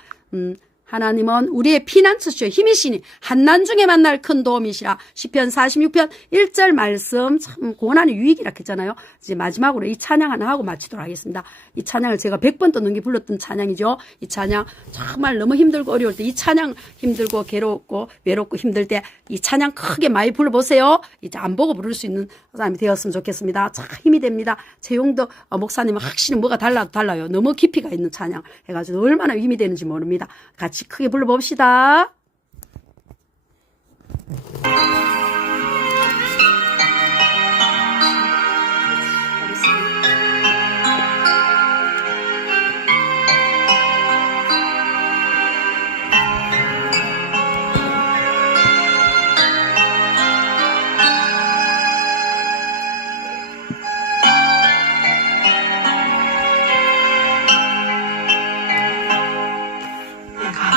하나님은 우리의 피난처시요 힘이시니 한난 중에 만날 큰 도움이시라. 시편 46편 1절 말씀 참 고난의 유익이라 했잖아요. 이제 마지막으로 이 찬양 하나 하고 마치도록 하겠습니다. 이 찬양을 제가 100번 또 넘게 불렀던 찬양이죠. 이 찬양 정말 너무 힘들고 어려울 때 이 찬양 힘들고 괴롭고 외롭고 힘들 때 이 찬양 크게 많이 불러보세요. 이제 안 보고 부를 수 있는 사람이 되었으면 좋겠습니다. 참 힘이 됩니다. 최용도 목사님은 확실히 뭐가 달라요. 너무 깊이가 있는 찬양 해가지고 얼마나 힘이 되는지 모릅니다. 같이 크게 불러봅시다.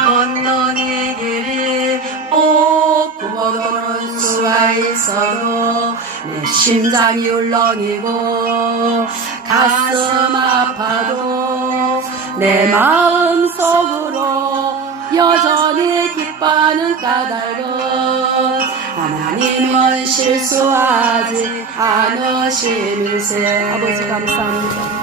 건넌 이 길이 꼭 굽어도는 수가 있어도 내 심장이 울렁이고 가슴 아파도 내 마음 속으로 여전히 기뻐하는 까닭은 하나님은 실수하지 않으심일세. 아버지 감사합니다.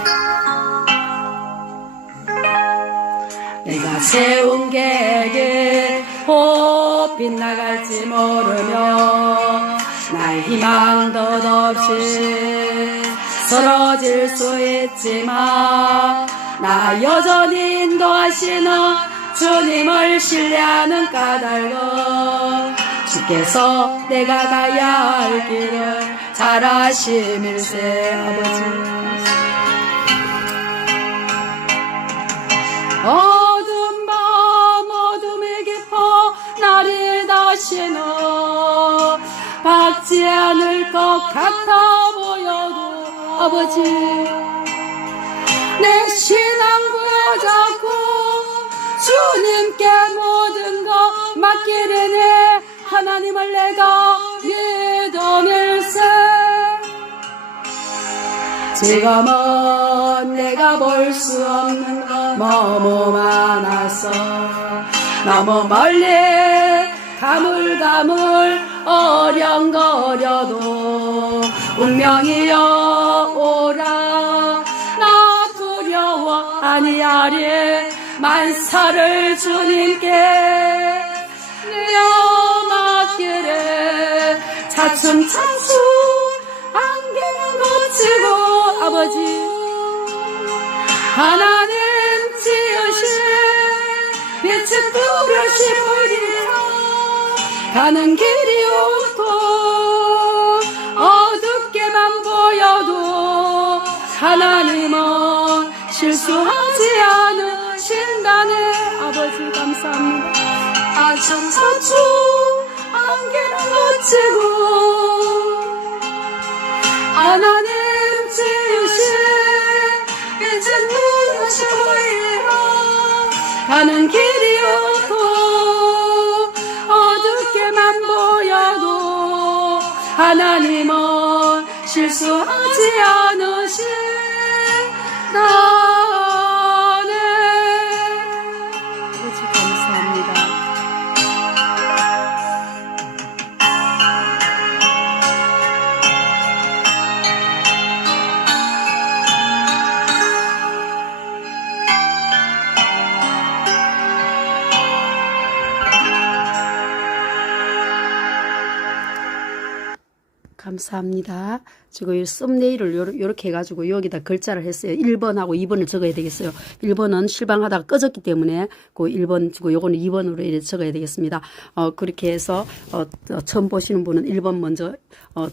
내가 세운 계획이 곧 빗나갈지 모르며 나의 희망 덧없이 쓰러질 수 있지만 나 여전히 인도하시는 주님을 신뢰하는 까닭은 주께서 내가 가야 할 길을 잘 아심일세. 아버지 어두운 밤 어둠에 깊어 나를 다시는 박지 않을 것 같아 보여도 아버지 내 신앙 부여잡고 주님께 모든 것 맡기려니 하나님을 내가 믿음일세. 지금은 내가 볼 수 없는 것 너무 많아서 너무 멀리 가물가물 어령거려도 운명이여 오라 나 두려워 아니하리 만사를 주님께 내어 맡기래 차츰차츰 안개는 걷히고 아버지 하나님 지으신 빛은 뚜렷이 보이리라. 가는 길이 온통 어둡게만 보여도 하나님은 실수하지 않으신다네. 아버지 감사합니다. 차츰차츰 안개는 걷히고 하나님 지으신 빛은 뚜렷이 보이리라. 가는 길이 온통 어둡게만 보여도 하나님은 실수하지 않으신다네. 아버지 감사합니다. 감사합니다. 지금 이 썸네일을 요렇게 해가지고 여기다 글자를 했어요. 1번하고 2번을 적어야 되겠어요. 1번은 실방하다가 꺼졌기 때문에 그 1번 지고 요거는 2번으로 이렇게 적어야 되겠습니다. 그렇게 해서 처음 보시는 분은 1번 먼저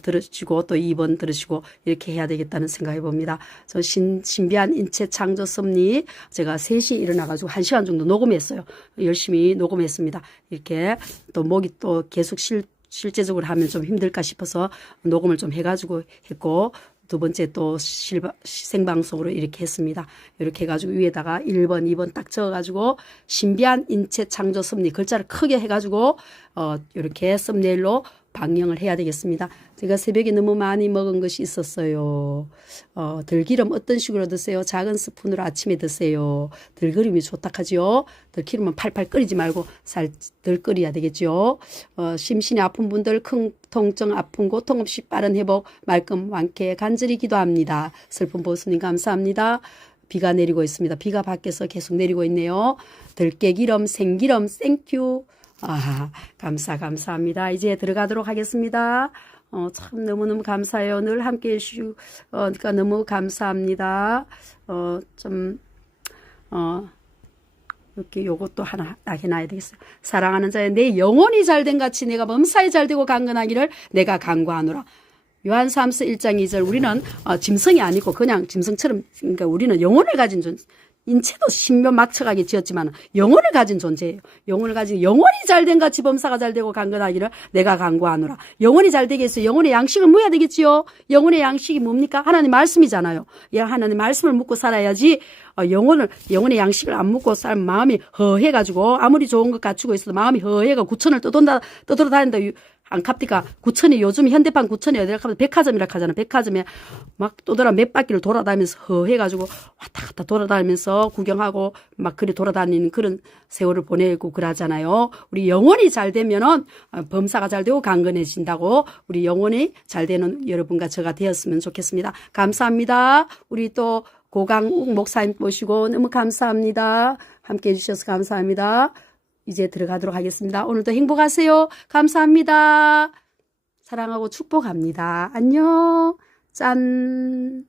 들으시고 또 2번 들으시고 이렇게 해야 되겠다는 생각해 봅니다. 저 신비한 인체 창조 섭리 제가 3시에 일어나가지고 1시간 정도 녹음했어요. 열심히 녹음했습니다. 이렇게 또 목이 또 계속 실제적으로 하면 좀 힘들까 싶어서 녹음을 좀 해가지고 했고 두 번째 또 생방송으로 이렇게 했습니다. 이렇게 해가지고 위에다가 1번, 2번 딱 적어가지고 신비한 인체 창조 섭리 글자를 크게 해가지고 이렇게 썸네일로 방영을 해야 되겠습니다. 제가 새벽에 너무 많이 먹은 것이 있었어요. 들기름 어떤 식으로 드세요? 작은 스푼으로 아침에 드세요. 들기름이 좋다 하지요. 들기름은 팔팔 끓이지 말고 덜 끓여야 되겠죠. 심신이 아픈 분들 큰 통증 아픈 고통 없이 빠른 회복 말끔 완쾌 간절히 기도합니다. 슬픈 보수님 감사합니다. 비가 내리고 있습니다. 비가 밖에서 계속 내리고 있네요. 들깨기름 생기름 땡큐. 감사합니다. 이제 들어가도록 하겠습니다. 참 너무너무 감사해요. 늘 함께 해주시고 그러니까 너무 감사합니다. 이렇게 요것도 하나 딱 해놔야 되겠어요. 사랑하는 자여 내 영혼이 잘된 같이 내가 범사에 잘되고 강건하기를 내가 간구하노라. 요한 3서 1장 2절 우리는 짐승이 아니고 그냥 짐승처럼 그러니까 우리는 영혼을 가진 존재. 인체도 신묘 막측하게 지었지만 영혼을 가진 존재예요. 영혼을 가진 영혼이 잘된 같이 범사가 잘되고 강건하기를 내가 간구하노라. 영혼이 잘되게 해서 영혼의 양식을 묻어야 되겠지요. 영혼의 양식이 뭡니까? 하나님 말씀이잖아요. 하나님 말씀을 묻고 살아야지 영혼의 양식을 안 묻고 살면 마음이 허해가지고 아무리 좋은 것 갖추고 있어도 마음이 허해가 구천을 떠돌아다닌다. 안캅디가 구천이 요즘 현대판 구천이 어디라 하면 백화점이라 하잖아. 백화점에 막 떠돌아 몇 바퀴를 돌아다니면서 허해가지고 왔다 갔다 돌아다니면서 구경하고 막 그리 돌아다니는 그런 세월을 보내고 그러잖아요. 우리 영혼이 잘 되면은 범사가 잘 되고 강건해진다고 우리 영혼이 잘 되는 여러분과 저가 되었으면 좋겠습니다. 감사합니다. 우리 또 고강욱 목사님 모시고 너무 감사합니다. 함께 해주셔서 감사합니다. 이제 들어가도록 하겠습니다. 오늘도 행복하세요. 감사합니다. 사랑하고 축복합니다. 안녕. 짠.